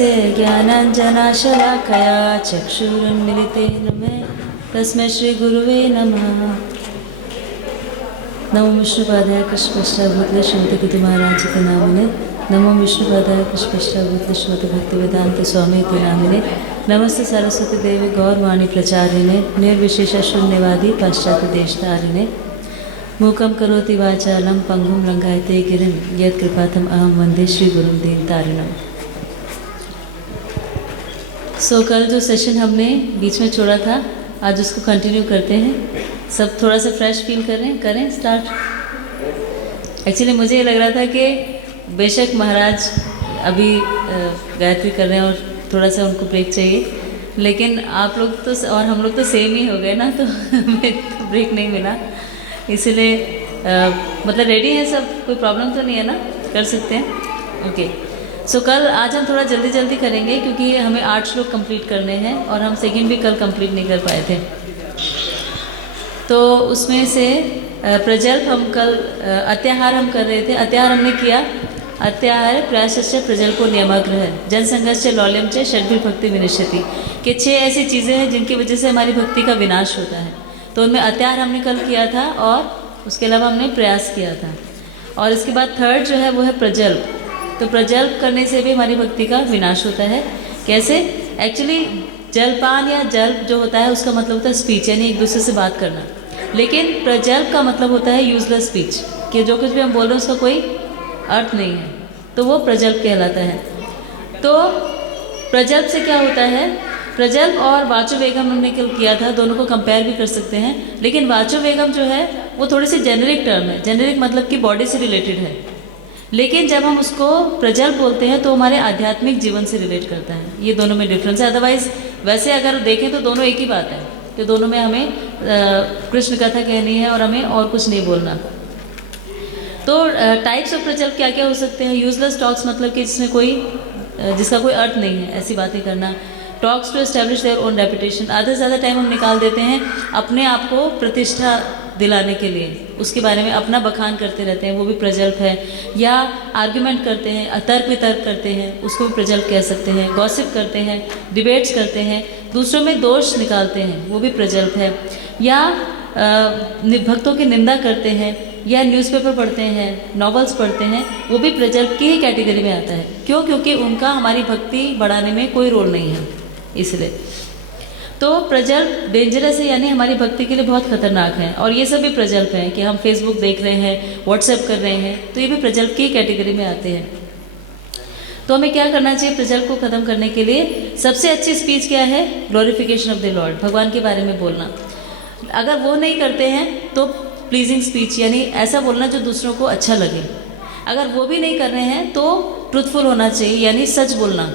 तस्य ज्ञानाञ्जनाशलाकया चक्षुरुन्मिलितेन मे तस्मै श्रीगुरुवे नमः। नमो विष्णुपादाय कृष्णपश्चाद्भूतले श्रीमते नामिने नमो विष्णुपादाय कृष्णपश्चाद्भूतले श्रीमते भक्तिवेदांत स्वामीति नामिने नमस्ते सरस्वती देवी गौरवाणी प्रचारिणे निर्विशेषशून्यवादी पाश्चात्य देशतारिणे मूकं करोति वाचालं पंगुं लंघयते गिरिं यत्कृपातम् अहं वन्दे श्रीगुरुं दीनतारिणम्। सो कल जो सेशन हमने बीच में छोड़ा था आज उसको कंटिन्यू करते हैं। सब थोड़ा सा फ्रेश फील करें स्टार्ट। एक्चुअली मुझे ये लग रहा था कि बेशक महाराज अभी गायत्री कर रहे हैं और थोड़ा सा उनको ब्रेक चाहिए, लेकिन आप लोग तो और हम लोग तो सेम ही हो गए ना, तो हमें तो ब्रेक नहीं मिला। इसलिए मतलब रेडी है सब, कोई प्रॉब्लम तो नहीं है ना, कर सकते हैं। ओके सो कल आज हम थोड़ा जल्दी करेंगे क्योंकि हमें 8 श्लोक कंप्लीट करने हैं और हम सेकंड भी कल कंप्लीट नहीं कर पाए थे। तो उसमें से प्रजल्प हम कल अत्याहार हम कर रहे थे। अत्याहार हमने किया। अत्याहार प्रयासस्य प्रजल्पो नियमाग्रह जनसंघस्य लौल्यम च षड्भिर भक्ति विनश्यति के 6 ऐसी चीज़ें हैं जिनकी वजह से हमारी भक्ति का विनाश होता है। तो उनमें अत्याहार हमने कल किया था और उसके अलावा हमने प्रयास किया था। और इसके बाद थर्ड जो है वो है प्रजल्प। तो प्रजल्प करने से भी हमारी भक्ति का विनाश होता है। कैसे? एक्चुअली जलपान या जल्प जो होता है उसका मतलब होता है स्पीच, यानी एक दूसरे से बात करना। लेकिन प्रजल्प का मतलब होता है यूजलेस स्पीच, कि जो कुछ भी हम बोल रहे हैं उसका कोई अर्थ नहीं है, तो वो प्रजल्प कहलाता है। तो प्रजल्प से क्या होता है? प्रजल्प और वाचोवेगम हमने कल किया था, दोनों को कंपेयर भी कर सकते हैं। लेकिन वाचोवेगम जो है वो थोड़ी सी जेनरिक टर्म है। जेनरिक मतलब कि बॉडी से रिलेटेड है, लेकिन जब हम उसको प्रजल्प बोलते हैं तो हमारे आध्यात्मिक जीवन से रिलेट करता है। ये दोनों में डिफरेंस है। अदरवाइज वैसे अगर देखें तो दोनों एक ही बात है कि दोनों में हमें कृष्ण कथा कहनी है और हमें और कुछ नहीं बोलना। तो टाइप्स ऑफ प्रजल्प क्या क्या हो सकते हैं? यूजलेस टॉक्स मतलब कि जिसका कोई अर्थ नहीं है, ऐसी बातें करना। Talks to establish their own reputation, आधे से ज़्यादा टाइम हम निकाल देते हैं अपने आप को प्रतिष्ठा दिलाने के लिए, उसके बारे में अपना बखान करते रहते हैं, वो भी प्रजल्प है। या आर्ग्यूमेंट करते हैं, तर्क वितर्क करते हैं, उसको भी प्रजल्प कह सकते हैं। गॉसिप करते हैं, डिबेट्स करते हैं, दूसरों में दोष निकालते हैं, वो भी प्रजल्प है। या भक्तों की निंदा करते हैं, या न्यूज़पेपर पढ़ते हैं, नॉवेल्स पढ़ते हैं, वो भी प्रजल्प की ही कैटेगरी में आता है। क्यों? क्योंकि उनका हमारी भक्ति बढ़ाने में कोई रोल नहीं है, इसलिए। तो प्रजल्प डेंजरस है, यानी हमारी भक्ति के लिए बहुत खतरनाक है। और ये सब भी प्रजल्प हैं कि हम फेसबुक देख रहे हैं, व्हाट्सएप कर रहे हैं, तो ये भी प्रजल्प की कैटेगरी में आते हैं। तो हमें क्या करना चाहिए प्रजल्प को ख़त्म करने के लिए? सबसे अच्छी स्पीच क्या है? ग्लोरिफिकेशन ऑफ द लॉर्ड, भगवान के बारे में बोलना। अगर वो नहीं करते हैं तो प्लीजिंग स्पीच, यानी ऐसा बोलना जो दूसरों को अच्छा लगे। अगर वो भी नहीं कर रहे हैं तो ट्रूथफुल होना चाहिए, यानी सच बोलना,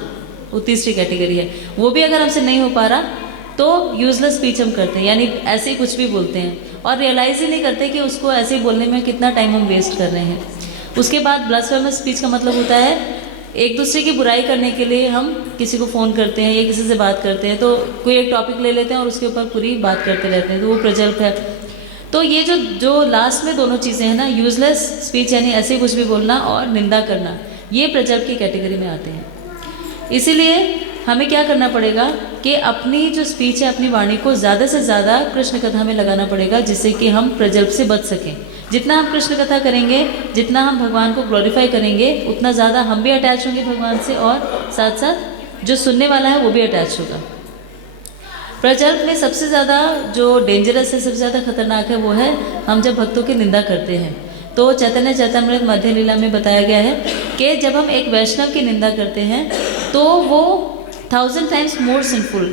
वो तीसरी कैटेगरी है। वो भी अगर हमसे नहीं हो पा रहा तो यूजलेस स्पीच हम करते हैं, यानी ऐसे ही कुछ भी बोलते हैं और रियलाइज़ ही नहीं करते कि उसको ऐसे ही बोलने में कितना टाइम हम वेस्ट कर रहे हैं। उसके बाद ब्लास्फेमस स्पीच का मतलब होता है एक दूसरे की बुराई करने के लिए हम किसी को फ़ोन करते हैं या किसी से बात करते हैं, तो कोई एक टॉपिक ले लेते हैं और उसके ऊपर पूरी बात करते रहते हैं, तो वो प्रजल्प है। तो ये जो लास्ट में दोनों चीज़ें हैं ना, यूजलेस स्पीच यानी ऐसे कुछ भी बोलना और निंदा करना, ये प्रजल्प की कैटेगरी में आते हैं। इसीलिए हमें क्या करना पड़ेगा कि अपनी जो स्पीच है, अपनी वाणी को ज़्यादा से ज़्यादा कृष्ण कथा में लगाना पड़ेगा, जिससे कि हम प्रजल्प से बच सकें। जितना हम कृष्ण कथा करेंगे, जितना हम भगवान को ग्लोरीफाई करेंगे, उतना ज़्यादा हम भी अटैच होंगे भगवान से और साथ साथ जो सुनने वाला है वो भी अटैच होगा। प्रजल्प में सबसे ज़्यादा जो डेंजरस है, सबसे ज़्यादा खतरनाक है, वो है हम जब भक्तों की निंदा करते हैं। तो चैतन्य चैतामृत मध्य लीला में बताया गया है कि जब हम एक वैष्णव की निंदा करते हैं तो वो 1000 टाइम्स मोर सिंफुल,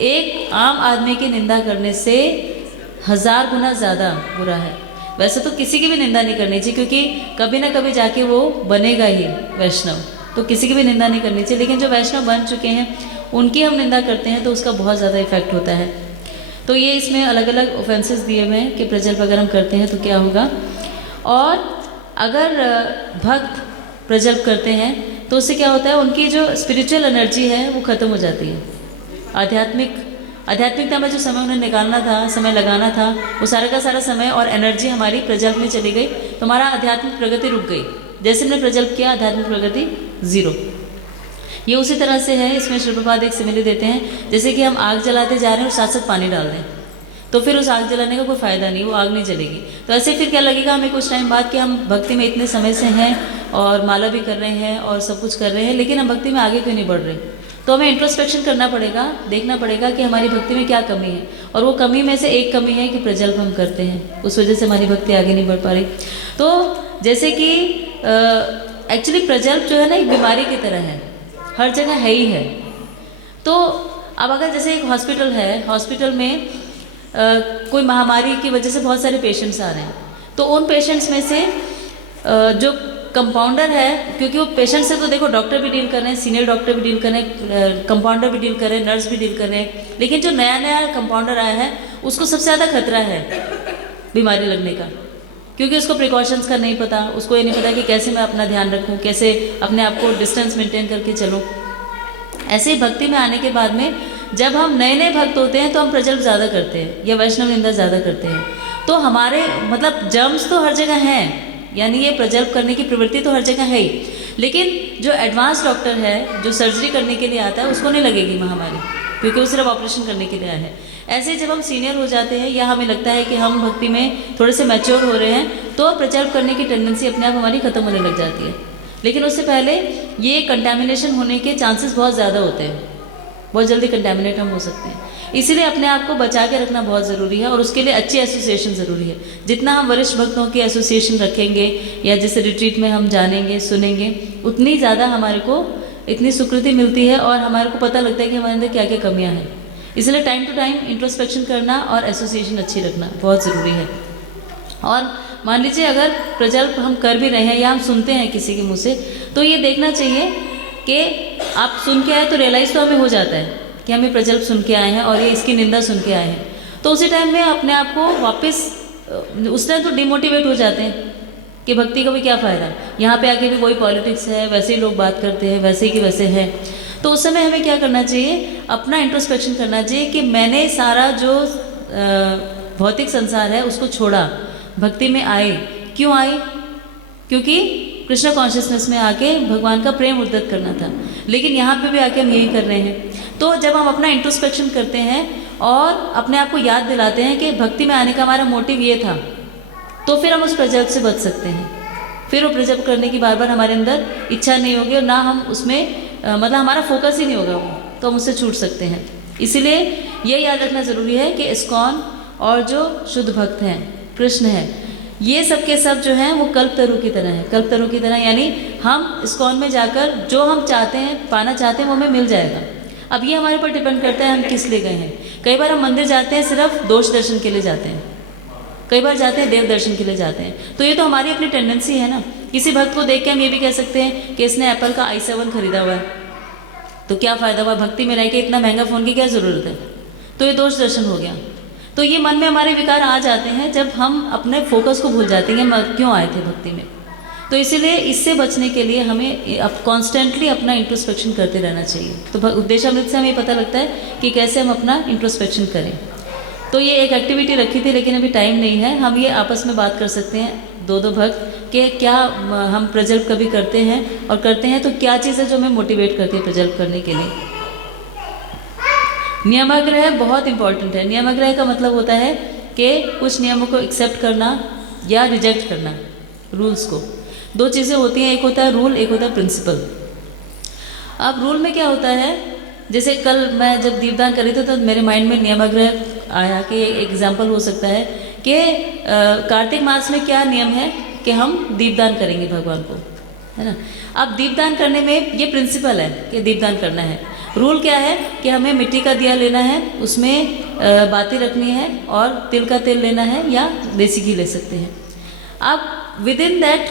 एक आम आदमी की निंदा करने से 1000 गुना ज़्यादा बुरा है। वैसे तो किसी की भी निंदा नहीं करनी चाहिए, क्योंकि कभी ना कभी जाके वो बनेगा ही वैष्णव, तो किसी की भी निंदा नहीं करनी चाहिए। लेकिन जो वैष्णव बन चुके हैं उनकी हम निंदा करते हैं तो उसका बहुत ज़्यादा इफेक्ट होता है। तो ये इसमें अलग अलग ऑफेंसेस दिए हुए हैं कि प्रजल्प अगर हम करते हैं तो क्या होगा। और अगर भक्त प्रजल्प करते हैं तो उससे क्या होता है, उनकी जो स्पिरिचुअल एनर्जी है वो ख़त्म हो जाती है। आध्यात्मिकता में जो समय उन्हें निकालना था, समय लगाना था, वो सारा का सारा समय और एनर्जी हमारी प्रजल्प में चली गई, तो हमारा आध्यात्मिक प्रगति रुक गई। जैसे हमने प्रजल्प किया, आध्यात्मिक प्रगति 0। ये उसी तरह से है, इसमें श्री प्रभुपाद एक सिमिली देते हैं, जैसे कि हम आग जलाते जा रहे हैं और साथ साथ पानी डाल दें, तो फिर उस आग जलाने का कोई फ़ायदा नहीं, वो आग नहीं जलेगी। तो ऐसे फिर क्या लगेगा हमें कुछ टाइम बाद कि हम भक्ति में इतने समय से हैं और माला भी कर रहे हैं और सब कुछ कर रहे हैं, लेकिन हम भक्ति में आगे क्यों नहीं बढ़ रहे। तो हमें इंट्रोस्पेक्शन करना पड़ेगा, देखना पड़ेगा कि हमारी भक्ति में क्या कमी है, और वो कमी में से एक कमी है कि प्रजल्प हम करते हैं, उस वजह से हमारी भक्ति आगे नहीं बढ़ पा रही। तो जैसे कि एक्चुअली प्रजल्प जो है ना एक बीमारी की तरह है, हर जगह है ही है। तो अब अगर जैसे एक हॉस्पिटल है, हॉस्पिटल में कोई महामारी की वजह से बहुत सारे पेशेंट्स आ रहे हैं, तो उन पेशेंट्स में से जो कंपाउंडर है, क्योंकि वो पेशेंट से तो देखो डॉक्टर भी डील कर रहे हैं, सीनियर डॉक्टर भी डील कर रहे हैं, कंपाउंडर भी डील कर रहे हैं, नर्स भी डील कर रहे हैं, लेकिन जो नया नया कंपाउंडर आया है उसको सबसे ज़्यादा खतरा है बीमारी लगने का, क्योंकि उसको प्रिकॉशंस का नहीं पता, उसको ये नहीं पता कि कैसे मैं अपना ध्यान रखूँ, कैसे अपने आप को डिस्टेंस मेंटेन करके चलूँ। ऐसे ही भक्ति में आने के बाद में जब हम नए नए भक्त होते हैं तो हम प्रजल्प ज़्यादा करते हैं या वैष्णव निंदा ज़्यादा करते हैं, तो हमारे मतलब जर्म्स तो हर जगह हैं, यानी ये प्रजल्प करने की प्रवृत्ति तो हर जगह है ही, लेकिन जो एडवांस डॉक्टर है जो सर्जरी करने के लिए आता है उसको नहीं लगेगी महामारी, क्योंकि वो सिर्फ ऑपरेशन करने के लिए आया है। ऐसे जब हम सीनियर हो जाते हैं या हमें लगता है कि हम भक्ति में थोड़े से मैच्योर हो रहे हैं, तो प्रजल्प करने की टेंडेंसी अपने आप हमारी खत्म होने लग जाती है। लेकिन उससे पहले ये कंटेमिनेशन होने के चांसेस बहुत ज़्यादा होते हैं, बहुत जल्दी कंटेमिनेट हम हो सकते हैं, इसीलिए अपने आप को बचा के रखना बहुत ज़रूरी है, और उसके लिए अच्छी एसोसिएशन ज़रूरी है। जितना हम वरिष्ठ भक्तों की एसोसिएशन रखेंगे या जैसे रिट्रीट में हम जानेंगे सुनेंगे, उतनी ज़्यादा हमारे को इतनी स्वीकृति मिलती है और हमारे को पता लगता है कि हमारे अंदर क्या क्या कमियाँ हैं। इसलिए टाइम टू टाइम इंट्रोस्पेक्शन करना और एसोसिएशन अच्छी रखना बहुत ज़रूरी है। और मान लीजिए अगर प्रजल्प हम कर भी रहे हैं या हम सुनते हैं किसी के मुँह से, तो ये देखना चाहिए कि आप सुन के आए तो रियलाइज़ तो हमें हो जाता है कि हम ये प्रजल्प सुन के आए हैं और ये इसकी निंदा सुन के आए हैं, तो उसी टाइम में अपने आप को वापस उस टाइम तो डिमोटिवेट हो जाते हैं कि भक्ति का भी क्या फ़ायदा, यहाँ पे आके भी वही पॉलिटिक्स है, वैसे ही लोग बात करते हैं, वैसे ही कि वैसे है। तो उस समय हमें क्या करना चाहिए, अपना इंट्रोस्पेक्शन करना चाहिए कि मैंने सारा जो भौतिक संसार है उसको छोड़ा, भक्ति में आए। क्यों आए? क्योंकि कृष्ण कॉन्शियसनेस में आके भगवान का प्रेम उद्दत करना था, लेकिन यहाँ पे भी आके हम यही कर रहे हैं। तो जब हम अपना इंट्रोस्पेक्शन करते हैं और अपने आप को याद दिलाते हैं कि भक्ति में आने का हमारा मोटिव ये था, तो फिर हम उस प्रजल्प से बच सकते हैं। फिर वो प्रजल्प करने की बार बार हमारे अंदर इच्छा नहीं होगी और ना हम उसमें मतलब हमारा फोकस ही नहीं होगा वो, तो हम उससे छूट सकते हैं। इसीलिए ये याद रखना ज़रूरी है कि इस्कॉन और जो शुद्ध भक्त हैं, कृष्ण हैं, ये सब के सब जो हैं वो कल्पतरु की तरह हैं, कल्पतरु की तरह, यानी हम इस्कॉन में जाकर जो हम चाहते हैं, पाना चाहते हैं, वो हमें मिल जाएगा। अब ये हमारे ऊपर डिपेंड करता है हम किस लिए गए हैं। कई बार हम मंदिर जाते हैं सिर्फ दोष दर्शन के लिए जाते हैं, कई बार जाते हैं देव दर्शन के लिए जाते हैं, तो ये तो हमारी अपनी टेंडेंसी है ना। किसी भक्त को देख के हम ये भी कह सकते हैं कि इसने एप्पल का i7 खरीदा हुआ है, तो क्या फ़ायदा हुआ, भक्ति में रह के इतना महंगा फ़ोन की क्या ज़रूरत है, तो ये दोष दर्शन हो गया। तो ये मन में हमारे विकार आ जाते हैं जब हम अपने फोकस को भूल जाते हैं कि हम क्यों आए थे भक्ति में। तो इसीलिए इससे बचने के लिए हमें अब कॉन्स्टेंटली अपना इंट्रोस्पेक्शन करते रहना चाहिए। तो उपदेशामृत से हमें पता लगता है कि कैसे हम अपना इंट्रोस्पेक्शन करें। तो ये एक एक्टिविटी रखी थी, लेकिन अभी टाइम नहीं है। हम ये आपस में बात कर सकते हैं दो भक्त कि क्या हम प्रजल्प कभी करते हैं, और करते हैं तो क्या चीज़ है जो हमें मोटिवेट करती है प्रजल्प करने के लिए। नियमाग्रह बहुत इंपॉर्टेंट है। नियमाग्रह का मतलब होता है कि कुछ नियमों को एक्सेप्ट करना या रिजेक्ट करना, रूल्स को। दो चीज़ें होती हैं, एक होता है रूल, एक होता है प्रिंसिपल। अब रूल में क्या होता है, जैसे कल मैं जब दीपदान कर रही थी तो मेरे माइंड में नियमाग्रह आया कि एग्जाम्पल हो सकता है कि कार्तिक मास में क्या नियम है कि हम दीपदान करेंगे भगवान को, है ना। अब दीपदान करने में ये प्रिंसिपल है कि दीपदान करना है। रूल क्या है कि हमें मिट्टी का दिया लेना है, उसमें बाती रखनी है और तिल का तेल लेना है या देसी घी ले सकते हैं। अब विद इन दैट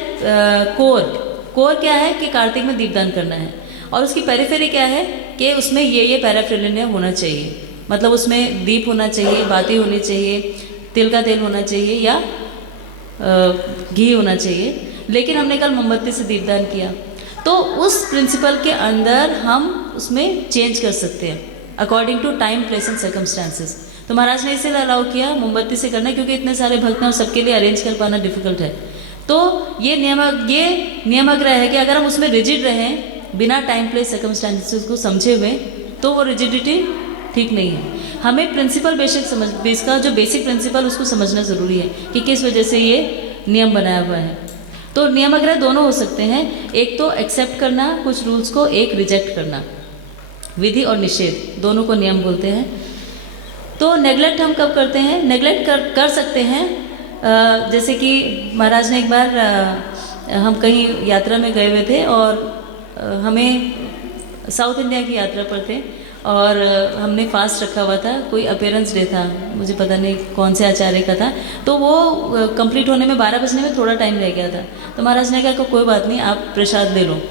कोर क्या है कि कार्तिक में दीपदान करना है, और उसकी पेरिफेरी क्या है कि उसमें ये पैराफिलिनिया होना चाहिए। मतलब उसमें दीप होना चाहिए, बाती होनी चाहिए, तिल का तेल होना चाहिए या घी होना चाहिए। लेकिन हमने कल मोमबत्ती से दीपदान किया, तो उस प्रिंसिपल के अंदर हम उसमें चेंज कर सकते हैं according to time, place and circumstances. तो महाराज ने इसे अलाउ किया मोमबत्ती से करना, क्योंकि इतने सारे भक्त हैं और सबके लिए अरेंज कर पाना डिफिकल्ट है। तो ये नियमाग्रह है कि अगर हम उसमें रिजिड रहें, बिना टाइम प्लेस सर्कमस्टांसेस को समझे हुए, तो वो रिजिडिटी ठीक नहीं है। हमें प्रिंसिपल बेस का जो बेसिक प्रिंसिपल उसको समझना ज़रूरी है कि किस वजह से ये नियम बनाया हुआ है। तो नियमाग्रह दोनों हो सकते हैं, एक तो एक्सेप्ट करना कुछ रूल्स को, एक रिजेक्ट करना। विधि और निषेध दोनों को नियम बोलते हैं। तो नेग्लेक्ट हम कब करते हैं? नेग्लेक्ट कर सकते हैं जैसे कि महाराज ने एक बार हम कहीं यात्रा में गए हुए थे और हमें साउथ इंडिया की यात्रा पर थे और हमने फास्ट रखा हुआ था, कोई अपीयरेंस डे था, मुझे पता नहीं कौन से आचार्य का था, तो वो कंप्लीट होने में 12 बजने में थोड़ा टाइम रह गया था। तो महाराज ने कहा कि कोई बात नहीं, आप प्रसाद ले लो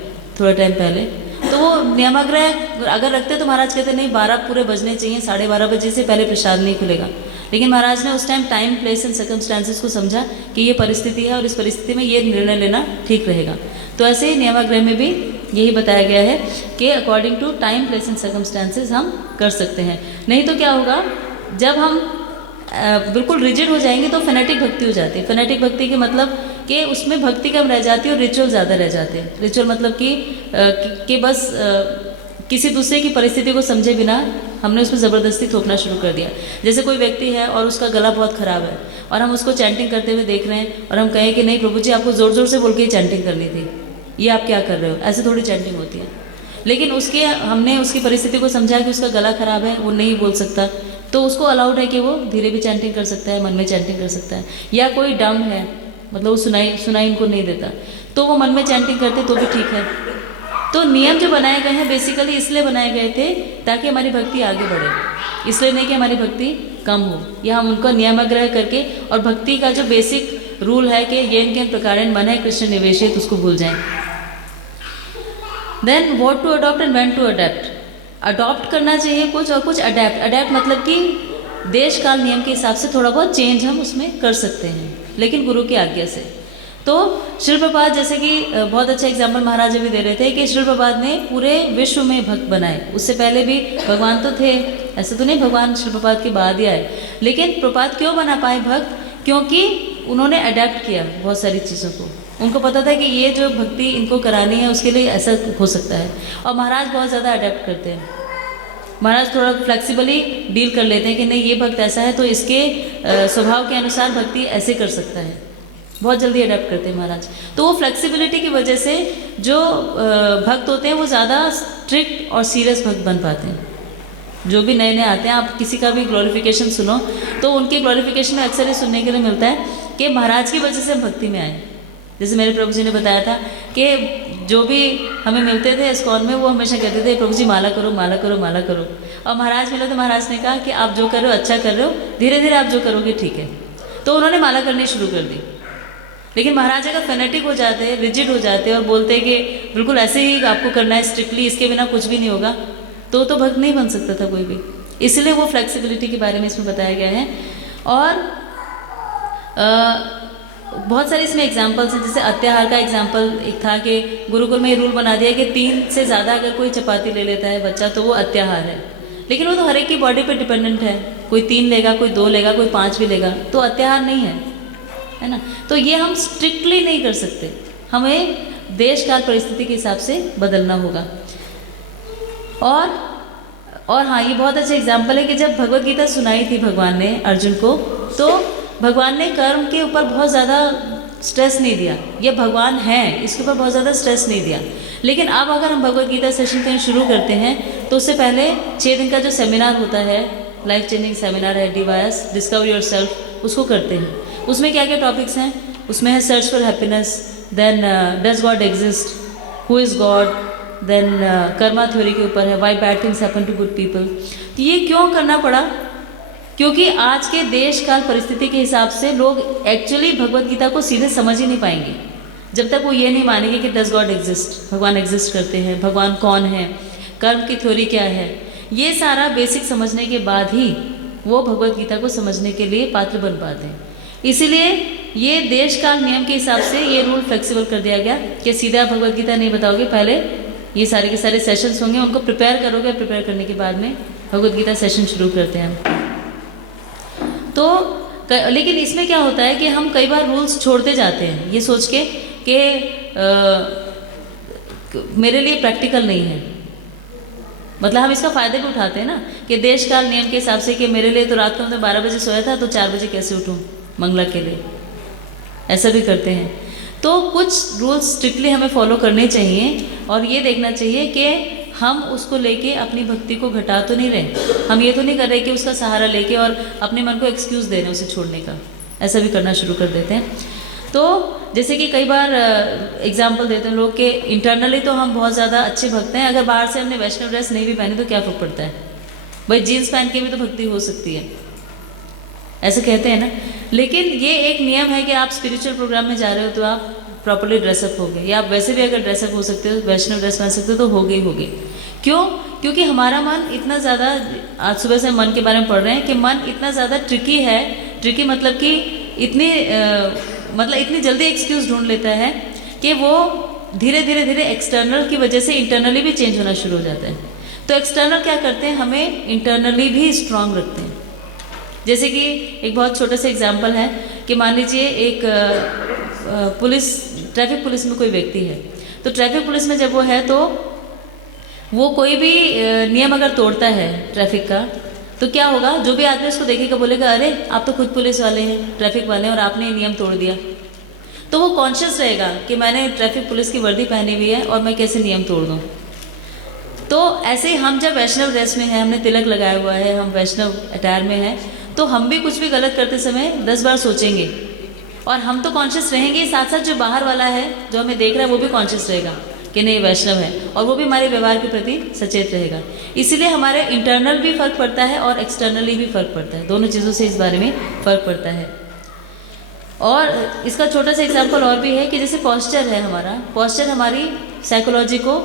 थोड़ा टाइम पहले। तो वो नियमाग्रह अगर रखते तो महाराज कहते नहीं 12 पूरे बजने चाहिए, 12:30 बजे से पहले प्रसाद नहीं खुलेगा। लेकिन महाराज ने उस time time place and circumstances को समझा कि ये परिस्थिति है और इस परिस्थिति में ये निर्णय लेना ठीक रहेगा। तो ऐसे ही नियमाग्रह में भी यही बताया गया है कि according to time place and circumstances हम कर सकते हैं। नहीं तो क्या होगा, जब हम बिल्कुल रिजिड हो जाएंगे तो फेनेटिक भक्ति हो जाती है। फेनेटिक भक्ति के मतलब कि उसमें भक्ति कम रह जाती है और रिचुअल ज़्यादा रह जाते हैं। रिचुअल मतलब कि बस किसी दूसरे की परिस्थिति को समझे बिना हमने उसमें ज़बरदस्ती थोपना शुरू कर दिया। जैसे कोई व्यक्ति है और उसका गला बहुत ख़राब है और हम उसको चैंटिंग करते हुए देख रहे हैं और हम कहें कि नहीं प्रभु जी आपको ज़ोर ज़ोर से बोल के ही चैंटिंग करनी थी, ये आप क्या कर रहे हो, ऐसे थोड़ी चैंटिंग होती है। लेकिन हमने उसकी परिस्थिति को समझा कि उसका गला ख़राब है, वो नहीं बोल सकता, तो उसको अलाउड है कि वो धीरे भी चैंटिंग कर सकता है, मन में चैंटिंग कर सकता है। या कोई डम है, मतलब वो सुनाई इनको नहीं देता, तो वो मन में चैंटिंग करते तो भी ठीक है। तो नियम जो बनाए गए हैं बेसिकली इसलिए बनाए गए थे ताकि हमारी भक्ति आगे बढ़े, इसलिए नहीं कि हमारी भक्ति कम हो। या हम उनको नियमाग्रह करके और भक्ति का जो बेसिक रूल है कि येन केन प्रकारेण मन है कृष्ण निवेशित, उसको भूल जाएं। Then what to adopt and when to adapt. Adopt करना चाहिए कुछ और कुछ अडेप्ट मतलब कि देश काल नियम के हिसाब से थोड़ा बहुत चेंज हम उसमें कर सकते हैं, लेकिन गुरु की आज्ञा से। तो श्रील प्रभुपाद जैसे कि बहुत अच्छा एग्जाम्पल महाराज भी दे रहे थे कि श्रील प्रभुपाद ने पूरे विश्व में भक्त बनाए। उससे पहले भी भगवान तो थे, ऐसे तो नहीं भगवान श्रील प्रभुपाद के बाद ही आए। लेकिन प्रभुपाद क्यों बना पाए भक्त? क्योंकि उन्होंने अडेप्ट किया बहुत सारी चीज़ों को। उनको पता था कि ये जो भक्ति इनको करानी है उसके लिए ऐसा हो सकता है। और महाराज बहुत ज़्यादा अडेप्ट करते हैं। महाराज थोड़ा फ्लेक्सिबली डील कर लेते हैं कि नहीं ये भक्त ऐसा है तो इसके स्वभाव के अनुसार भक्ति ऐसे कर सकता है, बहुत जल्दी अडेप्ट करते हैं महाराज। तो वो फ्लेक्सिबिलिटी की वजह से जो भक्त होते हैं वो ज़्यादा स्ट्रिक्ट और सीरियस भक्त बन पाते हैं। जो भी नए नए आते हैं, आप किसी का भी ग्लोरिफिकेशन सुनो तो उनके ग्लोरिफिकेशन में अक्सर ये सुनने के लिए मिलता है कि महाराज की वजह से हम भक्ति में आए। जैसे मेरे प्रभु जी ने बताया था कि जो भी हमें मिलते थे इस्कॉन में वो हमेशा कहते थे प्रभु जी माला करो माला करो माला करो। और महाराज मिले तो महाराज ने कहा कि आप जो कर रहे हो अच्छा कर रहे हो, धीरे धीरे आप जो करोगे ठीक है। तो उन्होंने माला करनी शुरू कर दी। लेकिन महाराज अगर फेनेटिक हो जाते, रिजिड हो जाते और बोलते कि बिल्कुल ऐसे ही आपको करना है स्ट्रिक्टली, इसके बिना कुछ भी नहीं होगा, तो भक्त नहीं बन सकता था कोई भी। इसलिए वो फ्लेक्सिबिलिटी के बारे में इसमें बताया गया है। और बहुत सारे इसमें एग्जाम्पल्स हैं। जैसे अत्याहार का एग्जाम्पल एक था कि गुरुकुल में ये रूल बना दिया कि 3 से ज़्यादा अगर कोई चपाती ले लेता है बच्चा तो वो अत्याहार है। लेकिन वो तो हर एक की बॉडी पे डिपेंडेंट है, कोई 3 लेगा, कोई 2 लेगा, कोई 5 भी लेगा, तो अत्याहार नहीं है ना। तो ये हम स्ट्रिक्टली नहीं कर सकते, हमें देश काल परिस्थिति के हिसाब से बदलना होगा। और हाँ, ये बहुत अच्छा एग्जाम्पल है कि जब भगवत गीता सुनाई थी भगवान ने अर्जुन को, तो भगवान ने कर्म के ऊपर बहुत ज़्यादा स्ट्रेस नहीं दिया। ये भगवान है, इसके ऊपर बहुत ज़्यादा स्ट्रेस नहीं दिया। लेकिन अब अगर हम भगवत गीता सेशन कहीं शुरू करते हैं तो उससे पहले 6 दिन का जो सेमिनार होता है, लाइफ चेंजिंग सेमिनार है DYS, डिस्कवर योर सेल्फ, उसको करते हैं। उसमें क्या क्या टॉपिक्स हैं? उसमें है search for happiness, then does God exist, who is God, then karma theory के ऊपर है why bad things happen to good people. तो ये क्यों करना पड़ा? क्योंकि आज के देश काल परिस्थिति के हिसाब से लोग एक्चुअली भगवत गीता को सीधे समझ ही नहीं पाएंगे जब तक वो ये नहीं मानेंगे कि डज गॉड एग्जिस्ट, भगवान एग्जिस्ट करते हैं, भगवान कौन है, कर्म की थ्योरी क्या है। ये सारा बेसिक समझने के बाद ही वो भगवत गीता को समझने के लिए पात्र बन पाते हैं। इसीलिए ये देश काल नियम के हिसाब से ये रूल फ्लेक्सिबल कर दिया गया कि सीधे आप भगवत गीता नहीं बताओगे, पहले ये सारे के सारे सेशंस होंगे, उनको प्रिपेयर करोगे, प्रिपेयर करने के बाद में भगवत गीता सेशन शुरू करते हैं। तो लेकिन इसमें क्या होता है कि हम कई बार रूल्स छोड़ते जाते हैं ये सोच के कि मेरे लिए प्रैक्टिकल नहीं है। मतलब हम इसका फ़ायदा भी उठाते हैं ना कि देश काल नियम के हिसाब से कि मेरे लिए तो रात को मैं 12 बजे सोया था तो 4 बजे कैसे उठूँ मंगला के लिए, ऐसा भी करते हैं। तो कुछ रूल्स स्ट्रिक्टली हमें फॉलो करने चाहिए और ये देखना चाहिए कि हम उसको लेके अपनी भक्ति को घटा तो नहीं रहे। हम ये तो नहीं कर रहे कि उसका सहारा लेके और अपने मन को एक्सक्यूज़ दे रहे हैं उसे छोड़ने का, ऐसा भी करना शुरू कर देते हैं। तो जैसे कि कई बार एग्जाम्पल देते हैं लोग कि इंटरनली तो हम बहुत ज़्यादा अच्छे भक्त हैं, अगर बाहर से हमने वैष्णव ड्रेस नहीं भी पहनी तो क्या फ़र्क पड़ता है, भाई जीन्स पहन के भी तो भक्ति हो सकती है, ऐसे कहते हैं ना। लेकिन ये एक नियम है कि आप स्पिरिचुअल प्रोग्राम में जा रहे हो तो आप प्रॉपरली ड्रेसअप हो गए, या आप वैसे भी अगर ड्रेसअप हो सकते हो, वैष्णव ड्रेस पहन सकते हो तो हो गई। क्यों? क्योंकि हमारा मन इतना ज़्यादा, आज सुबह से मन के बारे में पढ़ रहे हैं कि मन इतना ज़्यादा ट्रिकी है। ट्रिकी मतलब कि इतनी जल्दी एक्सक्यूज़ ढूंढ लेता है कि वो धीरे धीरे एक्सटर्नल की वजह से इंटरनली भी चेंज होना शुरू हो जाता है। तो एक्सटर्नल क्या करते हैं, हमें इंटरनली भी स्ट्रांग रखते हैं। जैसे कि एक बहुत छोटा सा एग्जांपल है कि मान लीजिए एक ट्रैफिक पुलिस में कोई व्यक्ति है, तो ट्रैफिक पुलिस में जब वो है तो वो कोई भी नियम अगर तोड़ता है ट्रैफिक का, तो क्या होगा, जो भी आदमी उसको देखेगा बोलेगा अरे आप तो खुद पुलिस वाले हैं, ट्रैफिक वाले हैं और आपने ये नियम तोड़ दिया। तो वो कॉन्शियस रहेगा कि मैंने ट्रैफिक पुलिस की वर्दी पहनी हुई है और मैं कैसे नियम तोड़ दूँ। तो ऐसे ही हम जब वैष्णव ड्रेस में हैं, हमने तिलक लगाया हुआ है, हम वैष्णव अटायर में हैं, तो हम भी कुछ भी गलत करते समय 10 बार सोचेंगे और हम तो कॉन्शियस रहेंगे, साथ साथ जो बाहर वाला है जो हमें देख रहा है वो भी कॉन्शियस रहेगा कि नहीं वैष्णव है, और वो भी हमारे व्यवहार के प्रति सचेत रहेगा। इसीलिए हमारे इंटरनल भी फर्क पड़ता है और एक्सटर्नली भी फर्क पड़ता है, दोनों चीज़ों से इस बारे में फर्क पड़ता है। और इसका छोटा सा एग्जाम्पल और भी है कि जैसे पॉस्चर है हमारा, पॉस्चर हमारी साइकोलॉजी को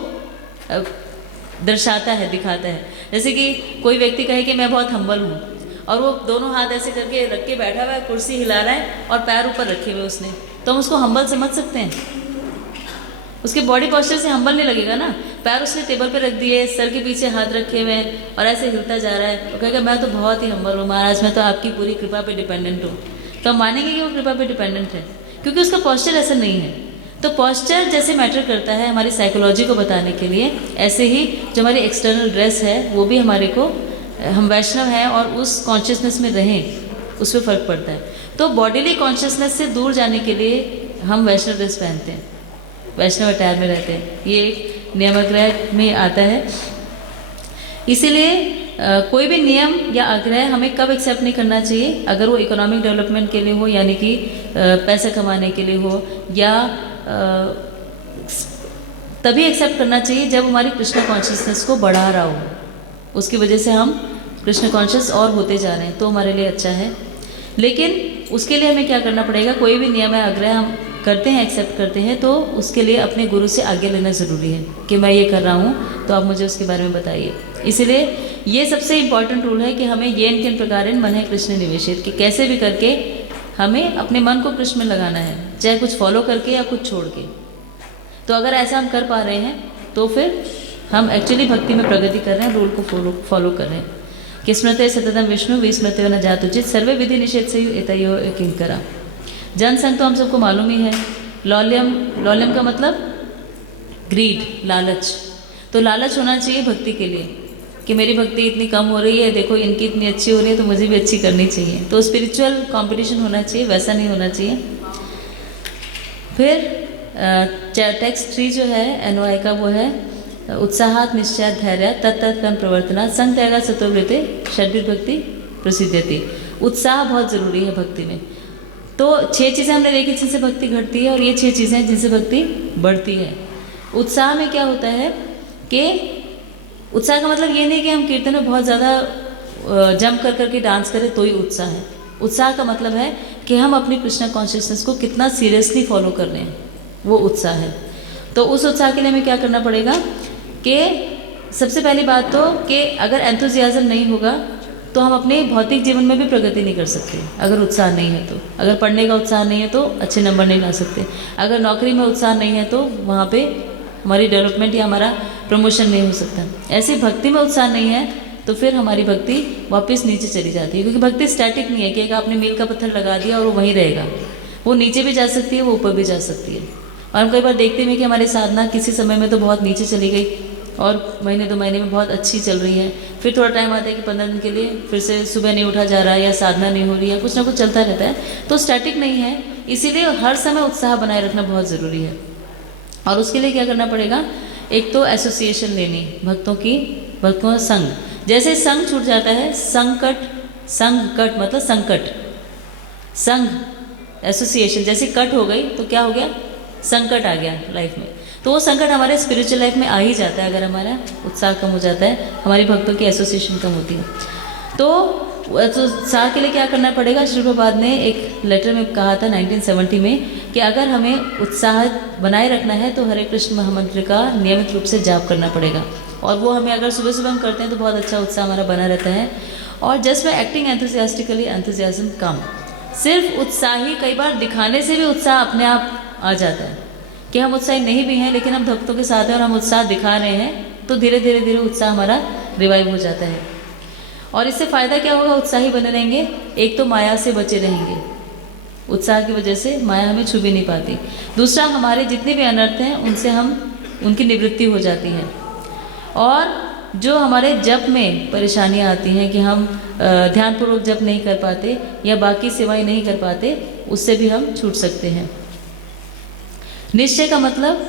दर्शाता है, दिखाता है। जैसे कि कोई व्यक्ति कहे कि मैं बहुत हम्बल हूँ और वो दोनों हाथ ऐसे करके रख के बैठा हुआ है, कुर्सी हिला रहा है और पैर ऊपर रखे हुए उसने, तो हम उसको हम्बल समझ सकते हैं? उसके बॉडी पोस्चर से हम्बल नहीं लगेगा ना। पैर उसने टेबल पे रख दिए, सर के पीछे हाथ रखे हुए हैं और ऐसे हिलता जा रहा है, वो कहेगा मैं तो बहुत ही हम्बल हूँ महाराज, मैं तो आपकी पूरी कृपा पे डिपेंडेंट हूँ। तो हम मानेंगे कि वो कृपा पे डिपेंडेंट है क्योंकि उसका पोस्चर ऐसा नहीं है। तो पोस्चर जैसे मैटर करता है हमारी साइकोलॉजी को बताने के लिए, ऐसे ही जो हमारी एक्सटर्नल ड्रेस है वो भी हमारे को, हम वैष्णव हैं और उस कॉन्शियसनेस में रहें, उस पर फ़र्क पड़ता है। तो बॉडीली कॉन्शियसनेस से दूर जाने के लिए हम वैष्णव ड्रेस पहनते हैं, वैष्णव अटायर में रहते हैं, ये एक नियमाग्रह में आता है। इसीलिए कोई भी नियम या आग्रह हमें कब एक्सेप्ट नहीं करना चाहिए, अगर वो इकोनॉमिक डेवलपमेंट के लिए हो, यानी कि पैसा कमाने के लिए हो, या तभी एक्सेप्ट करना चाहिए जब हमारी कृष्ण कॉन्शियसनेस को बढ़ा रहा हो, उसकी वजह से हम कृष्ण कॉन्शियस और होते जा रहे हैं, तो हमारे लिए अच्छा है। लेकिन उसके लिए हमें क्या करना पड़ेगा, कोई भी नियम या आग्रह हम करते हैं, एक्सेप्ट करते हैं, तो उसके लिए अपने गुरु से आगे लेना ज़रूरी है कि मैं ये कर रहा हूँ तो आप मुझे उसके बारे में बताइए। इसलिए ये सबसे इम्पॉर्टेंट रूल है कि हमें येन किन प्रकार मन है कृष्ण निवेशित, कि कैसे भी करके हमें अपने मन को कृष्ण में लगाना है, चाहे कुछ फॉलो करके या कुछ छोड़ के। तो अगर ऐसा हम कर पा रहे हैं तो फिर हम एक्चुअली भक्ति में प्रगति कर रहे हैं, रूल को फॉलो कर रहे हैं कि स्मृते सततम विष्णु विस्मृते न जातुचित सर्वे विधि निषेध से एतयो किंकरा। जन संग तो हम सबको मालूम ही है। लौल्यम का मतलब ग्रीड, लालच। तो लालच होना चाहिए भक्ति के लिए कि मेरी भक्ति इतनी कम हो रही है, देखो इनकी इतनी अच्छी हो रही है तो मुझे भी अच्छी करनी चाहिए। तो स्पिरिचुअल कंपटीशन होना चाहिए, वैसा नहीं होना चाहिए। फिर टेक्स्ट 3 जो है एनवाई का, वो है उत्साहात निश्चय धैर्य तत्तम प्रवर्तना संग त्यागा सतोवृत्ति षड्विध भक्ति प्रसिद्धति। उत्साह बहुत ज़रूरी है भक्ति में। तो 6 चीज़ें हमने देखी जिनसे भक्ति घटती है और ये 6 चीज़ें जिनसे भक्ति बढ़ती है। उत्साह में क्या होता है कि उत्साह का मतलब ये नहीं कि हम कीर्तन में बहुत ज़्यादा जंप कर करके डांस करें तो ही उत्साह है। उत्साह का मतलब है कि हम अपनी कृष्णा कॉन्शियसनेस को कितना सीरियसली फॉलो कर रहे हैं, वो उत्साह है। तो उस उत्साह के लिए हमें क्या करना पड़ेगा कि सबसे पहली बात तो कि अगर एंथुजियाज्म नहीं होगा तो हम अपने भौतिक जीवन में भी प्रगति नहीं कर सकते। अगर उत्साह नहीं है तो, अगर पढ़ने का उत्साह नहीं है तो अच्छे नंबर नहीं ला सकते। अगर नौकरी में उत्साह नहीं है तो वहाँ पे हमारी डेवलपमेंट या हमारा प्रमोशन नहीं हो सकता। ऐसे भक्ति में उत्साह नहीं है तो फिर हमारी भक्ति वापस नीचे चली जाती है, क्योंकि भक्ति स्टैटिक नहीं है कि आपने मील का पत्थर लगा दिया और वो वहीं रहेगा। वो नीचे भी जा सकती है, वो ऊपर भी जा सकती है। और हम कई बार देखते हैं कि हमारी साधना किसी समय में तो बहुत नीचे चली गई और महीने 2 महीने में बहुत अच्छी चल रही है, फिर थोड़ा टाइम आता है कि 15 दिन के लिए फिर से सुबह नहीं उठा जा रहा है या साधना नहीं हो रही है, कुछ ना कुछ चलता रहता है, तो स्टैटिक नहीं है। इसीलिए हर समय उत्साह बनाए रखना बहुत ज़रूरी है। और उसके लिए क्या करना पड़ेगा, एक तो एसोसिएशन लेनी भक्तों का संग। जैसे संग छूट जाता है, संकट मतलब संकट, संग एसोसिएशन जैसे कट हो गई तो क्या हो गया, संकट आ गया लाइफ में। तो वो संकट हमारे स्पिरिचुअल लाइफ में आ ही जाता है अगर हमारा उत्साह कम हो जाता है, हमारी भक्तों की एसोसिएशन कम होती है। तो उत्साह के लिए क्या करना पड़ेगा, श्री प्रभुपाद ने एक लेटर में कहा था 1970 में कि अगर हमें उत्साह बनाए रखना है तो हरे कृष्ण महामंत्र का नियमित रूप से जाप करना पड़ेगा। और वो हमें अगर सुबह सुबह हम करते हैं तो बहुत अच्छा उत्साह हमारा बना रहता है। और just by acting enthusiastically enthusiasm कम, सिर्फ उत्साही कई बार दिखाने से भी उत्साह अपने आप आ जाता है कि हम उत्साही नहीं भी हैं लेकिन हम भक्तों के साथ हैं और हम उत्साह दिखा रहे हैं, तो धीरे धीरे धीरे उत्साह हमारा रिवाइव हो जाता है। और इससे फ़ायदा क्या होगा, उत्साही बने रहेंगे, एक तो माया से बचे रहेंगे, उत्साह की वजह से माया हमें छू भी नहीं पाती। दूसरा, हमारे जितने भी अनर्थ हैं उनसे उनकी निवृत्ति हो जाती है। और जो हमारे जप में परेशानियाँ आती हैं कि हम ध्यानपूर्वक जप नहीं कर पाते या बाकी सेवाएं नहीं कर पाते, उससे भी हम छूट सकते हैं। निश्चय का मतलब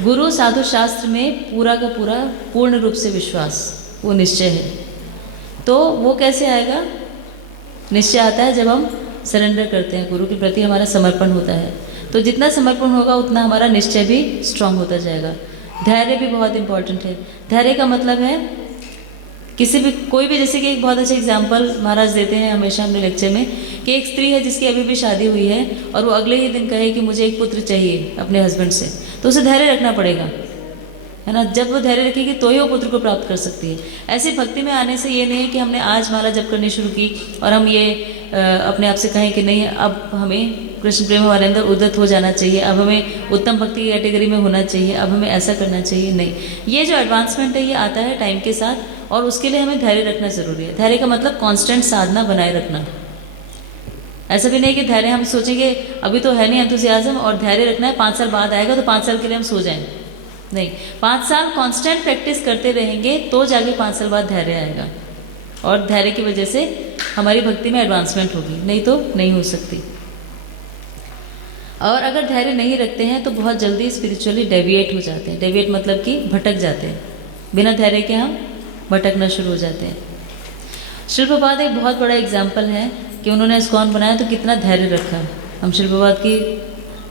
गुरु साधु शास्त्र में पूरा का पूरा पूर्ण रूप से विश्वास, वो निश्चय है। तो वो कैसे आएगा, निश्चय आता है जब हम सरेंडर करते हैं, गुरु के प्रति हमारा समर्पण होता है। तो जितना समर्पण होगा उतना हमारा निश्चय भी स्ट्रांग होता जाएगा। धैर्य भी बहुत इंपॉर्टेंट है। धैर्य का मतलब है कोई भी, जैसे कि एक बहुत अच्छा एग्जाम्पल महाराज देते हैं हमेशा अपने लेक्चर में कि एक स्त्री है जिसकी अभी भी शादी हुई है और वो अगले ही दिन कहे कि मुझे एक पुत्र चाहिए अपने हस्बैंड से, तो उसे धैर्य रखना पड़ेगा, है ना। जब वो धैर्य रखेगी तो ही वो पुत्र को प्राप्त कर सकती है। ऐसे भक्ति में आने से ये नहीं है कि हमने आज माला जप करनी शुरू की और हम ये अपने आप से कहें कि नहीं अब हमें कृष्ण प्रेम हमारे अंदर उदित हो जाना चाहिए, अब हमें उत्तम भक्ति की कैटेगरी में होना चाहिए, अब हमें ऐसा करना चाहिए। नहीं, ये जो एडवांसमेंट है ये आता है टाइम के साथ और उसके लिए हमें धैर्य रखना जरूरी है। धैर्य का मतलब कांस्टेंट साधना बनाए रखना। ऐसा भी नहीं कि धैर्य हम सोचेंगे अभी तो है नहीं एंथुसियाज्म और धैर्य रखना है, 5 साल बाद आएगा तो 5 साल के लिए हम सो जाएं। नहीं, 5 साल कांस्टेंट प्रैक्टिस करते रहेंगे तो जाके 5 साल बाद धैर्य आएगा और धैर्य की वजह से हमारी भक्ति में एडवांसमेंट होगी, नहीं तो नहीं हो सकती। और अगर धैर्य नहीं रखते हैं तो बहुत जल्दी स्पिरिचुअली डेविएट हो जाते हैं। डेविएट मतलब कि भटक जाते हैं, बिना धैर्य के हम भटकना शुरू हो जाते हैं। श्री प्रभुपाद एक बहुत बड़ा एग्जाम्पल है कि उन्होंने इस्कॉन बनाया तो कितना धैर्य रखा। हम श्री प्रभुपाद की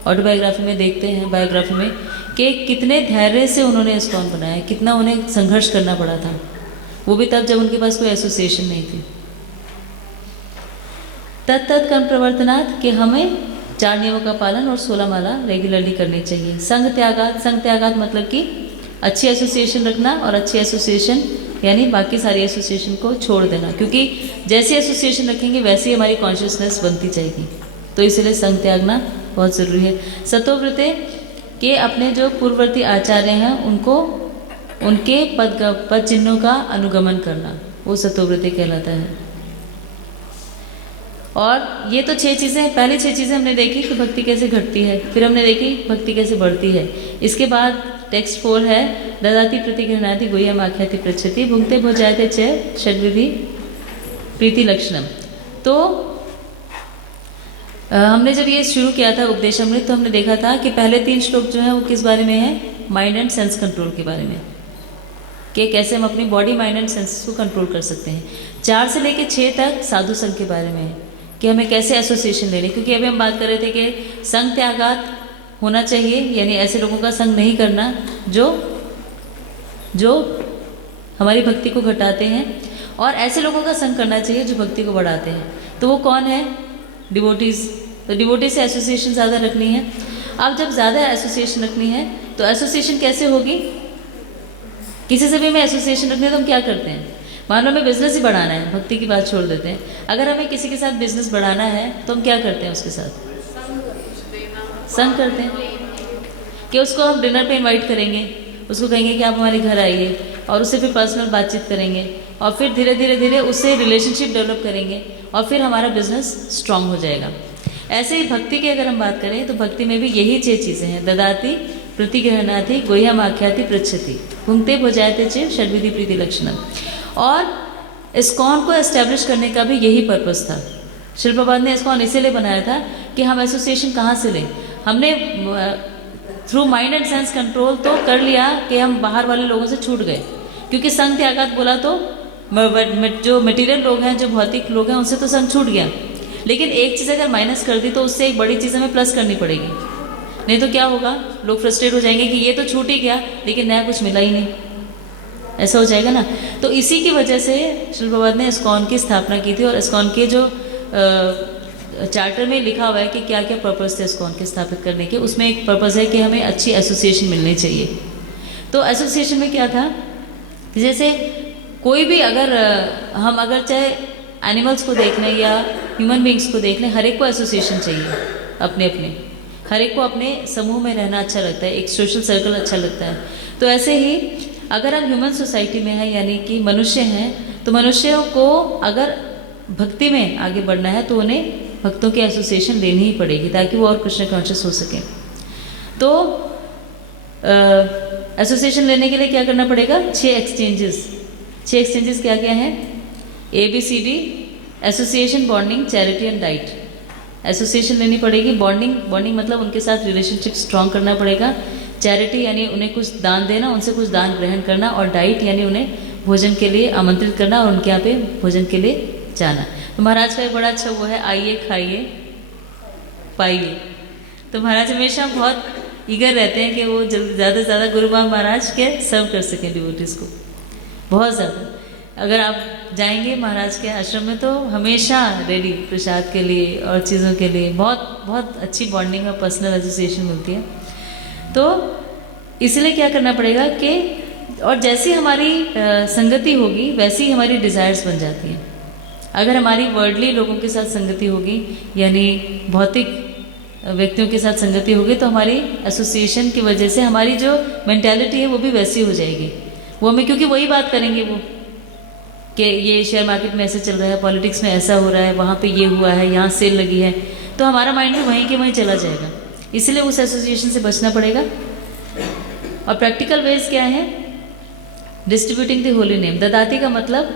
ऑटोबायोग्राफी में देखते हैं, बायोग्राफी में, कि कितने धैर्य से उन्होंने इस्कॉन बनाया, कितना उन्हें संघर्ष करना पड़ा था, वो भी तब जब उनके पास कोई एसोसिएशन नहीं थी। तत् कर्म प्रवर्तनात् कि हमें 4 नियमों का पालन और 16 माला रेगुलरली करनी चाहिए। संघ त्यागात मतलब कि अच्छी एसोसिएशन रखना और अच्छी एसोसिएशन यानी बाकी सारी एसोसिएशन को छोड़ देना, क्योंकि जैसे एसोसिएशन रखेंगे वैसे ही हमारी कॉन्शियसनेस बनती जाएगी। तो इसलिए संघ त्यागना बहुत ज़रूरी है। सतोव्रते के अपने जो पूर्ववर्ती आचार्य हैं उनको उनके पद चिन्हों का अनुगमन करना, वो सतोव्रते कहलाता है। और ये तो 6 चीज़ें हैं। पहले 6 चीज़ें हमने देखी कि भक्ति कैसे घटती है, फिर हमने देखी भक्ति कैसे बढ़ती है। इसके बाद टेक्स्ट 4 है, ददाति प्रति गृह्णाति गुह्यम आख्याति पृच्छति भुंक्ते भोजायते च षड्विधि प्रीति लक्षणम। तो हमने जब ये शुरू किया था उपदेशामृत तो हमने देखा था कि पहले 3 श्लोक जो है वो किस बारे में है, माइंड एंड सेंस कंट्रोल के बारे में, कि कैसे हम अपनी बॉडी माइंड एंड सेंस को कंट्रोल कर सकते हैं। 4 से लेकर 6 तक साधु संघ के बारे में है कि हमें कैसे एसोसिएशन लेने, क्योंकि अभी हम बात कर रहे थे कि संघ त्यागात होना चाहिए, यानी ऐसे लोगों का संग नहीं करना जो हमारी भक्ति को घटाते हैं, और ऐसे लोगों का संग करना चाहिए जो भक्ति को बढ़ाते हैं। तो वो कौन है, डिवोटीज। तो डिवोटी से एसोसिएशन ज़्यादा रखनी है। अब जब ज़्यादा एसोसिएशन रखनी है तो एसोसिएशन कैसे होगी, किसी से भी हमें एसोसिएशन रखनी है तो हम क्या करते हैं, मान लो हमें बिजनेस ही बढ़ाना है, भक्ति की बात छोड़ देते हैं। अगर हमें किसी के साथ बिजनेस बढ़ाना है तो हम क्या करते हैं, उसके साथ संग करते हैं कि उसको हम डिनर पे इनवाइट करेंगे, उसको कहेंगे कि आप हमारे घर आइए, और उससे फिर पर्सनल बातचीत करेंगे, और फिर धीरे धीरे उससे रिलेशनशिप डेवलप करेंगे, और फिर हमारा बिजनेस स्ट्रांग हो जाएगा। ऐसे ही भक्ति की अगर हम बात करें तो भक्ति में भी यही 6 चीज़ें हैं। ददाति, प्रतिगृह्णाति, गुह्यम आख्याति, पृच्छति, भुंक्ते भुजायते च षड्विधि प्रीति लक्षणम। और इस्कॉन को एस्टेब्लिश करने का भी यही पर्पस था। शिल प्रभुपाद ने इस्कॉन इसीलिए बनाया था कि हम एसोसिएशन कहाँ से लें। हमने through mind and sense control तो कर लिया कि हम बाहर वाले लोगों से छूट गए, क्योंकि संघ त्यागात बोला तो जो मटेरियल लोग हैं, जो भौतिक लोग हैं, उनसे तो संघ छूट गया। लेकिन एक चीज़ अगर माइनस कर दी तो उससे एक बड़ी चीज़ हमें प्लस करनी पड़ेगी, नहीं तो क्या होगा, लोग फ्रस्ट्रेट हो जाएंगे कि ये तो छूट ही गया लेकिन नया कुछ मिला ही नहीं, ऐसा हो जाएगा ना। तो इसी की वजह से शिल प्रभुपाद ने इस्कॉन की स्थापना की थी। और इस्कॉन के जो चार्टर में लिखा हुआ है कि क्या क्या पर्पस थे इस्कॉन के स्थापित करने के, उसमें एक पर्पस है कि हमें अच्छी एसोसिएशन मिलनी चाहिए। तो एसोसिएशन में क्या था, जैसे कोई भी अगर हम अगर चाहे एनिमल्स को देख लें या ह्यूमन बींग्स को देख लें, हर एक को एसोसिएशन चाहिए अपने अपने, हर एक को अपने समूह में रहना अच्छा लगता है, एक सोशल सर्कल अच्छा लगता है। तो ऐसे ही अगर हम ह्यूमन सोसाइटी में हैं, यानी कि मनुष्य हैं, तो मनुष्यों को अगर भक्ति में आगे बढ़ना है तो उन्हें भक्तों की एसोसिएशन लेनी ही पड़ेगी ताकि वो और कृष्ण कॉन्शियस हो सकें। तो एसोसिएशन लेने के लिए क्या करना पड़ेगा, 6 एक्सचेंजेस क्या क्या हैं, ABCD, association, bonding, charity and diet. Association लेनी पड़ेगी, बॉन्डिंग मतलब उनके साथ रिलेशनशिप स्ट्रॉन्ग करना पड़ेगा, चैरिटी यानी उन्हें कुछ दान देना, उनसे कुछ दान ग्रहण करना, और डाइट यानी उन्हें भोजन के लिए आमंत्रित करना और उनके यहाँ पे भोजन के लिए जाना। तो महाराज का एक बड़ा अच्छा वो है, आइए खाइए पाइए। तो महाराज हमेशा बहुत ईगर रहते हैं कि वो ज़्यादा से ज़्यादा गुरु महाराज के सर्व कर सकें डिवोटीज को, बहुत ज़्यादा। अगर आप जाएंगे महाराज के आश्रम में तो हमेशा रेडी प्रसाद के लिए और चीज़ों के लिए, बहुत बहुत अच्छी बॉन्डिंग और पर्सनल एसोसिएशन मिलती है। तो इसलिए क्या करना पड़ेगा कि, और जैसी हमारी संगति होगी वैसी ही हमारी डिज़ायर्स बन जाती हैं। अगर हमारी वर्ल्डली लोगों के साथ संगति होगी, यानी भौतिक व्यक्तियों के साथ संगति होगी, तो हमारी एसोसिएशन की वजह से हमारी जो मेंटालिटी है वो भी वैसी हो जाएगी। वो हमें, क्योंकि वही बात करेंगे वो कि ये शेयर मार्केट में ऐसे चल रहा है, पॉलिटिक्स में ऐसा हो रहा है, वहाँ पे ये हुआ है, यहाँ सेल लगी है, तो हमारा माइंड भी वहीं के वहीं चला जाएगा। इसलिए उस एसोसिएशन से बचना पड़ेगा। और प्रैक्टिकल वेज क्या है, डिस्ट्रीब्यूटिंग द होली नेम। ददाती का मतलब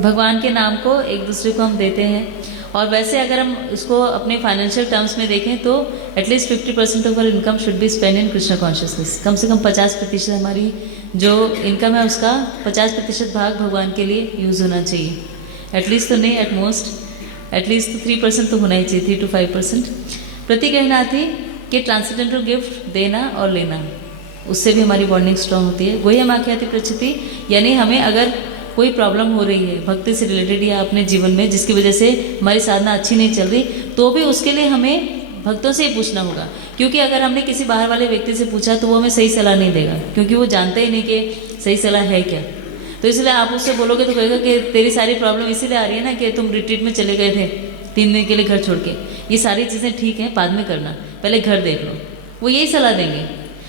भगवान के नाम को एक दूसरे को हम देते हैं। और वैसे अगर हम इसको अपने फाइनेंशियल टर्म्स में देखें तो at least 50% of our income should be spend in Krishna consciousness. कम से कम 50% हमारी जो इनकम है उसका 50% भाग भगवान के लिए यूज़ होना चाहिए। एटलीस्ट तो नहीं, एटलीस्ट तो 3% तो होना ही चाहिए, 3 to 5%। प्रतिगृह्णाति कि ट्रांसेंडेंटल गिफ्ट देना और लेना, उससे भी हमारी बॉन्डिंग स्ट्रांग होती है। वही हम आख्याति पृच्छति, यानी हमें अगर कोई प्रॉब्लम हो रही है भक्ति से रिलेटेड या अपने जीवन में जिसकी वजह से हमारी साधना अच्छी नहीं चल रही, तो भी उसके लिए हमें भक्तों से ही पूछना होगा। क्योंकि अगर हमने किसी बाहर वाले व्यक्ति से पूछा तो वो हमें सही सलाह नहीं देगा, क्योंकि वो जानते ही नहीं कि सही सलाह है क्या। तो इसलिए आप उससे बोलोगे तो कहेगा कि तेरी सारी प्रॉब्लम इसीलिए आ रही है ना कि तुम रिट्रीट में चले गए थे 3 दिन के लिए घर छोड़ के, ये सारी चीज़ें ठीक हैं, बाद में करना, पहले घर देख लो, वो यही सलाह देंगे।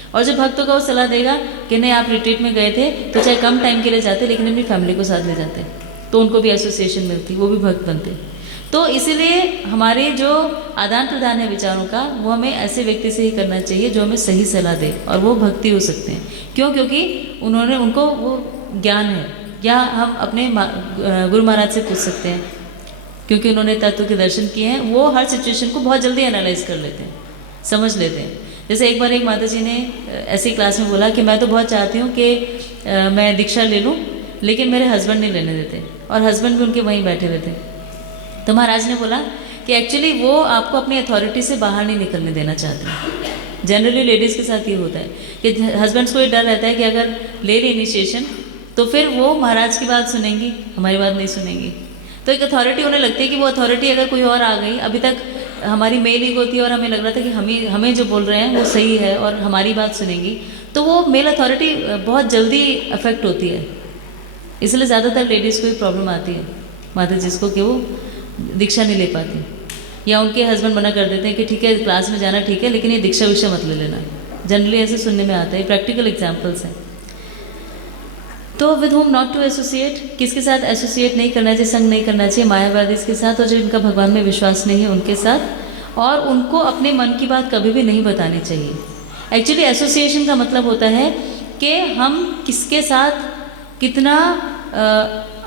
और जो भक्तों का वो सलाह देगा कि नहीं आप रिट्रीट में गए थे तो चाहे कम टाइम के लिए जाते लेकिन अपनी फैमिली को साथ ले जाते, तो उनको भी एसोसिएशन मिलती, वो भी भक्त बनते। तो इसीलिए हमारे जो आदान प्रदान है विचारों का, वो हमें ऐसे व्यक्ति से ही करना चाहिए जो हमें सही सलाह दे, और वो भक्ति हो सकते हैं। क्यों? क्योंकि उनको वो ज्ञान है। या हम अपने गुरु महाराज से पूछ सकते हैं, क्योंकि उन्होंने तत्व के दर्शन किए हैं, वो हर सिचुएशन को बहुत जल्दी एनालाइज कर लेते हैं, समझ लेते हैं। जैसे एक बार एक माता जी ने ऐसी क्लास में बोला कि मैं तो बहुत चाहती हूँ कि मैं दीक्षा ले लूँ, लेकिन मेरे हस्बैंड नहीं लेने देते, और हस्बैंड भी उनके वहीं बैठे रहते। तो महाराज ने बोला कि एक्चुअली वो आपको अपनी अथॉरिटी से बाहर नहीं निकलने देना चाहते। जनरली लेडीज़ के साथ ये होता है कि हस्बैंड्स को ये डर रहता है कि अगर ले ली इनिशिएशन तो फिर वो महाराज की बात सुनेंगी, हमारी बात नहीं सुनेंगी। तो एक अथॉरिटी उन्हें लगती है कि वो अथॉरिटी अगर कोई और आ गई, अभी तक हमारी मेल ईगो थी और हमें लग रहा था कि हमें जो बोल रहे हैं वो सही है और हमारी बात सुनेंगी, तो वो मेल अथॉरिटी बहुत जल्दी अफेक्ट होती है। इसलिए ज़्यादातर लेडीज़ को ही प्रॉब्लम आती है माता जी को कि वो दीक्षा नहीं ले पाती, या उनके हस्बैंड मना कर देते हैं कि ठीक है क्लास में जाना ठीक है, लेकिन ये दीक्षा विक्षा मत ले लेना। जनरली ऐसे सुनने में आता है, प्रैक्टिकल एग्जाम्पल्स हैं। तो with whom not to associate, किसके साथ एसोसिएट नहीं करना चाहिए, संग नहीं करना चाहिए, मायावादी के साथ और जो इनका भगवान में विश्वास नहीं है उनके साथ, और उनको अपने मन की बात कभी भी नहीं बतानी चाहिए। एक्चुअली एसोसिएशन का मतलब होता है कि हम किसके साथ कितना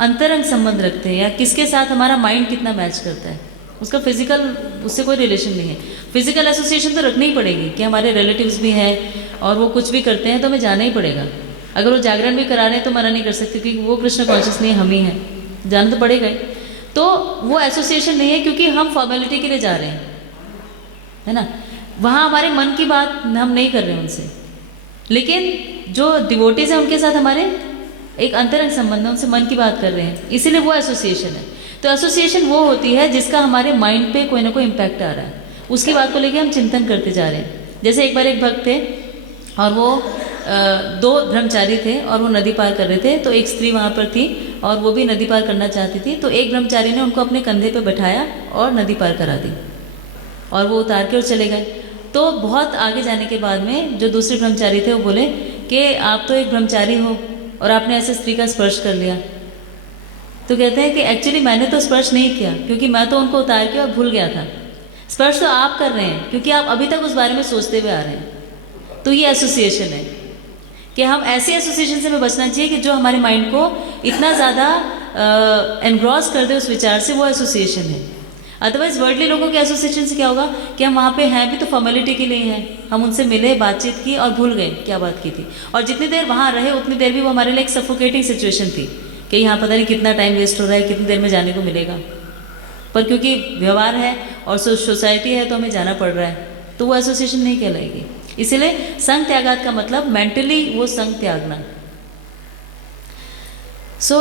अंतरंग संबंध रखते हैं या किसके साथ हमारा माइंड कितना मैच करता है, उसका फिजिकल उससे कोई रिलेशन नहीं है। फिजिकल एसोसिएशन तो रखनी ही पड़ेगी कि हमारे रिलेटिव्स भी हैं और वो कुछ भी करते हैं तो हमें जाना ही पड़ेगा। अगर वो जागरण भी करा रहे हैं तो मना नहीं कर सकते क्योंकि वो कृष्ण कॉन्शियस नहीं, हम ही हैं, जाना तो पड़ेगा ही। तो वो एसोसिएशन नहीं है क्योंकि हम फॉर्मेलिटी के लिए जा रहे हैं, है ना, वहाँ हमारे मन की बात हम नहीं कर रहे हैं उनसे। लेकिन जो डिवोटीज हैं उनके साथ हमारे एक अंतरंग संबंध है, उनसे मन की बात कर रहे हैं, इसीलिए वो एसोसिएशन है। तो एसोसिएशन वो होती है जिसका हमारे माइंड पे कोई ना कोई इम्पैक्ट आ रहा है, उसकी बात को लेके हम चिंतन करते जा रहे हैं। जैसे एक बार एक भक्त थे और वो दो ब्रह्मचारी थे और वो नदी पार कर रहे थे, तो एक स्त्री वहाँ पर थी और वो भी नदी पार करना चाहती थी। तो एक ब्रह्मचारी ने उनको अपने कंधे पर बैठाया और नदी पार करा दी और वो उतार के और चले गए। तो बहुत आगे जाने के बाद में जो दूसरे ब्रह्मचारी थे वो बोले कि आप तो एक ब्रह्मचारी हो और आपने ऐसे स्त्री का स्पर्श कर लिया। तो कहते हैं कि एक्चुअली मैंने तो स्पर्श नहीं किया क्योंकि मैं तो उनको उतार के और भूल गया था। स्पर्श तो आप कर रहे हैं क्योंकि आप अभी तक उस बारे में सोचते हुए आ रहे हैं। तो ये एसोसिएशन है कि हम ऐसे एसोसिएशन से हमें बचना चाहिए कि जो हमारे माइंड को इतना ज़्यादा एनग्रॉस कर दे उस विचार से, वो एसोसिएशन है। अदरवाइज वर्ल्डली लोगों के एसोसिएशन से क्या होगा कि हम वहाँ पे हैं भी तो फॉर्मेलिटी के लिए हैं, हम उनसे मिले, बातचीत की और भूल गए क्या बात की थी। और जितनी देर वहाँ रहे उतनी देर भी वो हमारे लिए एक सफोकेटिंग सिचुएशन थी कि यहाँ पता नहीं कितना टाइम वेस्ट हो रहा है, कितनी देर में जाने को मिलेगा। पर क्योंकि व्यवहार है और सोसाइटी है तो हमें जाना पड़ रहा है, तो वो एसोसिएशन नहीं कहलाएगी। इसीलिए संग त्यागात का मतलब मेंटली वो संग त्यागना।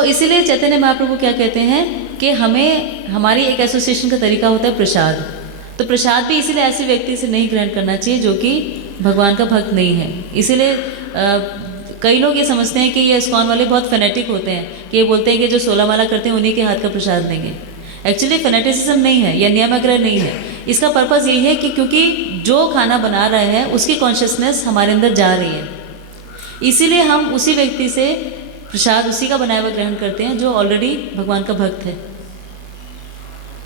इसीलिए चैतन्य महाप्रभु क्या कहते हैं कि हमें हमारी एक एसोसिएशन का तरीका होता है प्रसाद। तो प्रसाद भी इसीलिए ऐसे व्यक्ति से नहीं ग्रहण करना चाहिए जो कि भगवान का भक्त नहीं है। इसीलिए कई लोग ये समझते हैं कि ये इस्कॉन वाले बहुत फेनेटिक होते हैं कि ये बोलते हैं कि जो 16 माला करते हैं उन्हीं के हाथ का प्रसाद देंगे। एक्चुअली फेनेटिसिज्म नहीं है या नियमाग्रह नहीं है। इसका पर्पज़ यही है कि क्योंकि जो खाना बना रहा है उसकी कॉन्शियसनेस हमारे अंदर जा रही है, इसीलिए हम उसी व्यक्ति से प्रसाद उसी का बनाया हुआ ग्रहण करते हैं जो ऑलरेडी भगवान का भक्त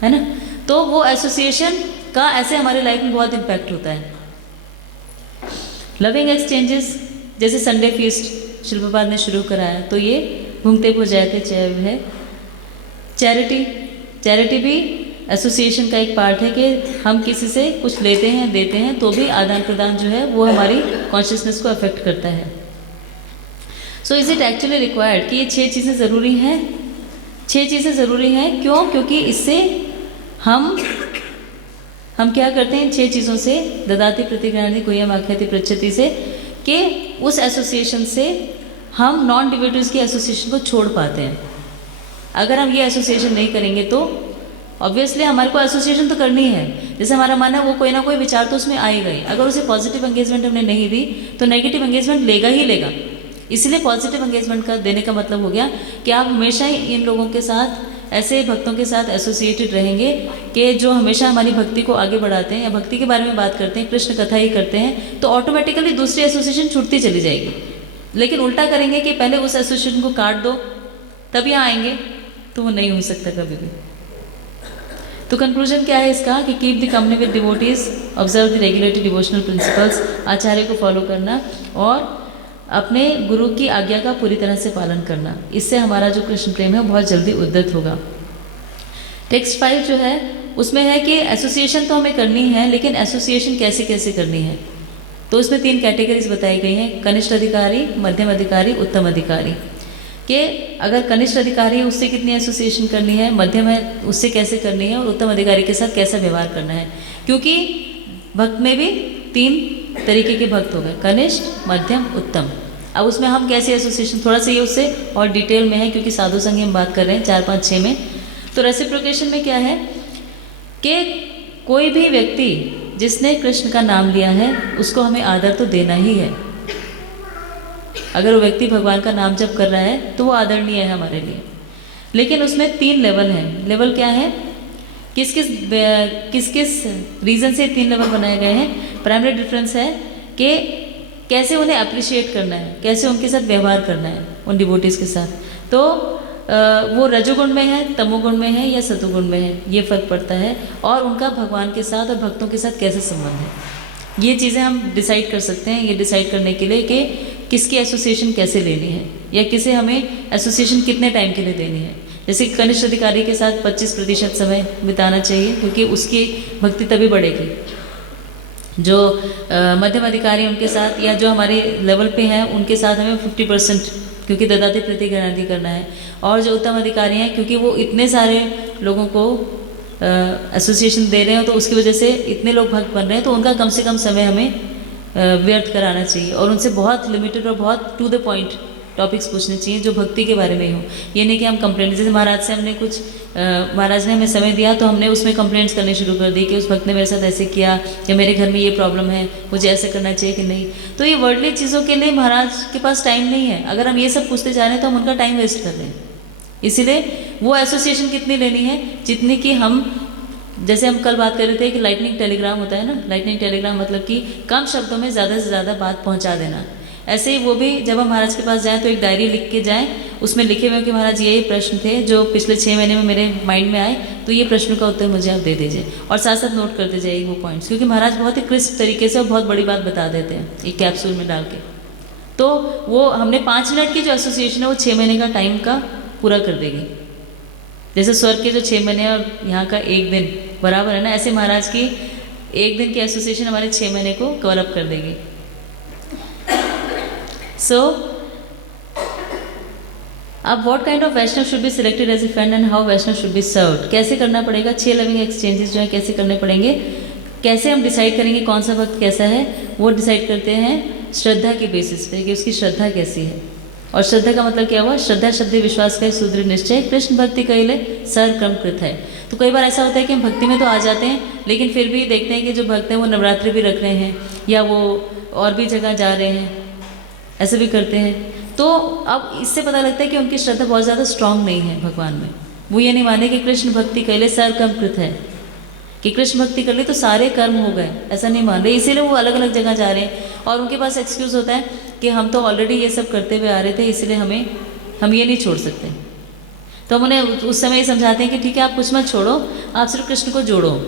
है ना। तो वो एसोसिएशन का ऐसे हमारे लाइफ में बहुत इम्पैक्ट होता है। लविंग एक्सचेंजेस जैसे संडे फीस्ट श्रील प्रभुपाद ने शुरू कराया, तो ये घूमते पुजाते चैव है। चैरिटी भी एसोसिएशन का एक पार्ट है कि हम किसी से कुछ लेते हैं देते हैं तो भी आदान प्रदान जो है वो हमारी कॉन्शियसनेस को अफेक्ट करता है। So is it actually required कि ये 6 चीज़ें ज़रूरी हैं। 6 चीज़ें ज़रूरी हैं क्यों? क्योंकि इससे हम क्या करते हैं इन 6 चीज़ों से, ददाति प्रतिग्रहणादि गुह्यम आख्याति पृच्छति से, कि उस एसोसिएशन से हम नॉन डिवोटीज की एसोसिएशन को छोड़ पाते हैं। अगर हम ये एसोसिएशन नहीं करेंगे तो ऑब्वियसली हमारे को एसोसिएशन तो करनी है। जैसे हमारा मन है वो कोई ना कोई विचार तो उसमें आएगा ही। अगर उसे पॉजिटिव एंगेजमेंट हमने नहीं दी तो नेगेटिव एंगेजमेंट लेगा ही लेगा। इसलिए पॉजिटिव एंगेजमेंट का देने का मतलब हो गया कि आप हमेशा ही इन लोगों के साथ, ऐसे भक्तों के साथ एसोसिएटेड रहेंगे कि जो हमेशा हमारी भक्ति को आगे बढ़ाते हैं या भक्ति के बारे में बात करते हैं, कृष्ण कथा ही करते हैं, तो ऑटोमेटिकली दूसरी एसोसिएशन छूटती चली जाएगी। लेकिन उल्टा करेंगे कि पहले उस एसोसिएशन को काट दो तब यहाँ आएंगे, तो वो नहीं हो सकता कभी भी। तो कंक्लूजन क्या है इसका कि keep the company with devotees, observe the regulatory devotional principles, आचार्य को फॉलो करना और अपने गुरु की आज्ञा का पूरी तरह से पालन करना। इससे हमारा जो कृष्ण प्रेम है वो बहुत जल्दी उद्यत होगा। टेक्स्ट 5 जो है उसमें है कि एसोसिएशन तो हमें करनी है, लेकिन एसोसिएशन कैसे कैसे करनी है। तो इसमें 3 कैटेगरीज बताई गई हैं, कनिष्ठ अधिकारी, मध्यम अधिकारी, उत्तम अधिकारी। कि अगर कनिष्ठ अधिकारी है उससे कितनी एसोसिएशन करनी है, मध्यम है उससे कैसे करनी है और उत्तम अधिकारी के साथ कैसा व्यवहार करना है। क्योंकि भक्त में भी 3 तरीके के भक्त हो गए, कनिष्ठ, मध्यम, उत्तम। अब उसमें हम कैसे एसोसिएशन, थोड़ा सा ये उससे और डिटेल में है क्योंकि साधु संग हम बात कर रहे हैं 4, 5, 6 में। तो रेसिप्रोकेशन में क्या है कि कोई भी व्यक्ति जिसने कृष्ण का नाम लिया है उसको हमें आदर तो देना ही है। अगर वो व्यक्ति भगवान का नाम जप कर रहा है तो वो आदरणीय है हमारे लिए। लेकिन उसमें 3 लेवल हैं। लेवल क्या है, किस किस रीज़न से 3 लेवल बनाए गए हैं। प्राइमरी डिफरेंस है कि कैसे उन्हें अप्रिशिएट करना है, कैसे उनके साथ व्यवहार करना है उन डिवोटीज़ के साथ। तो वो रजोगुण में है, तमोगुण में है या सतोगुण में है, ये फर्क पड़ता है। और उनका भगवान के साथ और भक्तों के साथ कैसे संबंध है, ये चीज़ें हम डिसाइड कर सकते हैं। ये डिसाइड करने के लिए कि किसकी एसोसिएशन कैसे लेनी है या किसे हमें एसोसिएशन कितने टाइम के लिए देनी है। जैसे कि कनिष्ठ अधिकारी के साथ 25% समय बिताना चाहिए, क्योंकि उसकी भक्ति तभी बढ़ेगी। जो मध्यम अधिकारी उनके साथ या जो हमारे लेवल पे हैं उनके साथ हमें 50%, क्योंकि ददाति प्रति गणाति करना है। और जो उत्तम अधिकारी हैं, क्योंकि वो इतने सारे लोगों को एसोसिएशन दे रहे हैं, तो उसकी वजह से इतने लोग भक्त बन रहे हैं, तो उनका कम से कम समय हमें व्यर्थ कराना चाहिए और उनसे बहुत लिमिटेड और बहुत टू द पॉइंट टॉपिक्स पूछने चाहिए जो भक्ति के बारे में हो। ये नहीं कि हम कंप्लेंट, जैसे महाराज से हमने कुछ महाराज ने हमें समय दिया तो हमने उसमें कंप्लेंट्स करने शुरू कर दी कि उस भक्त ने मेरे साथ ऐसे किया या मेरे घर में ये प्रॉब्लम है, मुझे ऐसे करना चाहिए कि नहीं। तो ये वर्ल्डली चीज़ों के लिए महाराज के पास टाइम नहीं है। अगर हम ये सब पूछते जा रहे हैं तो हम उनका टाइम वेस्ट कर रहे हैं। इसीलिए वो एसोसिएशन कितनी लेनी है, जितनी कि हम, जैसे हम कल बात कर रहे थे कि लाइटनिंग टेलीग्राम होता है ना, लाइटनिंग टेलीग्राम मतलब कि कम शब्दों में ज़्यादा से ज़्यादा बात पहुंचा देना। ऐसे ही वो भी जब हम महाराज के पास जाएं तो एक डायरी लिख के जाएं, उसमें लिखे हुए कि महाराज ये प्रश्न थे जो पिछले 6 महीने में मेरे माइंड में आए, तो ये प्रश्न का उत्तर मुझे आप दे दीजिए, और साथ साथ नोट करते जाइए वो पॉइंट्स, क्योंकि महाराज बहुत ही क्रिस्प तरीके से और बहुत बड़ी बात बता देते हैं एक कैप्सूल में डाल के। तो वो हमने 5 मिनट की जो एसोसिएशन है वो 6 महीने का टाइम का पूरा कर देगी। जैसे स्वर्ग के जो 6 महीने और यहाँ का 1 दिन बराबर है ना, ऐसे महाराज की 1 दिन की एसोसिएशन हमारे 6 महीने को कवर अप कर देगी। So, अब what kind of Vaishnava should be selected as a friend and how Vaishnava should be served, कैसे करना पड़ेगा। 6 लविंग एक्सचेंजेस जो है कैसे करने पड़ेंगे, कैसे हम डिसाइड करेंगे कौन सा भक्त कैसा है, वो डिसाइड करते हैं श्रद्धा के बेसिस पे कि उसकी श्रद्धा कैसी है। और श्रद्धा का मतलब क्या हुआ, श्रद्धा शब्द विश्वास का सुदृढ़ निश्चय, कृष्ण भक्ति कहले सर क्रम कृत है। तो कई बार ऐसा होता है कि हम भक्ति में तो आ जाते हैं, लेकिन फिर भी देखते हैं कि जो भक्त हैं वो नवरात्रि भी रख रहे हैं या वो और भी जगह जा रहे हैं, ऐसे भी करते हैं। तो अब इससे पता लगता है कि उनकी श्रद्धा बहुत ज़्यादा स्ट्रांग नहीं है भगवान में। वो ये नहीं माने कि कृष्ण भक्ति कहले सर कर्म कृत है, कि कृष्ण भक्ति कर ले तो सारे कर्म हो गए, ऐसा नहीं मान रहे। इसीलिए वो अलग अलग जगह जा रहे हैं और उनके पास एक्सक्यूज़ होता है कि हम तो ऑलरेडी ये सब करते हुए आ रहे थे, इसलिए हम ये नहीं छोड़ सकते। तो हम उन्हें उस समय ये समझाते हैं कि ठीक है आप कुछ मत छोड़ो, आप सिर्फ कृष्ण को जोड़ो,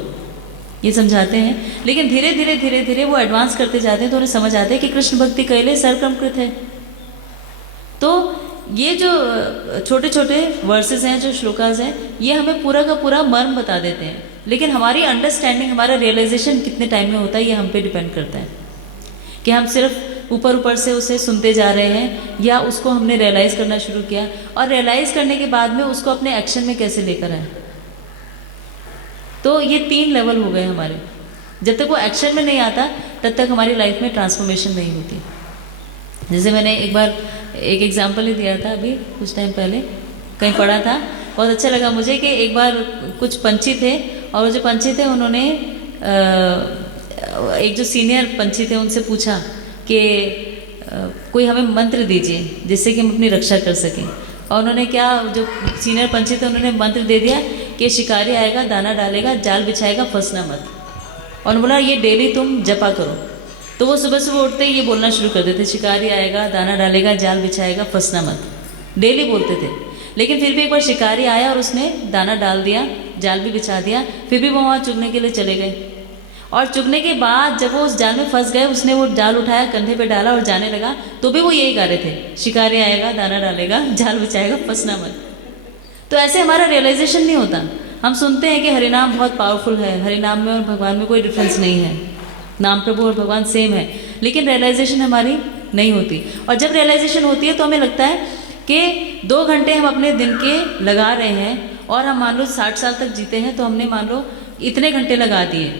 ये समझाते हैं। लेकिन धीरे धीरे धीरे धीरे वो एडवांस करते जाते हैं तो उन्हें समझ आता है कि कृष्ण भक्ति कहले सरक्रमकृत है। तो ये जो छोटे छोटे वर्सेस हैं, जो श्लोकास हैं, ये हमें पूरा का पूरा मर्म बता देते हैं। लेकिन हमारी अंडरस्टैंडिंग, हमारा रियलाइजेशन कितने टाइम में होता है ये हम पे डिपेंड करता है कि हम सिर्फ ऊपर ऊपर से उसे सुनते जा रहे हैं या उसको हमने रियलाइज़ करना शुरू किया और रियलाइज़ करने के बाद में उसको अपने एक्शन में कैसे लेकर आए। तो ये 3 लेवल हो गए हमारे। जब तक वो एक्शन में नहीं आता तब तक हमारी लाइफ में ट्रांसफॉर्मेशन नहीं होती। जैसे मैंने एक बार एक एग्जांपल ही दिया था अभी कुछ टाइम पहले, कहीं पढ़ा था, बहुत अच्छा लगा मुझे कि एक बार कुछ पंछी थे और वो जो पंछी थे उन्होंने एक जो सीनियर पंछी थे उनसे पूछा कि कोई हमें मंत्र दीजिए जिससे कि हम अपनी रक्षा कर सकें। और उन्होंने क्या, जो सीनियर पंछी थे उन्होंने मंत्र दे दिया कि शिकारी आएगा, दाना डालेगा, जाल बिछाएगा, फंसना मत। और उन्होंने बोला ये डेली तुम जपा करो। तो वो सुबह सुबह उठते ही ये बोलना शुरू कर देते, शिकारी आएगा, दाना डालेगा, जाल बिछाएगा, फंसना मत, डेली बोलते थे। लेकिन फिर भी एक बार शिकारी आया और उसने दाना डाल दिया, जाल भी बिछा दिया, फिर भी वो वहाँ चुगने के लिए चले गए। और चुगने के बाद जब वो उस जाल में फंस गए, उसने वो जाल उठाया, कंधे पे डाला और जाने लगा, तो भी वो यही गा रहे थे, शिकारी आएगा, दाना डालेगा, जाल बिछाएगा, फंसना मत। तो ऐसे हमारा रियलाइजेशन नहीं होता। हम सुनते हैं कि हरिनाम बहुत पावरफुल है, हरिनाम में और भगवान में कोई डिफरेंस नहीं है, नाम प्रभु और भगवान सेम है, लेकिन रियलाइजेशन हमारी नहीं होती। और जब रियलाइजेशन होती है तो हमें लगता है कि 2 घंटे हम अपने दिन के लगा रहे हैं और हम मान लो 60 साल तक जीते हैं, तो हमने मान लो इतने घंटे लगा दिए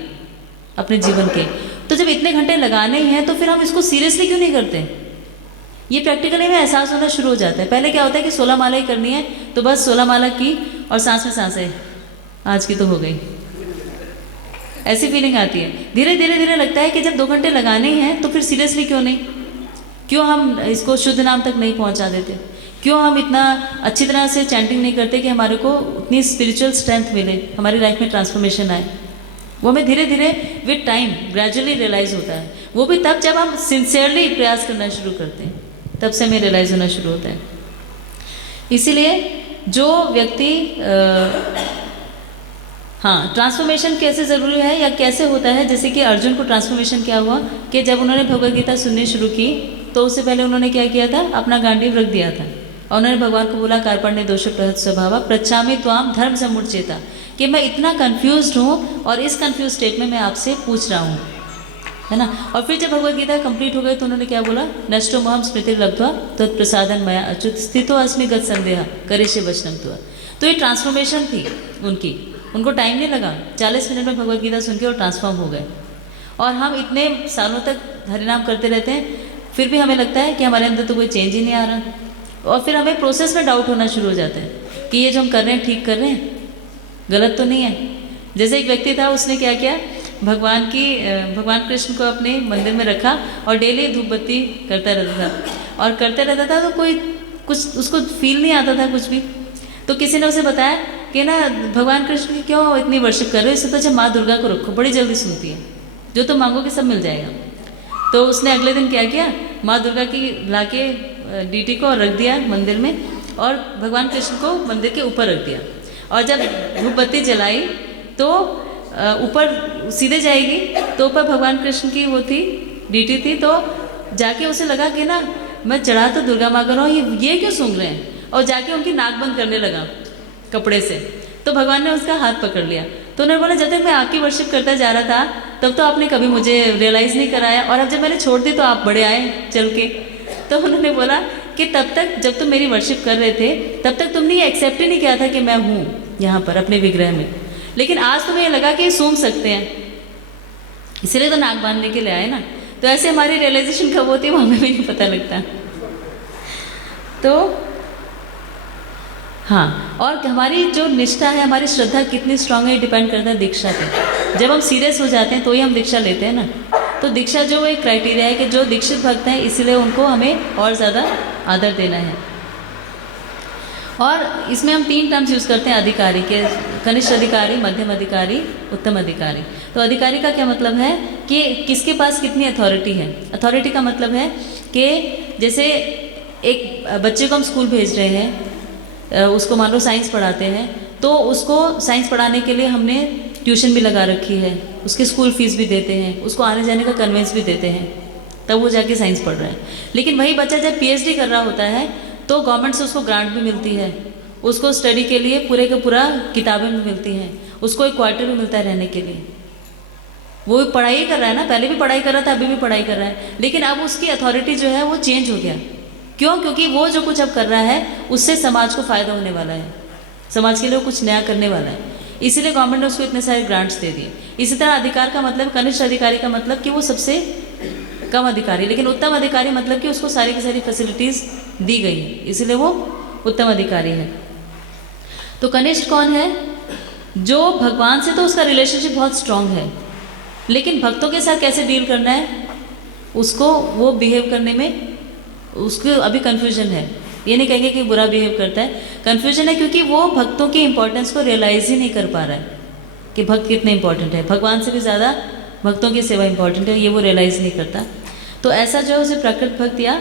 अपने जीवन के। तो जब इतने घंटे लगाने ही हैं तो फिर हम इसको सीरियसली क्यों नहीं करते। ये प्रैक्टिकली में एहसास होना शुरू हो जाता है। पहले क्या होता है कि 16 माला ही करनी है तो बस 16 माला की और सांस में सांसें, आज की तो हो गई, ऐसी फीलिंग आती है। धीरे धीरे धीरे लगता है कि जब 2 घंटे लगाने ही हैं तो फिर सीरियसली क्यों नहीं, क्यों हम इसको शुद्ध नाम तक नहीं पहुंचा देते, क्यों हम इतना अच्छी तरह से चैंटिंग नहीं करते कि हमारे को उतनी स्पिरिचुअल स्ट्रेंथ मिले, हमारी लाइफ में ट्रांसफॉर्मेशन आए। वो हमें धीरे धीरे विद टाइम ग्रेजुअली रियलाइज होता है। वो भी तब जब हम सिंसियरली प्रयास करना शुरू करते हैं, तब से हमें रियलाइज़ होना शुरू होता है। इसीलिए जो व्यक्ति हाँ, ट्रांसफॉर्मेशन कैसे ज़रूरी है या कैसे होता है, जैसे कि अर्जुन को ट्रांसफॉर्मेशन क्या हुआ कि जब उन्होंने भगवद गीता सुननी शुरू की तो उससे पहले उन्होंने क्या किया था, अपना गांडीव रख दिया था और उन्होंने भगवान को बोला कार्पण्य दोष प्रहत स्वभाव प्रच्छामि त्वाम धर्म समुच्चेता, कि मैं इतना कन्फ्यूज्ड हूँ और इस कन्फ्यूज स्टेट में मैं आपसे पूछ रहा हूँ, है ना। और फिर जब भगवद गीता कंप्लीट हो गई तो उन्होंने क्या बोला, नष्टो मोहम स्मृति लब्ध्वा तत्प्रसादन मया अच्युत स्थितो अस्मि गत संदेह करिष्ये वचनं त्वं। तो ये ट्रांसफॉर्मेशन थी उनकी, उनको टाइम नहीं लगा, 40 मिनट में भगवद गीता सुन के और ट्रांसफॉर्म हो गए। और हम इतने सालों तक हरिनाम करते रहते हैं, फिर भी हमें लगता है कि हमारे अंदर तो कोई चेंज ही नहीं आ रहा, और फिर हमें प्रोसेस में डाउट होना शुरू हो जाता है कि ये जो हम कर रहे हैं ठीक कर रहे हैं, गलत तो नहीं है। जैसे एक व्यक्ति था, उसने क्या किया, भगवान कृष्ण को अपने मंदिर में रखा और डेली धूप बत्ती करता रहता था, और करते रहता था तो कोई कुछ उसको फील नहीं आता था कुछ भी। तो किसी ने उसे बताया कि ना भगवान कृष्ण की क्यों इतनी वर्शिप कर रहे हो, इससे तो अच्छा माँ दुर्गा को रखो, बड़ी जल्दी सुनती है, जो तुम मांगोगे सब मिल जाएगा। तो उसने अगले दिन क्या किया, माँ दुर्गा की लाके डीटी को रख दिया मंदिर में और भगवान कृष्ण को मंदिर के ऊपर रख दिया, और जब धूप बत्ती जलाई तो ऊपर सीधे जाएगी, तो ऊपर भगवान कृष्ण की वो थी डीटी थी, तो जाके उसे लगा कि ना मैं चढ़ा तो दुर्गा माँ कर रहा हूँ, ये क्यों सूंघ रहे हैं, और जाके उनकी नाक बंद करने लगा कपड़े से। तो भगवान ने उसका हाथ पकड़ लिया। तो उन्होंने बोला जब तक मैं आपकी वर्शिप करता जा रहा था तब तो आपने कभी मुझे रियलाइज़ नहीं कराया, और अब जब मैंने छोड़ दी तो आप बड़े आए चल के। तो उन्होंने बोला कि तब तक जब तुम मेरी वर्शिप कर रहे थे तब तक तुमने ये एक्सेप्ट ही नहीं किया था कि मैं हूँ यहाँ पर अपने विग्रह में, लेकिन आज तुम्हें ये लगा कि सूंघ सकते हैं, इसीलिए तो नाक बांधने के लिए आए ना। तो ऐसे हमारी रियलाइजेशन कब होती है वो हमें भी नहीं पता लगता। तो हाँ, और हमारी जो निष्ठा है, हमारी श्रद्धा कितनी स्ट्रांग है, डिपेंड करता है दीक्षा पे। जब हम सीरियस हो जाते हैं तो ही हम दीक्षा लेते हैं ना। तो दीक्षा जो एक क्राइटेरिया है कि जो दीक्षित भक्त हैं, इसलिए उनको हमें और ज़्यादा आदर देना है। और इसमें हम 3 टर्म्स यूज़ करते हैं अधिकारी के, कनिष्ठ अधिकारी, मध्यम अधिकारी, उत्तम अधिकारी। तो अधिकारी का क्या मतलब है कि किसके पास कितनी अथॉरिटी है। अथॉरिटी का मतलब है कि जैसे एक बच्चे को हम स्कूल भेज रहे हैं, उसको मान लो साइंस पढ़ाते हैं, तो उसको साइंस पढ़ाने के लिए हमने ट्यूशन भी लगा रखी है, उसकी स्कूल फीस भी देते हैं, उसको आने जाने का कन्वेंस भी देते हैं, तब वो जाके साइंस पढ़ रहा है। लेकिन वही बच्चा जब पीएचडी कर रहा होता है तो गवर्नमेंट से उसको ग्रांट भी मिलती है, उसको स्टडी के लिए पूरे का पूरा किताबें भी मिलती हैं, उसको एक क्वार्टर भी मिलता है रहने के लिए। वो पढ़ाई कर रहा है ना, पहले भी पढ़ाई कर रहा था, अभी भी पढ़ाई कर रहा है, लेकिन अब उसकी अथॉरिटी जो है वो चेंज हो गया। क्यों? क्योंकि वो जो कुछ अब कर रहा है उससे समाज को फ़ायदा होने वाला है, समाज के लिए कुछ नया करने वाला है, इसीलिए गवर्नमेंट ने उसको इतने सारे ग्रांट्स दे दिए। इसी तरह अधिकार का मतलब, कनिष्ठ अधिकारी का मतलब कि वो सबसे कम अधिकारी, लेकिन उत्तम अधिकारी मतलब कि उसको सारी की सारी फैसिलिटीज़ दी गई है, इसीलिए वो उत्तम अधिकारी है। तो कनिष्ठ कौन है? जो भगवान से तो उसका रिलेशनशिप बहुत स्ट्रांग है, लेकिन भक्तों के साथ कैसे डील करना है उसको, वो बिहेव करने में उसको अभी कन्फ्यूजन है। ये नहीं कहेंगे कि बुरा बिहेव करता है, कन्फ्यूजन है क्योंकि वो भक्तों की इंपॉर्टेंस को रियलाइज़ ही नहीं कर पा रहा है कि भक्त कितने इंपॉर्टेंट है, भगवान से भी ज़्यादा भक्तों की सेवा इंपॉर्टेंट है, ये वो रियलाइज़ नहीं करता। तो ऐसा जो है उसे प्रकृत भक्त या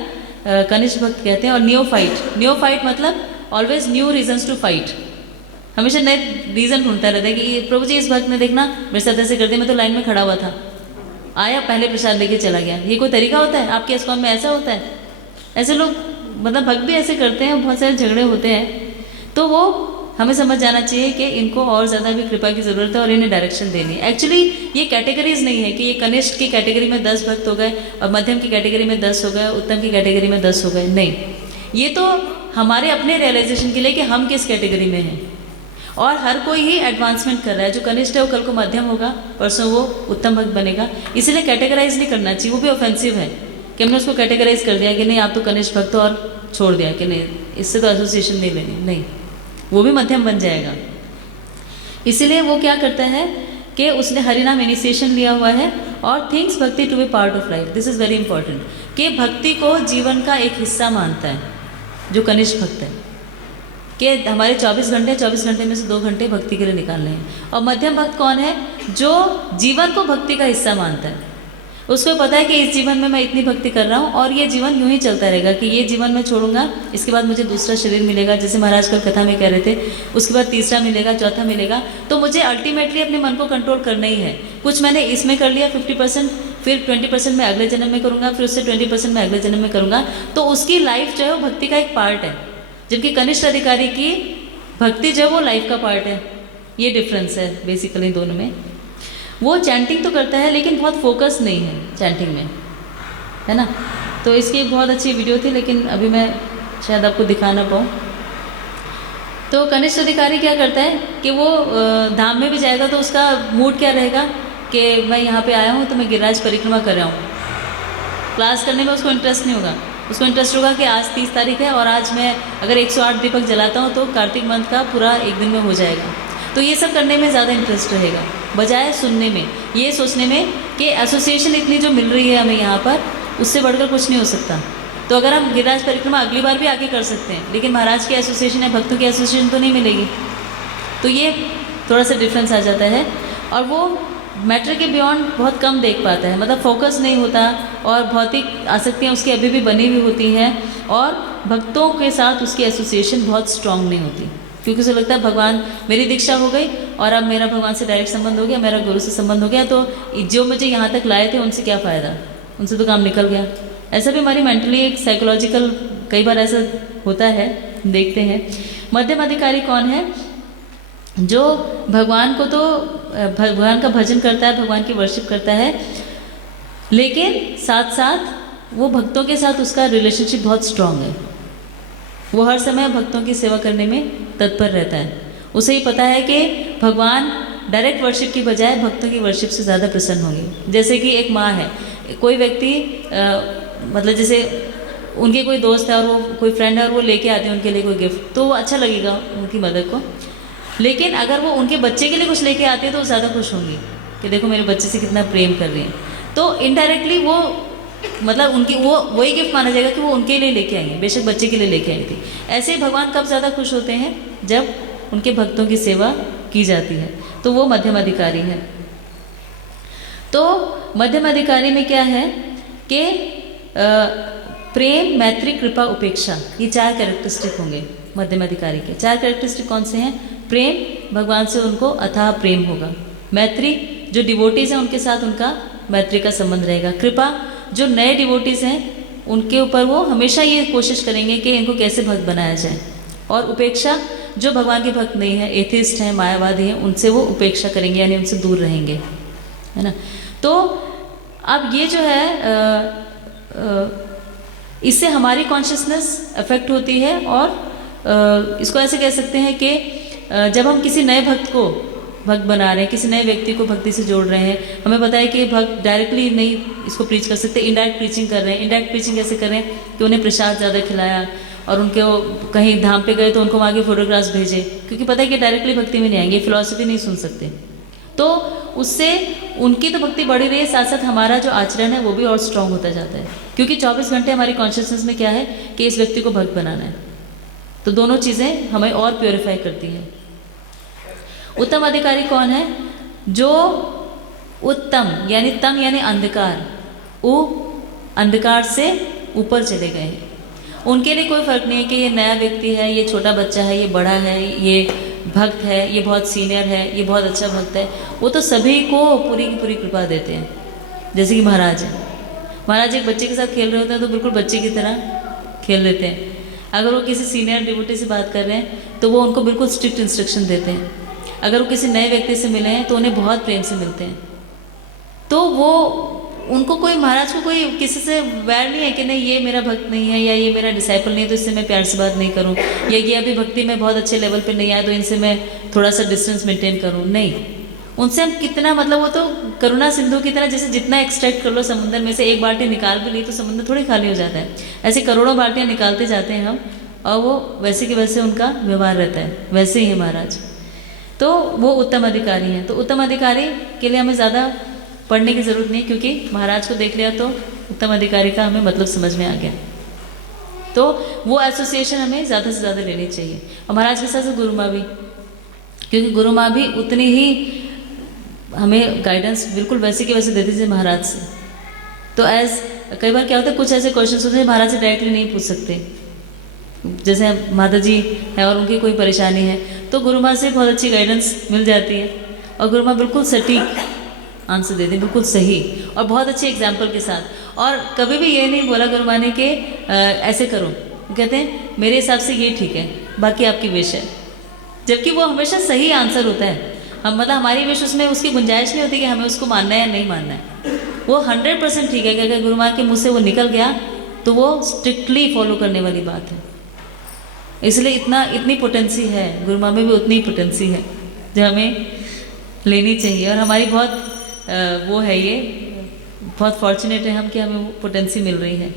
कनिष्ठ भक्त कहते हैं। और नियोफाइट मतलब always new reasons to fight, हमेशा नए रीज़न ढूंढता रहता है कि प्रभु जी इस भक्त ने देखना मेरे साथ ऐसे कर दिया, मैं तो लाइन में खड़ा हुआ था, आया पहले प्रसाद लेके चला गया। ये कोई तरीका होता है? आपके इस्कॉन में ऐसा होता है? ऐसे लोग मतलब भक्त भी ऐसे करते हैं, बहुत सारे झगड़े होते हैं। तो वो हमें समझ जाना चाहिए कि इनको और ज़्यादा भी कृपा की ज़रूरत है और इन्हें डायरेक्शन देनी है। एक्चुअली ये कैटेगरीज नहीं है कि ये कनिष्ठ की कैटेगरी में 10 भक्त हो गए और मध्यम की कैटेगरी में 10 हो गए, उत्तम की कैटेगरी में 10 हो गए, नहीं। ये तो हमारे अपने रियलाइजेशन के लिए कि हम किस कैटेगरी में हैं, और हर कोई ही एडवांसमेंट कर रहा है। जो कनिष्ठ है वो कल को मध्यम होगा, परसों वो उत्तम भक्त बनेगा, इसीलिए कैटेगराइज नहीं करना चाहिए। वो भी ऑफेंसिव है कि हमने उसको कैटेगराइज कर दिया कि नहीं आप तो कनिष्ठ भक्त हो, और छोड़ दिया कि नहीं इससे तो एसोसिएशन नहीं लेनी, नहीं, वो भी मध्यम बन जाएगा। इसीलिए वो क्या करता है कि उसने हरिनाम इनिशिएशन लिया हुआ है और thinks bhakti to be part of life. This is very important कि भक्ति को जीवन का एक हिस्सा मानता है जो कनिष्ठ भक्त है, कि हमारे 24 घंटे में से 2 घंटे भक्ति के लिए निकालने हैं। और मध्यम भक्त कौन है? जो जीवन को भक्ति का हिस्सा मानता है। उसको पता है कि इस जीवन में मैं इतनी भक्ति कर रहा हूँ और ये जीवन यूं ही चलता रहेगा, कि ये जीवन मैं छोड़ूंगा, इसके बाद मुझे दूसरा शरीर मिलेगा, जैसे महाराज कल कथा में कह रहे थे, उसके बाद तीसरा मिलेगा, चौथा मिलेगा। तो मुझे अल्टीमेटली अपने मन को कंट्रोल करना ही है। कुछ मैंने इसमें कर लिया 50%, फिर 20% मैं अगले जन्म में करूँगा, फिर उससे 20% मैं अगले जन्म में करूँगा। तो उसकी लाइफ जो है वो भक्ति का एक पार्ट है, जबकि कनिष्ठ अधिकारी की भक्ति जो है वो लाइफ का पार्ट है। ये डिफरेंस है बेसिकली दोनों में। वो चैंटिंग तो करता है लेकिन बहुत फोकस नहीं है चैंटिंग में, है ना। तो इसकी एक बहुत अच्छी वीडियो थी, लेकिन अभी मैं शायद आपको दिखा ना पाऊँ। तो कनिष्ठ अधिकारी क्या करता है कि वो धाम में भी जाएगा तो उसका मूड क्या रहेगा कि मैं यहाँ पे आया हूँ तो मैं गिरिराज परिक्रमा कर रहा हूँ। क्लास करने में उसको इंटरेस्ट नहीं होगा। उसको इंटरेस्ट होगा कि आज 30 तारीख है और आज मैं अगर 108 दीपक जलाता हूँ तो कार्तिक मंथ का पूरा एक दिन में हो जाएगा। तो ये सब करने में ज़्यादा इंटरेस्ट रहेगा, बजाय सुनने में, ये सोचने में कि एसोसिएशन इतनी जो मिल रही है हमें यहाँ पर, उससे बढ़कर कुछ नहीं हो सकता। तो अगर हम गिरिराज परिक्रमा अगली बार भी आके कर सकते हैं, लेकिन महाराज की एसोसिएशन है, भक्तों की एसोसिएशन तो नहीं मिलेगी। तो ये थोड़ा सा डिफरेंस आ जाता है। और वो मैटर के बियॉन्ड बहुत कम देख पाता है, मतलब फोकस नहीं होता, और भौतिक आसक्तियाँ उसकी अभी भी बनी हुई होती हैं, और भक्तों के साथ उसकी एसोसिएशन बहुत स्ट्रांग नहीं होती, क्योंकि उसे लगता है भगवान, मेरी दीक्षा हो गई और अब मेरा भगवान से डायरेक्ट संबंध हो गया, मेरा गुरु से संबंध हो गया, तो जो मुझे यहाँ तक लाए थे उनसे क्या फ़ायदा, उनसे तो काम निकल गया। ऐसा भी हमारी मेंटली एक साइकोलॉजिकल कई बार ऐसा होता है, देखते हैं। मध्यम अधिकारी कौन है? जो भगवान को तो भगवान का भजन करता है, भगवान की वर्शिप करता है, लेकिन साथ साथ वो भक्तों के साथ उसका रिलेशनशिप बहुत स्ट्रांग है। वो हर समय भक्तों की सेवा करने में तत्पर रहता है। उसे ही पता है कि भगवान डायरेक्ट वर्शिप की बजाय भक्तों की वर्शिप से ज़्यादा प्रसन्न होंगे। जैसे कि एक माँ है, कोई व्यक्ति मतलब जैसे उनके कोई दोस्त है और वो कोई फ्रेंड है और वो लेके आते हैं उनके लिए कोई गिफ्ट, तो वो अच्छा लगेगा उनकी मदर को। लेकिन अगर वो उनके बच्चे के लिए कुछ लेके आते हैं तो वो ज़्यादा खुश होंगी कि देखो मेरे बच्चे से कितना प्रेम कर रही हैं। तो इनडायरेक्टली वो मतलब उनकी वो वही गिफ्ट माना जाएगा कि वो उनके लिए लेके आई हैं, बेशक बच्चे के लिए लेके आई थी। ऐसे ही भगवान कब ज़्यादा खुश होते हैं? जब उनके भक्तों की सेवा की जाती है। तो वो मध्यम अधिकारी है। तो मध्यम अधिकारी में क्या है कि प्रेम, मैत्री, कृपा, उपेक्षा, ये 4 कैरेक्टरिस्टिक होंगे मध्यम अधिकारी के। 4 कैरेक्टरिस्टिक कौन से हैं? प्रेम, भगवान से उनको अथाह प्रेम होगा। मैत्री, जो डिवोटीज हैं उनके साथ उनका मैत्री का संबंध रहेगा। कृपा, जो नए डिवोटीज हैं उनके ऊपर वो हमेशा ये कोशिश करेंगे कि इनको कैसे भक्त बनाया जाए। और उपेक्षा, जो भगवान के भक्त नहीं है, एथिस्ट हैं, मायावादी हैं, उनसे वो उपेक्षा करेंगे, यानी उनसे दूर रहेंगे, है ना। तो अब ये जो है इससे हमारी कॉन्शियसनेस अफेक्ट होती है। और इसको ऐसे कह सकते हैं कि जब हम किसी नए भक्त को भक्त बना रहे हैं, किसी नए व्यक्ति को भक्ति से जोड़ रहे हैं, हमें पता है कि भक्त डायरेक्टली नहीं इसको प्रीच कर सकते, इनडायरेक्ट प्रीचिंग कर रहे हैं। इनडायरेक्ट प्रीचिंग कैसे करें कि उन्हें प्रसाद ज़्यादा खिलाया और उनके कहीं धाम पे गए तो उनको वहाँ के फोटोग्राफ्स भेजे, क्योंकि पता है कि डायरेक्टली भक्ति में नहीं आएंगे, फिलॉसफी नहीं सुन सकते। तो उससे उनकी तो भक्ति बढ़ी रही है, साथ साथ हमारा जो आचरण है वो भी और स्ट्रांग होता जाता है, क्योंकि 24 घंटे हमारी कॉन्शियसनेस में क्या है कि इस व्यक्ति को भक्त बनाना है। तो दोनों चीज़ें हमें और प्योरीफाई करती हैं। उत्तम अधिकारी कौन है? जो उत्तम यानी तम यानी अंधकार, वो अंधकार से ऊपर चले गए हैं। उनके लिए कोई फर्क नहीं है कि ये नया व्यक्ति है, ये छोटा बच्चा है, ये बड़ा है, ये भक्त है, ये बहुत सीनियर है, ये बहुत अच्छा भक्त है। वो तो सभी को पूरी की पूरी कृपा देते हैं। जैसे कि महाराज है, महाराज एक बच्चे के साथ खेल रहे होते हैं तो बिल्कुल बच्चे की तरह खेल लेते हैं। अगर वो किसी सीनियर डिवोटी से बात कर रहे हैं तो वो उनको बिल्कुल स्ट्रिक्ट इंस्ट्रक्शन देते हैं। अगर वो किसी नए व्यक्ति से मिले हैं तो उन्हें बहुत प्रेम से मिलते हैं। तो वो उनको कोई, महाराज को कोई किसी से वैर नहीं है कि नहीं ये मेरा भक्त नहीं है या ये मेरा डिसाइपल नहीं है तो इससे मैं प्यार से बात नहीं करूं, या ये अभी भक्ति में बहुत अच्छे लेवल पे नहीं आया तो इनसे मैं थोड़ा सा डिस्टेंस मेंटेन करूं। नहीं, उनसे हम कितना, मतलब वो तो करुणा सिंधु की तरह, जैसे जितना एक्सट्रैक्ट कर लो समुद्र में से, एक बाल्टी निकाल भी ली तो समुद्र थोड़ी खाली हो जाता है। ऐसे करोड़ों बाल्टियाँ निकालते जाते हैं हम, और वो वैसे के वैसे उनका व्यवहार रहता है। वैसे ही है महाराज। तो वो उत्तम अधिकारी हैं। तो उत्तम अधिकारी के लिए हमें ज़्यादा पढ़ने की ज़रूरत नहीं, क्योंकि महाराज को देख लिया तो उत्तम अधिकारी का हमें मतलब समझ में आ गया। तो वो एसोसिएशन हमें ज़्यादा से ज़्यादा लेनी चाहिए। और महाराज के साथ गुरु माँ भी, क्योंकि गुरु माँ भी उतनी ही हमें गाइडेंस बिल्कुल वैसे के वैसे देती थी महाराज से। तो कई बार क्या होता है, कुछ ऐसे क्वेश्चन होते हैं महाराज से डायरेक्टली नहीं पूछ सकते, जैसे माता जी है और उनकी कोई परेशानी है, तो गुरु माँ से बहुत अच्छी गाइडेंस मिल जाती है और गुरु माँ बिल्कुल सटीक आंसर देते हैं, बिल्कुल सही और बहुत अच्छे एग्जाम्पल के साथ। और कभी भी ये नहीं बोला गुरु माँ ने कि ऐसे करो, कहते हैं मेरे हिसाब से ये ठीक है, बाकी आपकी विश है, जबकि वो हमेशा सही आंसर होता है। हम मतलब हमारी विश उसमें उसकी गुंजाइश नहीं होती कि हमें उसको मानना है या नहीं मानना है। वो 100% ठीक है कि अगर गुरु माँ के मुँह से वो निकल गया तो वो स्ट्रिक्टली फॉलो करने वाली बात है। इसलिए इतनी पोटेंसी है गुरु माँ में भी, उतनी पोटेंसी है जो हमें लेनी चाहिए। और हमारी बहुत वो है, ये बहुत फॉर्चुनेट है हम कि हमें वो पोटेंसी मिल रही है।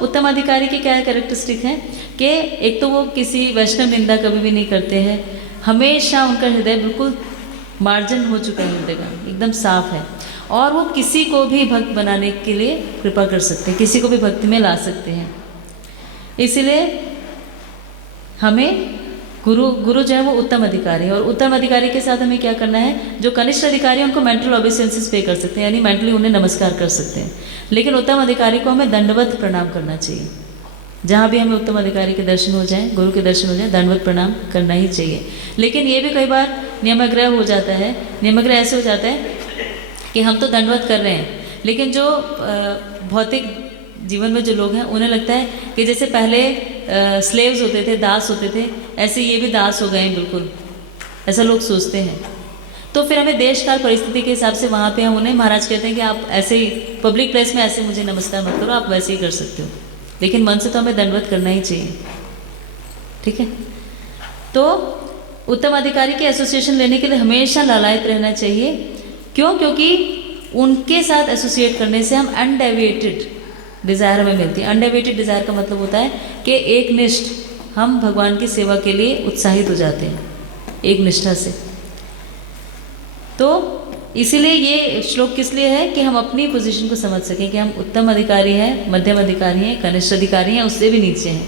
उत्तम अधिकारी के क्या कैरेक्टरिस्टिक हैं कि एक तो वो किसी वैष्णव निंदा कभी भी नहीं करते हैं, हमेशा उनका हृदय बिल्कुल मार्जन हो चुका है, हृदय का एकदम साफ है, और वो किसी को भी भक्त बनाने के लिए कृपा कर सकते हैं, किसी को भी भक्ति में ला सकते हैं। इसलिए हमें गुरु जो है वो उत्तम अधिकारी है, और उत्तम अधिकारी के साथ हमें क्या करना है, जो कनिष्ठ अधिकारी हैं उनको मेंटल ओबेसेंसेस पे कर सकते हैं, यानी मेंटली उन्हें नमस्कार कर सकते हैं, लेकिन उत्तम अधिकारी को हमें दंडवत प्रणाम करना चाहिए। जहाँ भी हमें उत्तम अधिकारी के दर्शन हो जाएं, गुरु के दर्शन हो जाएं, दंडवत प्रणाम करना ही चाहिए। लेकिन ये भी कई बार नियमाग्रह हो जाता है, नियमाग्रह ऐसे हो जाता है कि हम तो दंडवत कर रहे हैं, लेकिन जो भौतिक जीवन में जो लोग हैं उन्हें लगता है कि जैसे पहले स्लेव्स होते थे, दास होते थे, ऐसे ये भी दास हो गए हैं, बिल्कुल ऐसा लोग सोचते हैं। तो फिर हमें देश काल परिस्थिति के हिसाब से वहाँ पे हम उन्हें, महाराज कहते हैं कि आप ऐसे ही पब्लिक प्लेस में ऐसे मुझे नमस्कार मत करो, आप वैसे ही कर सकते हो, लेकिन मन से तो हमें दंडवत करना ही चाहिए, ठीक है। तो उत्तम अधिकारी के एसोसिएशन लेने के लिए हमेशा लालायित रहना चाहिए। क्यों? क्योंकि उनके साथ एसोसिएट करने से हम अनडेविएटेड डिज़ायर हमें मिलती है। अनडेविएटेड डिज़ायर का मतलब होता है कि एक निष्ठ हम भगवान की सेवा के लिए उत्साहित हो जाते हैं, एक निष्ठा से। तो इसीलिए ये श्लोक किस लिए है कि हम अपनी पोजीशन को समझ सकें कि हम उत्तम अधिकारी हैं, मध्यम अधिकारी हैं, कनिष्ठ अधिकारी हैं, उससे भी नीचे हैं,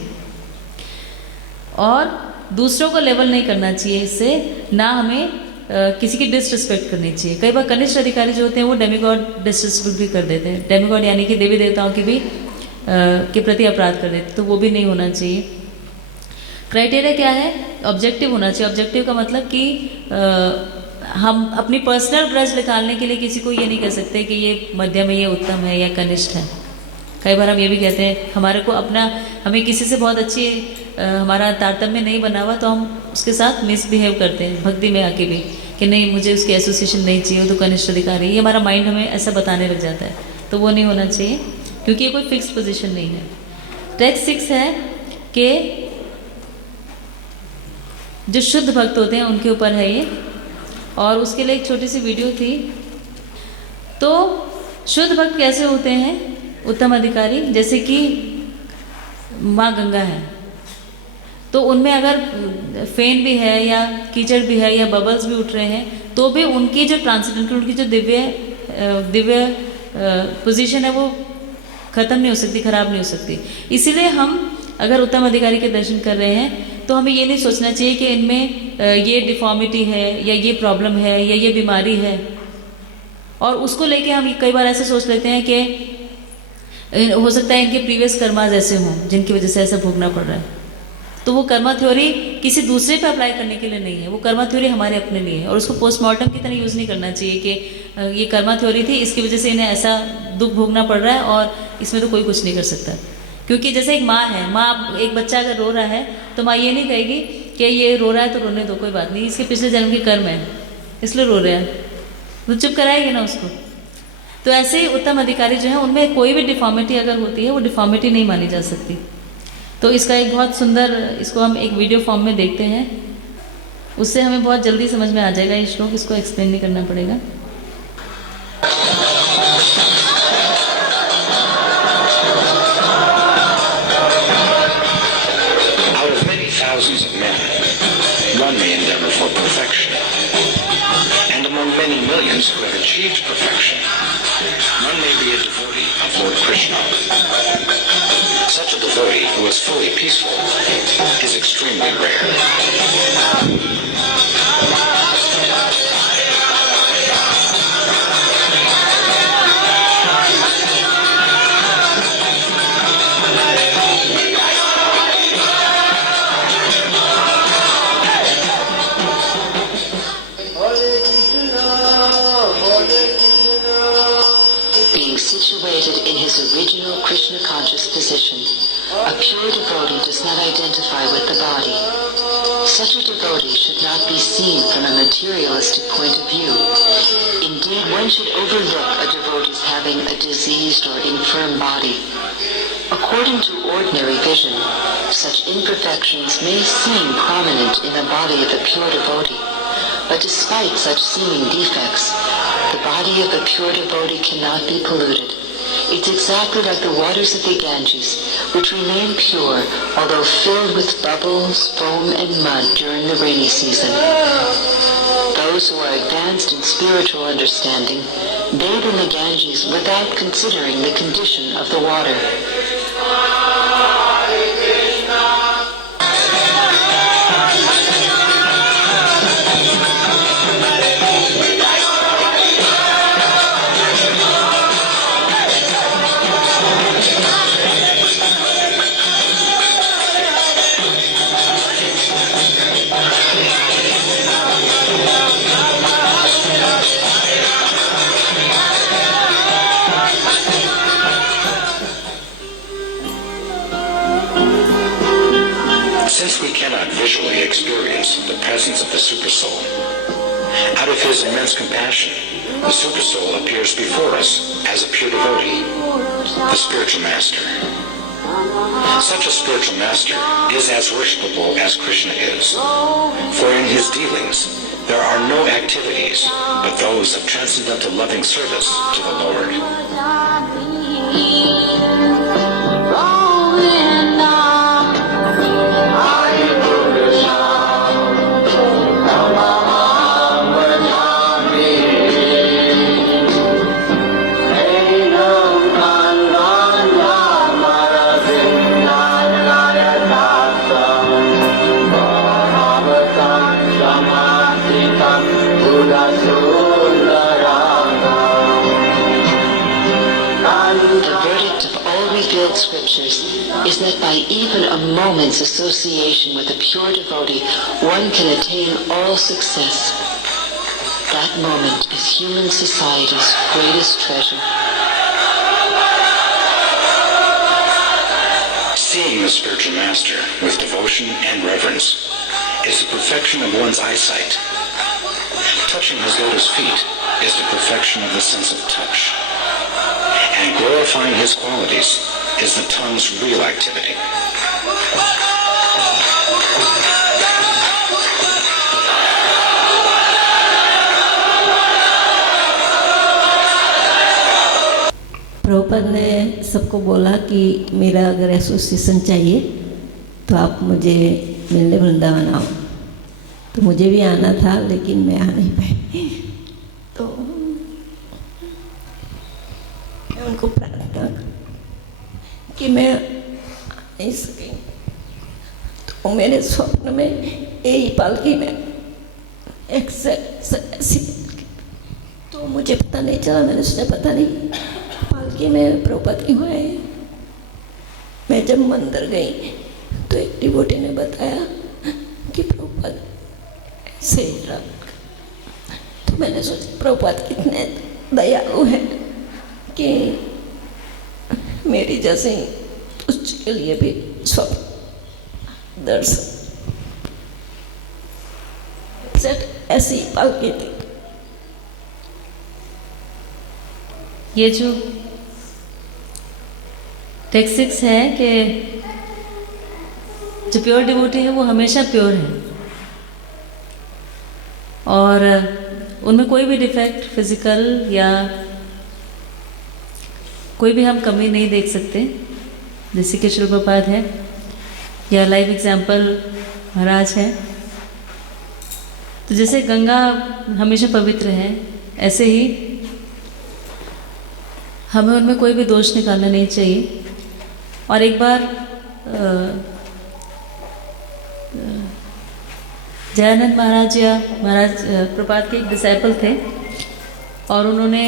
और दूसरों को लेवल नहीं करना चाहिए। इससे ना हमें किसी की डिसरिस्पेक्ट करनी चाहिए। कई बार कनिष्ठ अधिकारी जो होते हैं वो डेमीगॉड डिसरिस्पेक्ट भी कर देते हैं, डेमीगॉड यानी कि देवी देवताओं की भी के प्रति अपराध कर देते, तो वो भी नहीं होना चाहिए। क्राइटेरिया क्या है? ऑब्जेक्टिव होना चाहिए। ऑब्जेक्टिव का मतलब कि हम अपनी पर्सनल ग्रज निकालने के लिए किसी को ये नहीं कह सकते कि ये मध्यम है, ये उत्तम है या कनिष्ठ है। कई बार हम ये भी कहते हैं, हमारे को अपना, हमें किसी से बहुत अच्छी हमारा तारतम्य नहीं बना हुआ तो हम उसके साथ मिसबिहेव करते हैं भक्ति में आके भी, कि नहीं मुझे उसकी एसोसिएशन नहीं चाहिए, तो कनिष्ठ अधिकारी, ये हमारा माइंड हमें ऐसा बताने लग जाता है। तो वो नहीं होना चाहिए, क्योंकि ये कोई फिक्स पोजीशन नहीं है। टेक्स्ट 6 है कि जो शुद्ध भक्त होते हैं उनके ऊपर है ये, और उसके लिए एक छोटी सी वीडियो थी। तो शुद्ध भक्त कैसे होते हैं उत्तम अधिकारी? जैसे कि माँ गंगा है, तो उनमें अगर फेन भी है या कीचड़ भी है या बबल्स भी उठ रहे हैं, तो भी उनकी जो ट्रांसेंडेंटल, उनकी जो दिव्य पोजीशन है वो ख़त्म नहीं हो सकती, खराब नहीं हो सकती। इसीलिए हम अगर उत्तम अधिकारी के दर्शन कर रहे हैं तो हमें ये नहीं सोचना चाहिए कि इनमें ये डिफॉर्मिटी है या ये प्रॉब्लम है या ये बीमारी है, और उसको लेके हम कई बार ऐसे सोच लेते हैं कि हो सकता है इनके प्रीवियस कर्माज ऐसे हों जिनकी वजह से ऐसा भोगना पड़ रहा है। तो वो कर्मा थ्योरी किसी दूसरे पे अप्लाई करने के लिए नहीं है, वो कर्मा थ्योरी हमारे अपने लिए है, और उसको पोस्टमार्टम की तरह यूज़ नहीं करना चाहिए कि ये कर्मा थ्योरी थी, इसकी वजह से इन्हें ऐसा दुख भोगना पड़ रहा है और इसमें तो कोई कुछ नहीं कर सकता। क्योंकि जैसे एक माँ है, माँ, एक बच्चा अगर रो रहा है तो माँ ये नहीं कहेगी कि ये रो रहा है तो रोने दो, कोई बात नहीं, इसके पिछले जन्म के कर्म है इसलिए रो रहा है, तो चुप कराएगी ना उसको। तो ऐसे ही उत्तम अधिकारी जो है उनमें कोई भी डिफॉर्मिटी अगर होती है वो डिफॉर्मिटी नहीं मानी जा सकती। तो इसका एक बहुत सुंदर, इसको हम एक वीडियो फॉर्म में देखते हैं, उससे हमें बहुत जल्दी समझ में आ जाएगा ये श्लोक, इसको एक्सप्लेन नहीं करना पड़ेगा। Thousands of men, one may endeavor for perfection, and among many millions who have achieved perfection, one may be a devotee of Lord Krishna. Such a devotee who is fully peaceful is extremely rare. rooted in his original Krishna conscious position. A pure devotee does not identify with the body. Such a devotee should not be seen from a materialistic point of view. Indeed, one should overlook a devotee's having a diseased or infirm body. According to ordinary vision, such imperfections may seem prominent in the body of a pure devotee, but despite such seeming defects, the body of a pure devotee cannot be polluted. It's exactly like the waters of the Ganges, which remain pure although filled with bubbles, foam, and mud during the rainy season. Those who are advanced in spiritual understanding bathe in the Ganges without considering the condition of the water. Since we cannot visually experience the presence of the Supersoul, out of his immense compassion, the Supersoul appears before us as a pure devotee, the spiritual master. Such a spiritual master is as worshipable as Krishna is, for in his dealings there are no activities but those of transcendental loving service to the Lord. Scriptures is that by even a moment's association with a pure devotee, one can attain all success. That moment is human society's greatest treasure. Seeing the spiritual master with devotion and reverence is the perfection of one's eyesight. Touching his lotus feet is the perfection of the sense of touch. And glorifying his qualities is the tongue's real activity. Prabhupada ने सबको बोला कि मेरा अगर association चाहिए तो आप मुझे मिलने वृंदावन आओ। तो मुझे भी आना था लेकिन मैं आ नहीं पाई। तो मैं उनको प्रार्थना कि मैं नहीं सकी। तो मेरे स्वप्न में यही पालकी में ऐसी, तो मुझे पता नहीं चला। मैंने सोचा पता नहीं पालकी में प्रभुपाद क्यों आए। मैं जब मंदिर गई तो एक डिवोटी ने बताया कि प्रभुपाद ऐसे तो मैंने सोचा प्रभुपाद कितने दयालु हैं कि मेरी जैसे उसके लिए भी स्वप्न दर्शन ऐसी पालकी थी। ये जो टेक्सिक्स है कि जो प्योर डिवोटी है वो हमेशा प्योर है और उनमें कोई भी डिफेक्ट फिजिकल या कोई भी हम कमी नहीं देख सकते, जैसे कि श्रील प्रभुपाद है या लाइव एग्जाम्पल महाराज है। तो जैसे गंगा हमेशा पवित्र है, ऐसे ही हमें उनमें कोई भी दोष निकालना नहीं चाहिए। और एक बार जयानंद महाराज या महाराज प्रभुपाद के एक डिसाइपल थे और उन्होंने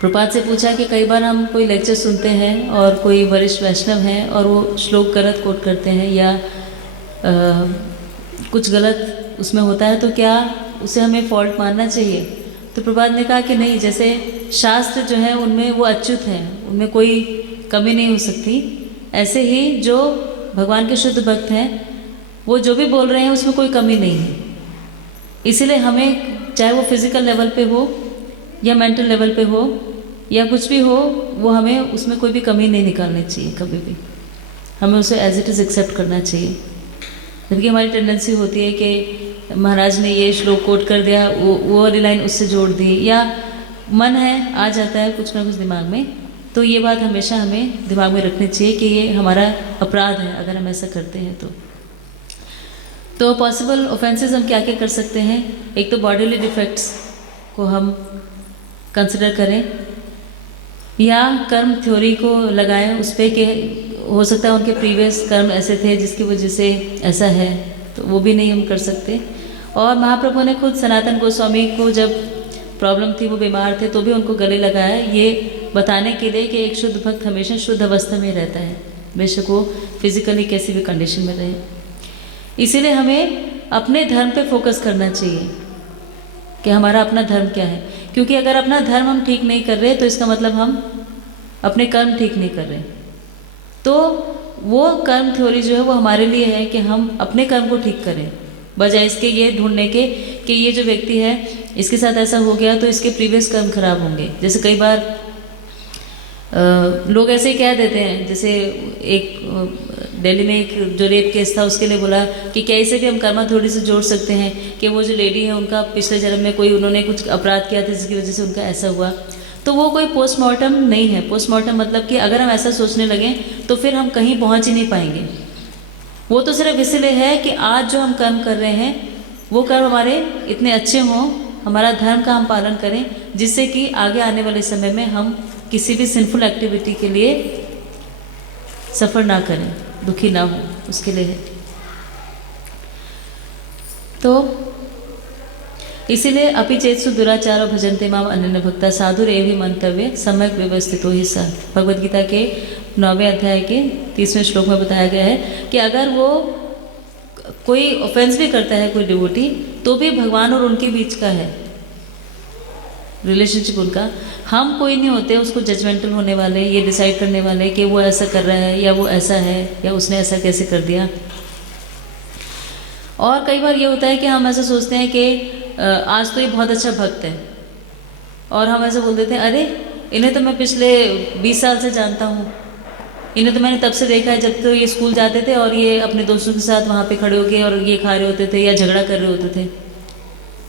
प्रभुपाद से पूछा कि कई बार हम कोई लेक्चर सुनते हैं और कोई वरिष्ठ वैष्णव हैं और वो श्लोक गलत कोट करते हैं या कुछ गलत उसमें होता है तो क्या उसे हमें फॉल्ट मानना चाहिए। तो प्रभुपाद ने कहा कि नहीं, जैसे शास्त्र जो है उनमें वो अच्युत हैं, उनमें कोई कमी नहीं हो सकती, ऐसे ही जो भगवान के शुद्ध भक्त हैं वो जो भी बोल रहे हैं उसमें कोई कमी नहीं है। इसीलिए हमें चाहे वो फिजिकल लेवल पे हो या मेंटल लेवल पे हो या कुछ भी हो, वो हमें उसमें कोई भी कमी नहीं निकालनी चाहिए कभी भी। हमें उसे एज इट इज़ एक्सेप्ट करना चाहिए। जबकि हमारी टेंडेंसी होती है कि महाराज ने ये श्लोक कोट कर दिया, वो वाली लाइन उससे जोड़ दी, या मन है आ जाता है कुछ ना कुछ दिमाग में, तो ये बात हमेशा हमें दिमाग में रखनी चाहिए कि ये हमारा अपराध है अगर हम ऐसा करते हैं तो पॉसिबल ऑफेंसेस हम क्या क्या कर सकते हैं। एक तो बॉडीली डिफेक्ट्स को हम कंसिडर करें या कर्म थ्योरी को लगाएं उस पर कि हो सकता है उनके प्रीवियस कर्म ऐसे थे जिसकी वजह से ऐसा है, तो वो भी नहीं हम कर सकते। और महाप्रभु ने खुद सनातन गोस्वामी को जब प्रॉब्लम थी, वो बीमार थे, तो भी उनको गले लगाया, ये बताने के लिए कि एक शुद्ध भक्त हमेशा शुद्ध अवस्था में रहता है, बेशक वो फिजिकली कैसी भी कंडीशन में रहे। इसीलिए हमें अपने धर्म पे फोकस करना चाहिए कि हमारा अपना धर्म क्या है, क्योंकि अगर अपना धर्म हम ठीक नहीं कर रहे तो इसका मतलब हम अपने कर्म ठीक नहीं कर रहे। तो वो कर्म थ्योरी जो है वो हमारे लिए है कि हम अपने कर्म को ठीक करें, बजाय इसके ये ढूंढने के कि ये जो व्यक्ति है इसके साथ ऐसा हो गया तो इसके प्रीवियस कर्म खराब होंगे। जैसे कई बार लोग ऐसे ही कह देते हैं, जैसे एक दिल्ली में एक जो रेप केस था उसके लिए बोला कि कैसे भी हम कर्मा थोड़ी से जोड़ सकते हैं कि वो जो लेडी है उनका पिछले जन्म में कोई उन्होंने कुछ अपराध किया था जिसकी वजह से उनका ऐसा हुआ। तो वो कोई पोस्टमार्टम नहीं है। पोस्टमार्टम मतलब कि अगर हम ऐसा सोचने लगें तो फिर हम कहीं पहुंच ही नहीं पाएंगे। वो तो सिर्फ इसलिए है कि आज जो हम कर्म कर रहे हैं वो कर्म हमारे इतने अच्छे हों, हमारा धर्म का हम पालन करें, जिससे कि आगे आने वाले समय में हम किसी भी सिंफुल एक्टिविटी के लिए सफ़र ना करें, दुखी ना हो, उसके लिए है। तो इसीलिए अपि चेत्सु दुराचारो भजन्ते माम अनन्य भक्ता साधुर एवं मंतव्य सम्यक व्यवस्थितो ही साथ। भगवद गीता के 9वें अध्याय के 30वें श्लोक में बताया गया है कि अगर वो कोई ऑफेंस भी करता है कोई डिवोटी, तो भी भगवान और उनके बीच का है रिलेशनशिप उनका। हम कोई नहीं होते उसको जजमेंटल होने वाले, ये डिसाइड करने वाले कि वो ऐसा कर रहा है या वो ऐसा है या उसने ऐसा कैसे कर दिया। और कई बार ये होता है कि हम ऐसा सोचते हैं कि आज तो ये बहुत अच्छा भक्त है, और हम ऐसे बोल देते हैं अरे इन्हें तो मैं पिछले 20 साल से जानता हूँ, इन्हें तो मैंने तब से देखा है जब तो ये स्कूल जाते थे और ये अपने दोस्तों के साथ वहाँ पे खड़े होके और ये खा रहे होते थे या झगड़ा कर रहे होते थे।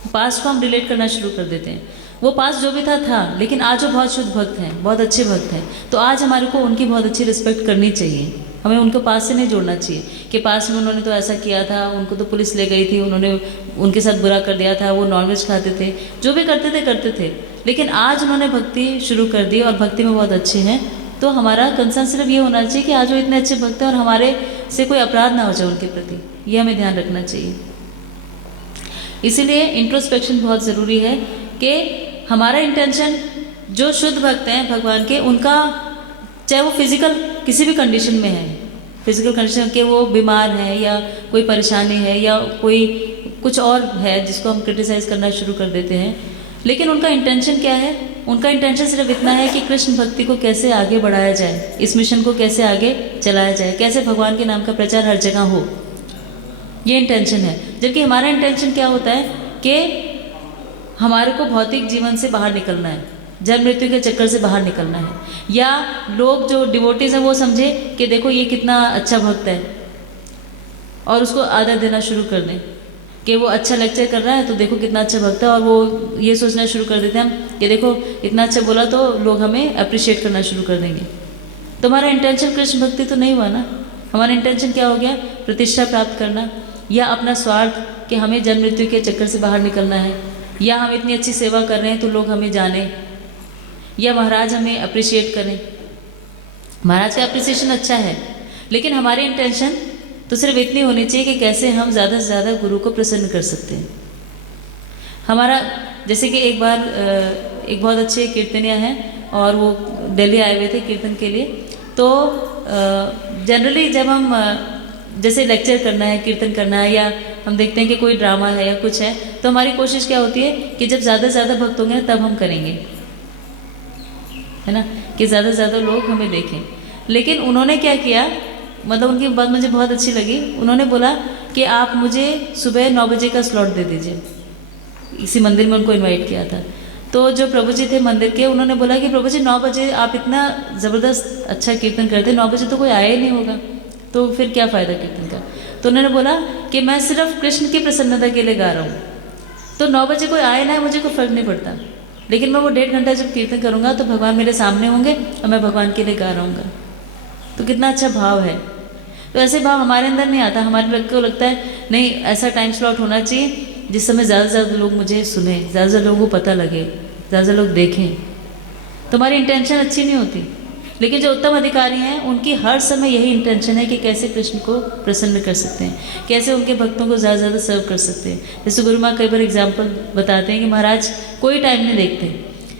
पास्ट को हम रिलेट करना शुरू कर देते हैं। वो पास्ट जो भी था, लेकिन आज वो बहुत शुद्ध भक्त हैं, बहुत अच्छे भक्त हैं, तो आज हमारे को उनकी बहुत अच्छी रिस्पेक्ट करनी चाहिए। हमें उनको पास से नहीं जोड़ना चाहिए कि पास में उन्होंने तो ऐसा किया था, उनको तो पुलिस ले गई थी, उन्होंने उनके साथ बुरा कर दिया था, वो नॉनवेज खाते थे, जो भी करते थे, लेकिन आज उन्होंने भक्ति शुरू कर दी और भक्ति में बहुत अच्छे हैं। तो हमारा कंसर्न सिर्फ ये होना चाहिए कि आज वो इतने अच्छे भक्त हैं और हमारे से कोई अपराध ना हो जाए उनके प्रति, ये हमें ध्यान रखना चाहिए। इसीलिए इंट्रोस्पेक्शन बहुत ज़रूरी है कि हमारा इंटेंशन, जो शुद्ध भक्त हैं भगवान के, उनका चाहे वो फिजिकल किसी भी कंडीशन में है, फिजिकल कंडीशन के वो बीमार है या कोई परेशानी है या कोई कुछ और है जिसको हम क्रिटिसाइज़ करना शुरू कर देते हैं, लेकिन उनका इंटेंशन क्या है? उनका इंटेंशन सिर्फ इतना है कि कृष्ण भक्ति को कैसे आगे बढ़ाया जाए, इस मिशन को कैसे आगे चलाया जाए, कैसे भगवान के नाम का प्रचार हर जगह हो, ये इंटेंशन है। जबकि हमारा इंटेंशन क्या होता है कि हमारे को भौतिक जीवन से बाहर निकलना है, जन्म मृत्यु के चक्कर से बाहर निकलना है, या लोग जो डिवोटीज हैं वो समझे कि देखो ये कितना अच्छा भक्त है और उसको आदर देना शुरू कर दें कि वो अच्छा लेक्चर कर रहा है तो देखो कितना अच्छा भक्त है, और वो ये सोचना शुरू कर देते हैं हम कि देखो इतना अच्छा बोला तो लोग हमें अप्रिशिएट करना शुरू कर देंगे। तो हमारा इंटेंशन कृष्ण भक्ति तो नहीं हुआ ना। हमारा इंटेंशन क्या हो गया? प्रतिष्ठा प्राप्त करना, या अपना स्वार्थ कि हमें जन्म मृत्यु के चक्कर से बाहर निकलना है, या हम इतनी अच्छी सेवा कर रहे हैं तो लोग हमें जाने, या महाराज हमें अप्रिशिएट करें। महाराज का अप्रिसिएशन अच्छा है, लेकिन हमारी इंटेंशन तो सिर्फ इतनी होनी चाहिए कि कैसे हम ज़्यादा से ज़्यादा गुरु को प्रसन्न कर सकते हैं। हमारा जैसे कि एक बार एक बहुत अच्छे कीर्तनिया हैं और वो दिल्ली आए हुए थे कीर्तन के लिए। तो जनरली जब हम जैसे लेक्चर करना है, कीर्तन करना है, या हम देखते हैं कि कोई ड्रामा है या कुछ है, तो हमारी कोशिश क्या होती है कि जब ज़्यादा से ज़्यादा भक्त होंगे तब हम करेंगे। है ना, कि ज़्यादा से ज़्यादा लोग हमें देखें। लेकिन उन्होंने क्या किया, मतलब उनकी बात मुझे बहुत अच्छी लगी। उन्होंने बोला कि आप मुझे सुबह 9 बजे का स्लॉट दे दीजिए। इसी मंदिर में उनको इनवाइट किया था। तो जो प्रभु जी थे मंदिर के, उन्होंने बोला कि प्रभु जी 9 बजे आप इतना ज़बरदस्त अच्छा कीर्तन करते, 9 बजे तो कोई आया ही नहीं होगा, तो फिर क्या फ़ायदा कीर्तन का। तो उन्होंने बोला कि मैं सिर्फ कृष्ण की प्रसन्नता के लिए गा रहा हूँ, तो 9 बजे कोई आए ना आए मुझे कोई फ़र्क नहीं पड़ता, लेकिन मैं वो 1.5 घंटा जब कीर्तन करूँगा तो भगवान मेरे सामने होंगे और मैं भगवान के लिए गा रहा हूँ। तो कितना अच्छा भाव है। तो ऐसे भाव हमारे अंदर नहीं आता। हमारे लोग को लगता है नहीं, ऐसा टाइम स्लॉट होना चाहिए जिस समय ज़्यादा से ज़्यादा लोग मुझे सुने, ज़्यादा से ज़्यादा लोगों को पता लगे, ज़्यादा से लोग देखें। तुम्हारी इंटेंशन अच्छी नहीं होती। लेकिन जो उत्तम अधिकारी हैं उनकी हर समय यही इंटेंशन है कि कैसे कृष्ण को प्रसन्न कर सकते हैं, कैसे उनके भक्तों को ज़्यादा से ज़्यादा सर्व कर सकते हैं। जैसे गुरु माँ कई बार एग्जाम्पल बताते हैं कि महाराज कोई टाइम नहीं देखते,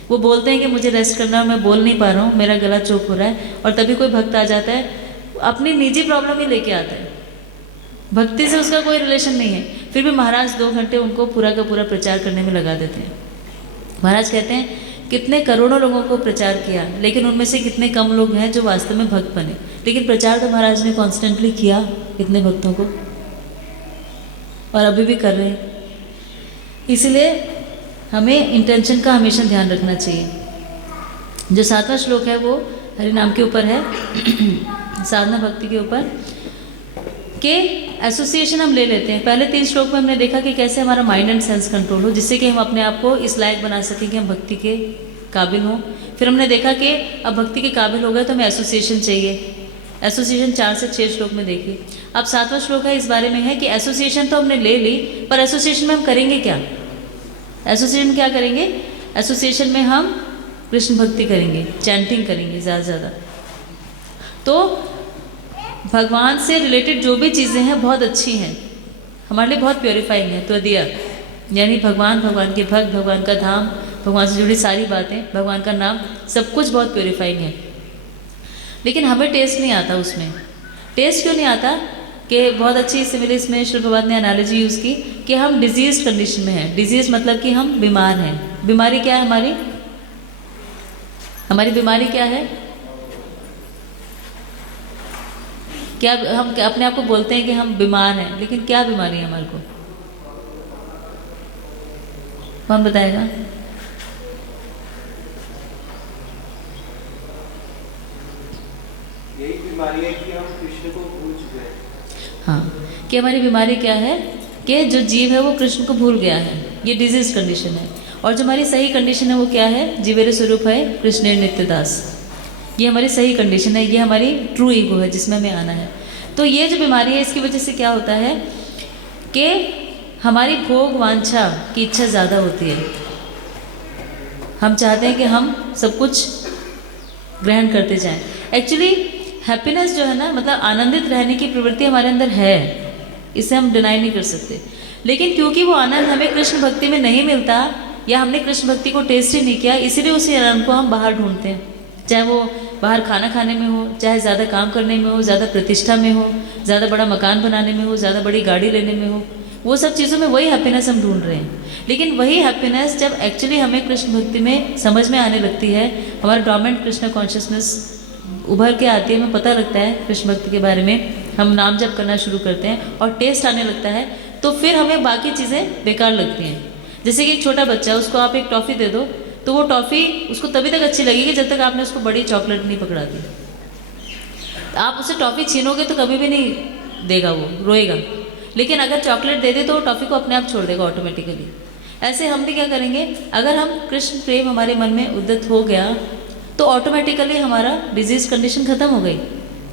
वो बोलते हैं कि मुझे रेस्ट करना है, मैं बोल नहीं पा रहा हूँ, मेरा गला चोक हो रहा है, और तभी कोई भक्त आ जाता है अपनी निजी प्रॉब्लम ही लेके आता है, भक्ति से उसका कोई रिलेशन नहीं है, फिर भी महाराज 2 घंटे उनको पूरा का पूरा प्रचार करने में लगा देते हैं। महाराज कहते हैं कितने करोड़ों लोगों को प्रचार किया, लेकिन उनमें से कितने कम लोग हैं जो वास्तव में भक्त बने। लेकिन प्रचार तो महाराज ने कॉन्स्टेंटली किया कितने भक्तों को, और अभी भी कर रहे हैं। इसलिए हमें इंटेंशन का हमेशा ध्यान रखना चाहिए। जो 7वां श्लोक है वो हरि नाम के ऊपर है, साधना भक्ति के ऊपर के एसोसिएशन हम ले लेते हैं। पहले 3 श्लोक में हमने देखा कि कैसे हमारा माइंड एंड सेंस कंट्रोल हो, जिससे कि हम अपने आप को इस लायक बना सकें कि हम भक्ति के काबिल हों। फिर हमने देखा कि अब भक्ति के काबिल हो गए तो हमें एसोसिएशन चाहिए। एसोसिएशन 4 से 6 श्लोक में देखिए। अब 7वां श्लोक है, इस बारे में है कि एसोसिएशन तो हमने ले ली, पर एसोसिएशन में हम करेंगे क्या। एसोसिएशन क्या करेंगे, एसोसिएशन में हम कृष्ण भक्ति करेंगे, चैंटिंग करेंगे ज़्यादा से ज़्यादा। तो भगवान से रिलेटेड जो भी चीज़ें हैं बहुत अच्छी हैं, हमारे लिए बहुत प्योरीफाइंग है। तो दिया यानी भगवान, भगवान के भक्त, भगवान का धाम, भगवान से जुड़ी सारी बातें, भगवान का नाम, सब कुछ बहुत प्योरीफाइंग है। लेकिन हमें टेस्ट नहीं आता उसमें। टेस्ट क्यों नहीं आता कि बहुत अच्छी सिमिली इसमें श्री प्रभात ने एनालॉजी यूज़ की कि हम डिजीज कंडीशन में हैं। डिजीज मतलब कि हम बीमार हैं। बीमारी क्या है हमारी, हमारी बीमारी क्या है। क्या हम अपने आप को बोलते हैं कि हम बीमार हैं, लेकिन क्या बीमारी है हमारे को, कौन बताएगा। यही बीमारी है कि हम कृष्ण को भूल चुके हैं। हाँ, कि हमारी बीमारी क्या है कि जो जीव है वो कृष्ण को भूल गया है, ये डिजीज कंडीशन है। और जो हमारी सही कंडीशन है वो क्या है, जीवेरे स्वरूप है कृष्ण नित्यदास, ये हमारी सही कंडीशन है, ये हमारी ट्रू ईगो है जिसमें हमें आना है। तो ये जो बीमारी है इसकी वजह से क्या होता है कि हमारी भोग वांछा की इच्छा ज़्यादा होती है। हम चाहते हैं कि हम सब कुछ ग्रहण करते जाएं। एक्चुअली हैप्पीनेस जो है ना, मतलब आनंदित रहने की प्रवृत्ति हमारे अंदर है, इसे हम डिनाई नहीं कर सकते। लेकिन क्योंकि वो आनंद हमें कृष्ण भक्ति में नहीं मिलता, या हमने कृष्ण भक्ति को टेस्ट ही नहीं किया, इसीलिए उसी आनंद को हम बाहर ढूंढते हैं। चाहे वो बाहर खाना खाने में हो, चाहे ज़्यादा काम करने में हो, ज़्यादा प्रतिष्ठा में हो, ज़्यादा बड़ा मकान बनाने में हो, ज़्यादा बड़ी गाड़ी लेने में हो, वो सब चीज़ों में वही हैप्पीनेस हम ढूंढ रहे हैं। लेकिन वही हैप्पीनेस जब एक्चुअली हमें कृष्ण भक्ति में समझ में आने लगती है, हमारा डोमिनेंट कृष्ण कॉन्शियसनेस उभर के आती है, हमें पता लगता है कृष्ण भक्ति के बारे में, हम नाम जप करना शुरू करते हैं और टेस्ट आने लगता है, तो फिर हमें बाकी चीज़ें बेकार लगती हैं। जैसे कि एक छोटा बच्चा, उसको आप एक टॉफ़ी दे दो तो वो टॉफ़ी उसको तभी तक अच्छी लगेगी जब तक आपने उसको बड़ी चॉकलेट नहीं पकड़ा दी। आप उसे टॉफ़ी छीनोगे तो कभी भी नहीं देगा, वो रोएगा। लेकिन अगर चॉकलेट दे दे तो वो टॉफ़ी को अपने आप छोड़ देगा ऑटोमेटिकली। ऐसे हम भी क्या करेंगे, अगर हम कृष्ण प्रेम हमारे मन में उदित हो गया तो ऑटोमेटिकली हमारा डिजीज कंडीशन ख़त्म हो गई।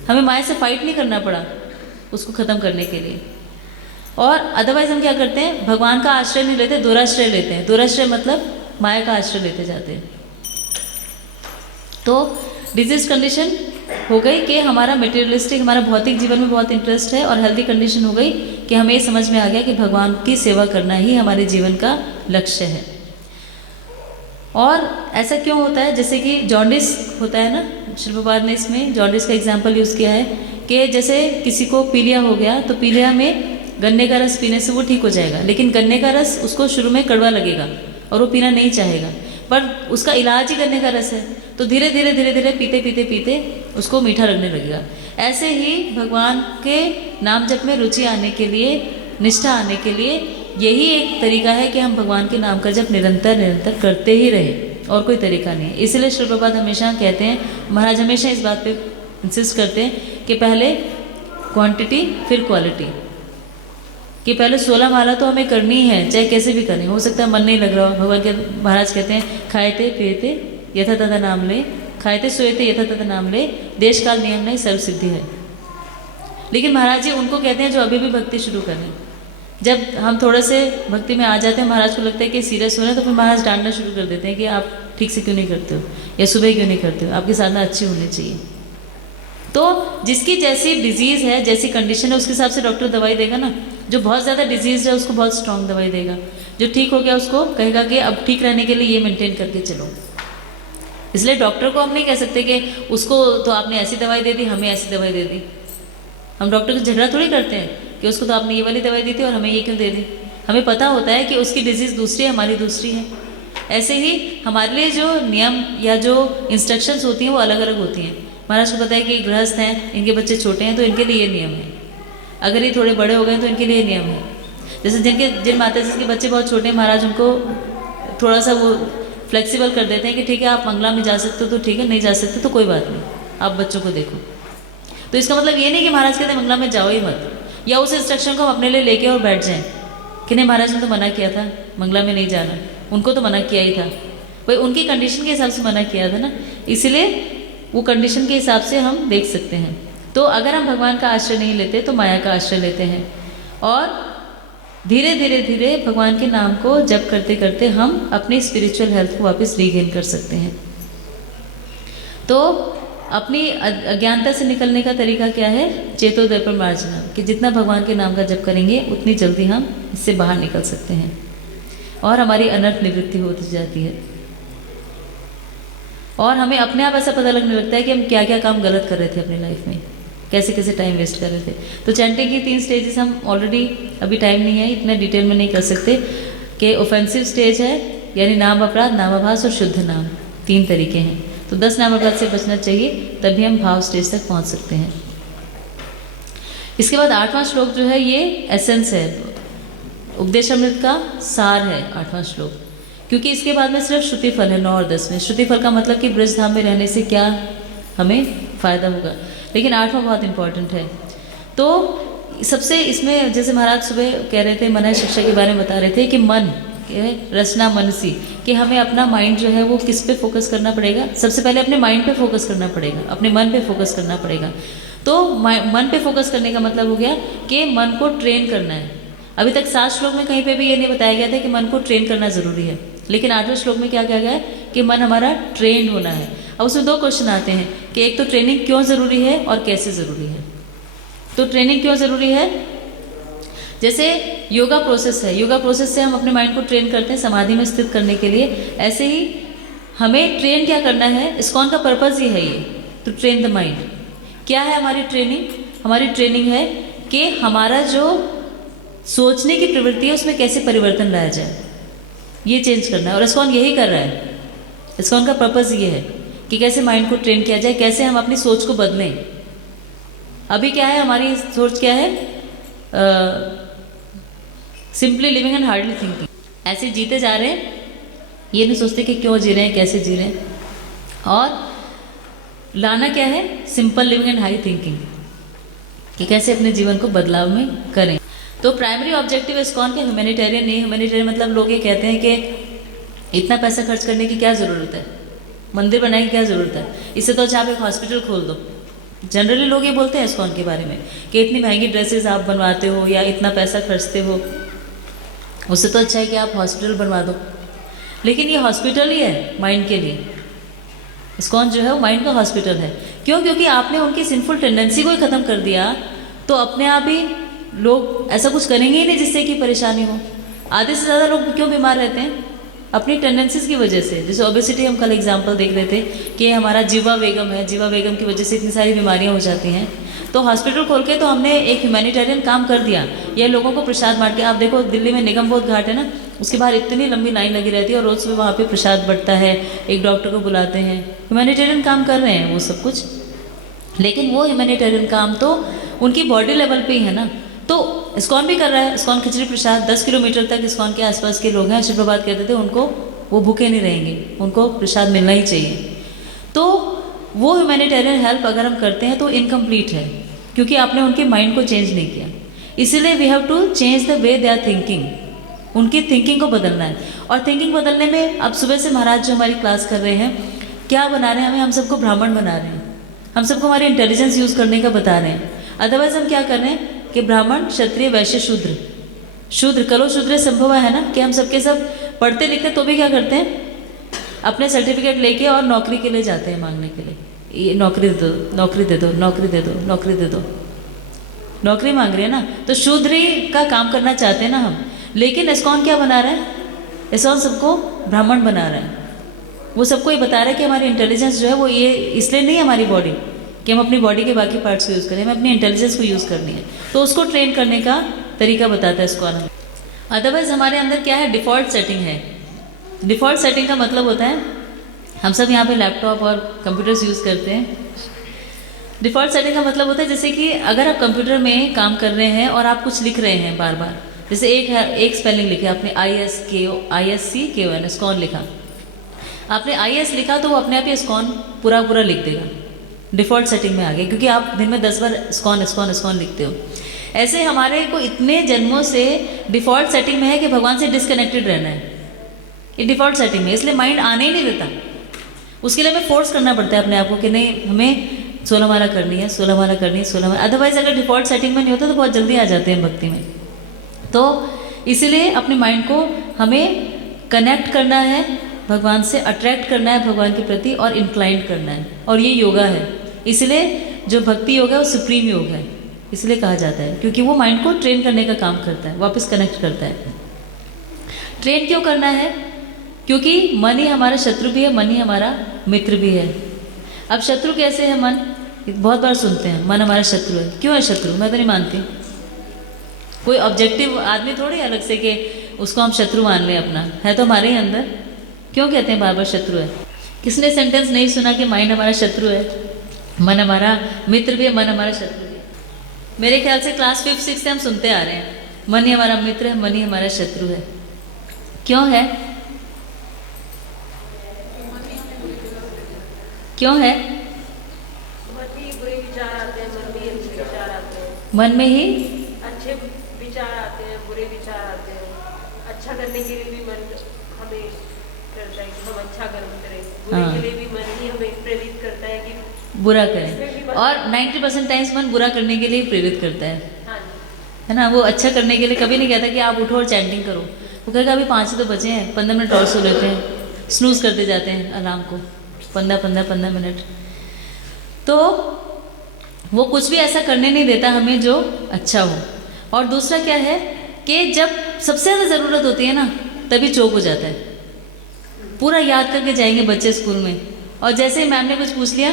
हमें माया से फाइट नहीं करना पड़ा उसको ख़त्म करने के लिए। और अदरवाइज हम क्या करते हैं, भगवान का आश्रय नहीं लेते, दुराश्रय लेते हैं। दुराश्रय मतलब माया का आश्रय लेते जाते हैं। तो डिजीज कंडीशन हो गई कि हमारा मटेरियलिस्टिक, हमारा भौतिक जीवन में बहुत इंटरेस्ट है, और हेल्दी कंडीशन हो गई कि हमें ये समझ में आ गया कि भगवान की सेवा करना ही हमारे जीवन का लक्ष्य है। और ऐसा क्यों होता है, जैसे कि जॉन्डिस होता है ना, श्री प्रभुपाद ने इसमें जॉन्डिस का एग्जाम्पल यूज़ किया है कि जैसे किसी को पीलिया हो गया तो पीलिया में गन्ने का रस पीने से वो ठीक हो जाएगा, लेकिन गन्ने का रस उसको शुरू में कड़वा लगेगा और वो पीना नहीं चाहेगा, पर उसका इलाज ही गन्ने का रस है। तो धीरे धीरे धीरे धीरे पीते पीते पीते उसको मीठा लगने लगेगा। ऐसे ही भगवान के नाम जप में रुचि आने के लिए, निष्ठा आने के लिए यही एक तरीका है कि हम भगवान के नाम का जप निरंतर निरंतर करते ही रहें, और कोई तरीका नहीं है। इसलिए श्री प्रभुपाद हमेशा कहते हैं, महाराज हमेशा इस बात पे इंसिस्ट करते हैं कि पहले क्वांटिटी फिर क्वालिटी, कि पहले 16 माला तो हमें करनी है, चाहे कैसे भी करें। हो सकता है मन नहीं लग रहा हो, भगवान के महाराज कहते हैं खाएते पीते यथा तथा नाम ले, खाएते सोएते यथा तथा नाम ले, देश काल नियम नहीं सर्व सिद्धि है। लेकिन महाराज जी उनको कहते हैं जो अभी भी भक्ति शुरू करें। जब हम थोड़े से भक्ति में आ जाते हैं, महाराज को लगता है कि सीरियस हो रहे हैं, तो फिर महाराज डांटना शुरू कर देते हैं कि आप ठीक से क्यों नहीं करते हो, या सुबह क्यों नहीं करते हो, आपकी साधना अच्छी होनी चाहिए। तो जिसकी जैसी डिजीज़ है, जैसी कंडीशन है, उसके हिसाब से डॉक्टर दवाई देगा ना। जो बहुत ज़्यादा डिजीज़ है उसको बहुत स्ट्रॉन्ग दवाई देगा, जो ठीक हो गया उसको कहेगा कि अब ठीक रहने के लिए ये मेंटेन करके चलो। इसलिए डॉक्टर को हम नहीं कह सकते कि उसको तो आपने ऐसी दवाई दे दी, हमें ऐसी दवाई दे दी। हम डॉक्टर को झगड़ा थोड़ी करते हैं कि उसको तो आपने ये वाली दवाई दी थी और हमें ये क्यों दे दी। हमें पता होता है कि उसकी डिजीज़ दूसरी है, हमारी दूसरी है। ऐसे ही हमारे लिए जो नियम या जो इंस्ट्रक्शंस होती हैं वो अलग अलग होती हैं। महाराज को पता है कि गृहस्थ हैं, इनके बच्चे छोटे हैं, तो इनके लिए ये नियम है। अगर ये थोड़े बड़े हो गए तो इनके लिए नियम है। जैसे जिन माता जी के बच्चे बहुत छोटे हैं, महाराज उनको थोड़ा सा वो फ्लेक्सिबल कर देते हैं कि ठीक है आप मंगला में जा सकते हो तो ठीक है, नहीं जा सकते तो कोई बात नहीं, आप बच्चों को देखो। तो इसका मतलब ये नहीं कि महाराज कहते हैं मंगला में जाओ ही मत, या उस इंस्ट्रक्शन को हम अपने लिए लेके और बैठ जाएं कि नहीं महाराज ने तो मना किया था मंगला में नहीं जाना, उनको तो मना किया ही था भाई, उनकी कंडीशन के हिसाब से मना किया था ना, इसलिए वो कंडीशन के हिसाब से हम देख सकते हैं। तो अगर हम भगवान का आश्रय नहीं लेते तो माया का आश्रय लेते हैं, और धीरे धीरे धीरे भगवान के नाम को जप करते करते हम अपनी स्पिरिचुअल हेल्थ को वापस रीगेन कर सकते हैं। तो अपनी अज्ञानता से निकलने का तरीका क्या है? चेतोदय पर मार्जना, कि जितना भगवान के नाम का जप करेंगे उतनी जल्दी हम इससे बाहर निकल सकते हैं और हमारी अनर्थ निवृत्ति होती जाती है। और हमें अपने आप ऐसा पता लगने लगता है कि हम क्या क्या काम गलत कर रहे थे अपनी लाइफ में, कैसे कैसे टाइम वेस्ट कर रहे थे। तो चैंटिंग की 3 स्टेजेस हम ऑलरेडी, अभी टाइम नहीं है इतना डिटेल में नहीं कर सकते, कि ऑफेंसिव स्टेज है यानी नाम अपराध, नामाभास और शुद्ध नाम, 3 तरीके हैं। तो 10 नाम अपराध से बचना चाहिए, तभी हम भाव स्टेज तक पहुंच सकते हैं। इसके बाद 8वां श्लोक जो है ये एसेंस है, उपदेशामृत का सार है 8वां श्लोक, क्योंकि इसके बाद में सिर्फ श्रुति फल है 9 और 10 में। श्रुति फल का मतलब कि ब्रज धाम में रहने से क्या हमें फ़ायदा होगा, लेकिन 8वां बहुत इंपॉर्टेंट है। तो सबसे इसमें जैसे महाराज सुबह कह रहे थे, मन शिक्षा के बारे में बता रहे थे कि मन रचना मनसी, कि हमें अपना माइंड जो है वो किस पे फोकस करना पड़ेगा। सबसे पहले अपने माइंड पे फोकस करना पड़ेगा, अपने मन पे फोकस करना पड़ेगा। तो मन पे फोकस करने का मतलब हो गया कि मन को ट्रेन करना है। अभी तक 7 श्लोक में कहीं पे भी ये नहीं बताया गया था कि मन को ट्रेन करना ज़रूरी है, लेकिन 8वें श्लोक में क्या कहा गया है कि मन हमारा ट्रेन होना है। अब उसमें 2 क्वेश्चन आते हैं कि एक तो ट्रेनिंग क्यों ज़रूरी है और कैसे ज़रूरी है। तो ट्रेनिंग क्यों ज़रूरी है? जैसे योगा प्रोसेस है, योगा प्रोसेस से हम अपने माइंड को ट्रेन करते हैं समाधि में स्थित करने के लिए, ऐसे ही हमें ट्रेन क्या करना है, इस्कॉन का पर्पज़ ही है ये, टू ट्रेन द माइंड। क्या है हमारी ट्रेनिंग? हमारी ट्रेनिंग है कि हमारा जो सोचने की प्रवृत्ति है उसमें कैसे परिवर्तन लाया जाए, ये चेंज करना है। और इस्कॉन यही कर रहा है, इस्कॉन का पर्पज़ ये है कि कैसे माइंड को ट्रेन किया जाए, कैसे हम अपनी सोच को बदलें। अभी क्या है, हमारी सोच क्या है, simply living and hardly thinking. ऐसे जीते जा रहे हैं, ये नहीं सोचते कि क्यों जी रहे हैं, कैसे जी रहे हैं। और लाना क्या है, simple living and high thinking, कि कैसे अपने जीवन को बदलाव में करें। तो प्राइमरी ऑब्जेक्टिव इस्कॉन के ह्यूमैनिटेरियन नहीं, ह्यूमैनिटेरियन मतलब लोग ये कहते हैं कि इतना पैसा खर्च करने की क्या ज़रूरत है, मंदिर बनाने की क्या ज़रूरत है, इससे तो अच्छा आप एक हॉस्पिटल खोल दो। जनरली लोग ये बोलते हैं इस्कॉन के बारे में कि इतनी महंगी ड्रेसेस आप बनवाते हो या इतना पैसा खर्चते हो, उससे तो अच्छा है कि आप हॉस्पिटल बनवा दो। लेकिन ये हॉस्पिटल ही है माइंड के लिए, इस्कॉन जो है वो माइंड का हॉस्पिटल है। क्यों? क्योंकि आपने उनकी सिंफुल टेंडेंसी को ही ख़त्म कर दिया, तो अपने आप ही लोग ऐसा कुछ करेंगे ही नहीं जिससे कि परेशानी हो। आधे से ज़्यादा लोग क्यों बीमार रहते हैं? अपनी टेंडेंसीज की वजह से। जैसे ओबेसिटी हम कल एग्जांपल देख रहे थे कि हमारा जीवा वेगम है, जीवा वेगम की वजह से इतनी सारी बीमारियां हो जाती हैं। तो हॉस्पिटल खोल के तो हमने एक ह्यूमैनिटेरियन काम कर दिया, यह लोगों को प्रसाद बांट के। आप देखो दिल्ली में निगम बोध घाट है ना, उसके बाहर इतनी लंबी लाइन लगी रहती है और रोज़ सुबह वहाँ पे प्रसाद बंटता है, एक डॉक्टर को बुलाते हैं, ह्यूमैनिटेरियन काम कर रहे हैं वो सब कुछ। लेकिन वो ह्यूमैनिटेरियन काम तो उनकी बॉडी लेवल पे ही है ना। तो इस्कॉन भी कर रहा है, इस्कॉन खिचड़ी प्रसाद 10 किलोमीटर तक इस्कॉन के आसपास के लोग हैं, शिव प्रभात कहते थे उनको वो भूखे नहीं रहेंगे, उनको प्रसाद मिलना ही चाहिए। तो वो ह्यूमैनिटेरियन हेल्प अगर हम करते हैं तो इनकम्प्लीट है, क्योंकि आपने उनके माइंड को चेंज नहीं किया। इसीलिए we have to change the way they are thinking, उनकी थिंकिंग को बदलना है। और थिंकिंग बदलने में अब सुबह से महाराज जो हमारी क्लास कर रहे हैं, क्या बना रहे हैं हमें, हम सबको ब्राह्मण बना रहे हैं, हम सबको हमारी इंटेलिजेंस यूज़ करने का बता रहे हैं। अदरवाइज हम क्या कर रहे हैं कि ब्राह्मण, क्षत्रिय, वैश्य, शूद्र, शूद्र कलो शूद्र संभव है ना, कि हम सबके सब पढ़ते लिखते तो भी क्या करते हैं, अपने सर्टिफिकेट लेके और नौकरी के लिए जाते हैं मांगने के लिए, ये नौकरी दे दो, नौकरी दे दो, नौकरी दे दो, नौकरी दे दो, नौकरी मांग रहे हैं ना। तो शूद्र का काम करना चाहते हैं ना हम। लेकिन इस्कॉन क्या बना रहा है, इस्कॉन सबको ब्राह्मण बना रहा है। वो सबको ये बता रहा है कि हमारी इंटेलिजेंस जो है वो ये इसलिए नहीं है हमारी बॉडी कि हम अपनी बॉडी के बाकी पार्ट्स को यूज़ करें, हमें अपनी इंटेलिजेंस को यूज़ करनी है। तो उसको ट्रेन करने का तरीका बताता है इस्कॉन हमें। अदरवाइज हमारे अंदर क्या है, डिफ़ॉल्ट सेटिंग है। डिफ़ॉल्ट सेटिंग का मतलब होता है, हम सब यहाँ पे लैपटॉप और कंप्यूटर्स यूज़ करते हैं। डिफ़ॉल्ट सेटिंग का मतलब होता है जैसे कि अगर आप कंप्यूटर में काम कर रहे हैं और आप कुछ लिख रहे हैं बार बार, जैसे एक स्पेलिंग लिखे आपने, ISCON इस्कॉन लिखा, आपने IS लिखा तो वो अपने आप ही इस्कॉन पूरा लिख देगा, डिफ़ॉल्ट सेटिंग में आ गया, क्योंकि आप दिन में 10 बार इस्कॉन इस्कॉन इस्कॉन लिखते हो। ऐसे हमारे को इतने जन्मों से डिफ़ॉल्ट सेटिंग में है कि भगवान से डिस्कनेक्टेड रहना है, ये डिफ़ॉल्ट सेटिंग में, इसलिए माइंड आने ही नहीं देता। उसके लिए हमें फोर्स करना पड़ता है अपने आप को कि नहीं हमें 16 माला करनी है, 16 माला करनी है, 16 माला। अदरवाइज अगर डिफ़ॉल्ट सेटिंग में नहीं होता तो बहुत जल्दी आ जाते हैं भक्ति में। तो इसीलिए अपने माइंड को हमें कनेक्ट करना है भगवान से, अट्रैक्ट करना है भगवान के प्रति और इंक्लाइंड करना है, और ये योगा है। इसलिए जो भक्ति योग है वो सुप्रीम योग है, इसलिए कहा जाता है, क्योंकि वो माइंड को ट्रेन करने का काम करता है, वापस कनेक्ट करता है। ट्रेन क्यों करना है, क्योंकि मन ही हमारा शत्रु भी है, मन ही हमारा मित्र भी है। अब शत्रु कैसे है मन, बहुत बार सुनते हैं मन हमारा शत्रु है। क्यों है शत्रु, मैं तो नहीं मानती। कोई ऑब्जेक्टिव आदमी थोड़ी अलग से कि उसको हम शत्रु मान लें अपना, है तो हमारे ही अंदर। क्यों कहते हैं बार बार शत्रु है? किसने सेंटेंस नहीं सुना कि माइंड हमारा शत्रु है, मन हमारा मित्र भी है, मन हमारा शत्रु भी है। मेरे ख्याल से क्लास 5th 6th से हम सुनते आ रहे हैं, मन ही हमारा मित्र है, मन ही हमारा शत्रु है। क्यों है, क्यों है? बुरे विचार आते हैं, मन में अच्छे विचार आते हैं, मन में ही अच्छे विचार आते हैं, बुरे विचार आते हैं। अच्छा करने के लिए भी मन हमें करता है कि हम अच्छा कर्म करें, बुरे के लिए भी मन ही हमें प्रेरित करता है कि बुरा करें, और 90% टाइम्स मन बुरा करने के लिए प्रेरित करता है। हाँ जी, है ना। वो अच्छा करने के लिए कभी नहीं कहता कि आप उठो और चैंटिंग करो, वो कहेगा अभी 5 ही तो बचे हैं, 15 मिनट और सो लेते हैं, स्नूज करते जाते हैं अलार्म को 15 मिनट। तो वो कुछ भी ऐसा करने नहीं देता हमें जो अच्छा हो। और दूसरा क्या है कि जब सबसे ज़्यादा ज़रूरत होती है ना, तभी चौक हो जाता है। पूरा याद करके जाएंगे बच्चे स्कूल में, और जैसे ही मैम ने कुछ पूछ लिया,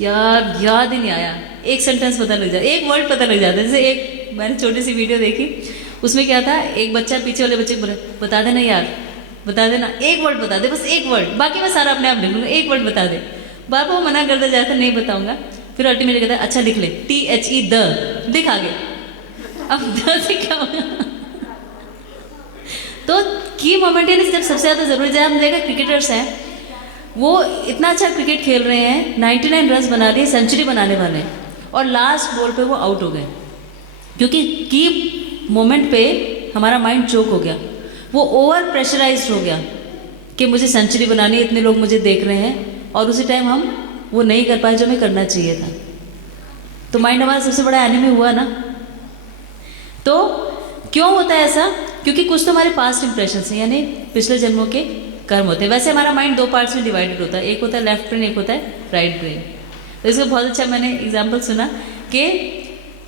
यार याद ही नहीं आया, एक सेंटेंस पता लग जाता, एक वर्ड पता लग जाता है। जैसे एक मैंने छोटी सी वीडियो देखी, उसमें क्या था, एक बच्चा पीछे वाले बच्चे को बोले बता देना यार, बता देना, एक वर्ड बता दे, बस एक वर्ड, बाकी मैं सारा अपने आप लिख लूँगा, एक वर्ड बता दे। बार बार वो मना करता जाता, नहीं बताऊंगा। फिर अल्टीमेटली कहता है अच्छा लिख ले, THE द, लिख आगे। अब द से क्या होगा? तो की मोमेंट है जब सबसे ज़्यादा जरूरी है। हम देखा क्रिकेटर्स हैं, वो इतना अच्छा क्रिकेट खेल रहे हैं, 99 रन बना लिए, सेंचुरी बनाने वाले हैं, और लास्ट बॉल पे वो आउट हो गए, क्योंकि की मोमेंट पे हमारा माइंड चोक हो गया, वो ओवर प्रेशराइज्ड हो गया कि मुझे सेंचुरी बनानी है, इतने लोग मुझे देख रहे हैं, और उसी टाइम हम वो नहीं कर पाए जो हमें करना चाहिए था। तो माइंड हमारा सबसे बड़ा एनिमी हुआ ना। तो क्यों होता है ऐसा? क्योंकि कुछ तो हमारे पास्ट इंप्रेशंस हैं, यानी पिछले जन्मों के कर्म होते हैं। वैसे हमारा माइंड 2 पार्ट्स में डिवाइडेड होता है, एक होता है लेफ्ट ब्रेन, एक होता है राइट ब्रेन। तो इसका बहुत अच्छा मैंने एग्जाम्पल सुना कि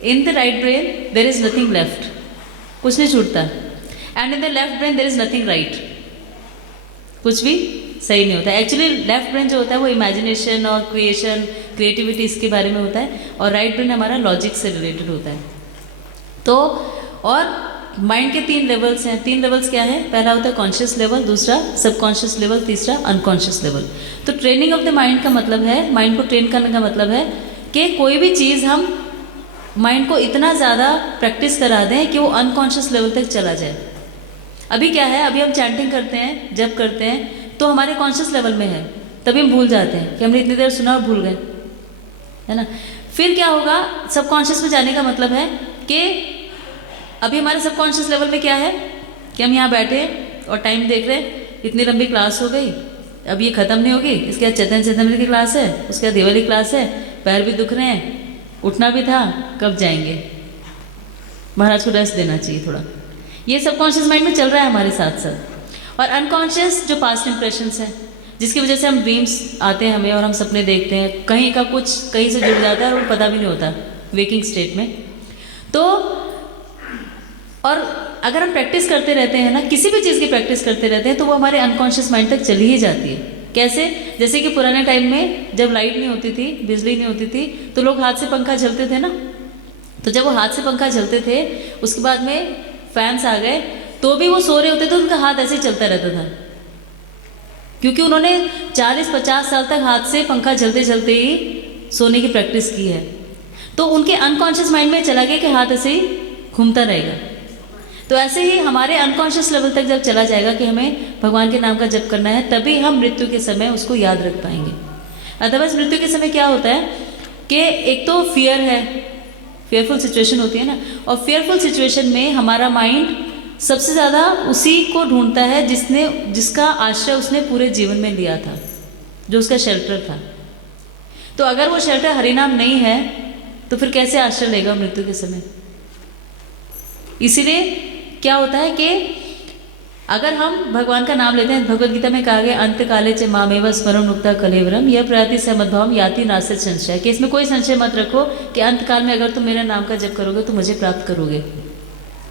in the right brain there is nothing left, कुछ नहीं छूटता, and in the left brain there is nothing right, कुछ भी सही नहीं होता। एक्चुअली लेफ्ट ब्रेन जो होता है वो इमेजिनेशन और क्रिएशन, क्रिएटिविटी, इसके बारे में होता है, और राइट ब्रेन हमारा लॉजिक से रिलेटेड होता है। तो और माइंड के 3 लेवल्स हैं। 3 लेवल्स क्या है? पहला होता है कॉन्शियस लेवल, दूसरा सबकॉन्शियस लेवल, तीसरा अनकॉन्शियस लेवल। तो ट्रेनिंग ऑफ द माइंड का मतलब है, माइंड को ट्रेन करने का मतलब है कि कोई भी चीज़ हम माइंड को इतना ज़्यादा प्रैक्टिस करा दें कि वो अनकॉन्शियस लेवल तक चला जाए। अभी क्या है, अभी हम चैंटिंग करते हैं, जब करते हैं तो हमारे कॉन्शियस लेवल में है, तभी हम भूल जाते हैं कि हमने इतनी देर सुना और भूल गए, है ना। फिर क्या होगा, सबकॉन्शियस में जाने का मतलब है कि अभी हमारे सबकॉन्शियस लेवल में क्या है कि हम यहाँ बैठे और टाइम देख रहे हैं, इतनी लंबी क्लास हो गई, अब ये ख़त्म नहीं होगी, इसके बाद चैतन्य चैतन्य की क्लास है, उसके बाद दिवाली क्लास है, पैर भी दुख रहे हैं, उठना भी था, कब जाएंगे, महाराज को रेस्ट देना चाहिए थोड़ा। ये सबकॉन्शियस माइंड में चल रहा है हमारे साथ साथ। और अनकॉन्शियस जो पास्ट इंप्रेशंस हैं, जिसकी वजह से हम ड्रीम्स आते हैं हमें और हम सपने देखते हैं, कहीं का कुछ कहीं से जुड़ जाता है और वो पता भी नहीं होता वेकिंग स्टेट में। तो और अगर हम प्रैक्टिस करते रहते हैं ना, किसी भी चीज़ की प्रैक्टिस करते रहते हैं, तो वो हमारे अनकॉन्शियस माइंड तक चली ही जाती है। कैसे? जैसे कि पुराने टाइम में जब लाइट नहीं होती थी, बिजली नहीं होती थी, तो लोग हाथ से पंखा झलते थे ना। तो जब वो हाथ से पंखा झलते थे, उसके बाद में फैंस आ गए, तो भी वो सो रहे होते थे, उनका हाथ ऐसे ही चलता रहता था, क्योंकि उन्होंने 40-50 साल तक हाथ से पंखा झलते झलते ही सोने की प्रैक्टिस की है। तो उनके अनकॉन्शियस माइंड में चला गया कि हाथ ऐसे ही घूमता रहेगा। तो ऐसे ही हमारे अनकॉन्शियस लेवल तक जब चला जाएगा कि हमें भगवान के नाम का जप करना है, तभी हम मृत्यु के समय उसको याद रख पाएंगे। अदरवाइज मृत्यु के समय क्या होता है कि एक तो फियर है, फेयरफुल सिचुएशन होती है ना, और फेयरफुल सिचुएशन में हमारा माइंड सबसे ज़्यादा उसी को ढूंढता है जिसका आश्रय उसने पूरे जीवन में लिया था, जो उसका शेल्टर था। तो अगर वो शेल्टर हरिनाम नहीं है तो फिर कैसे आश्रय लेगा मृत्यु के समय? इसीलिए क्या होता है कि अगर हम भगवान का नाम लेते हैं, भगवद गीता में कहा गया अंत काले च मामेव स्मरण उक्ता कलेवरम यह प्रयाति समद्भावम याति नासत संशय, कि इसमें कोई संशय मत रखो कि अंत काल में अगर तुम मेरे नाम का जप करोगे तो मुझे प्राप्त करोगे।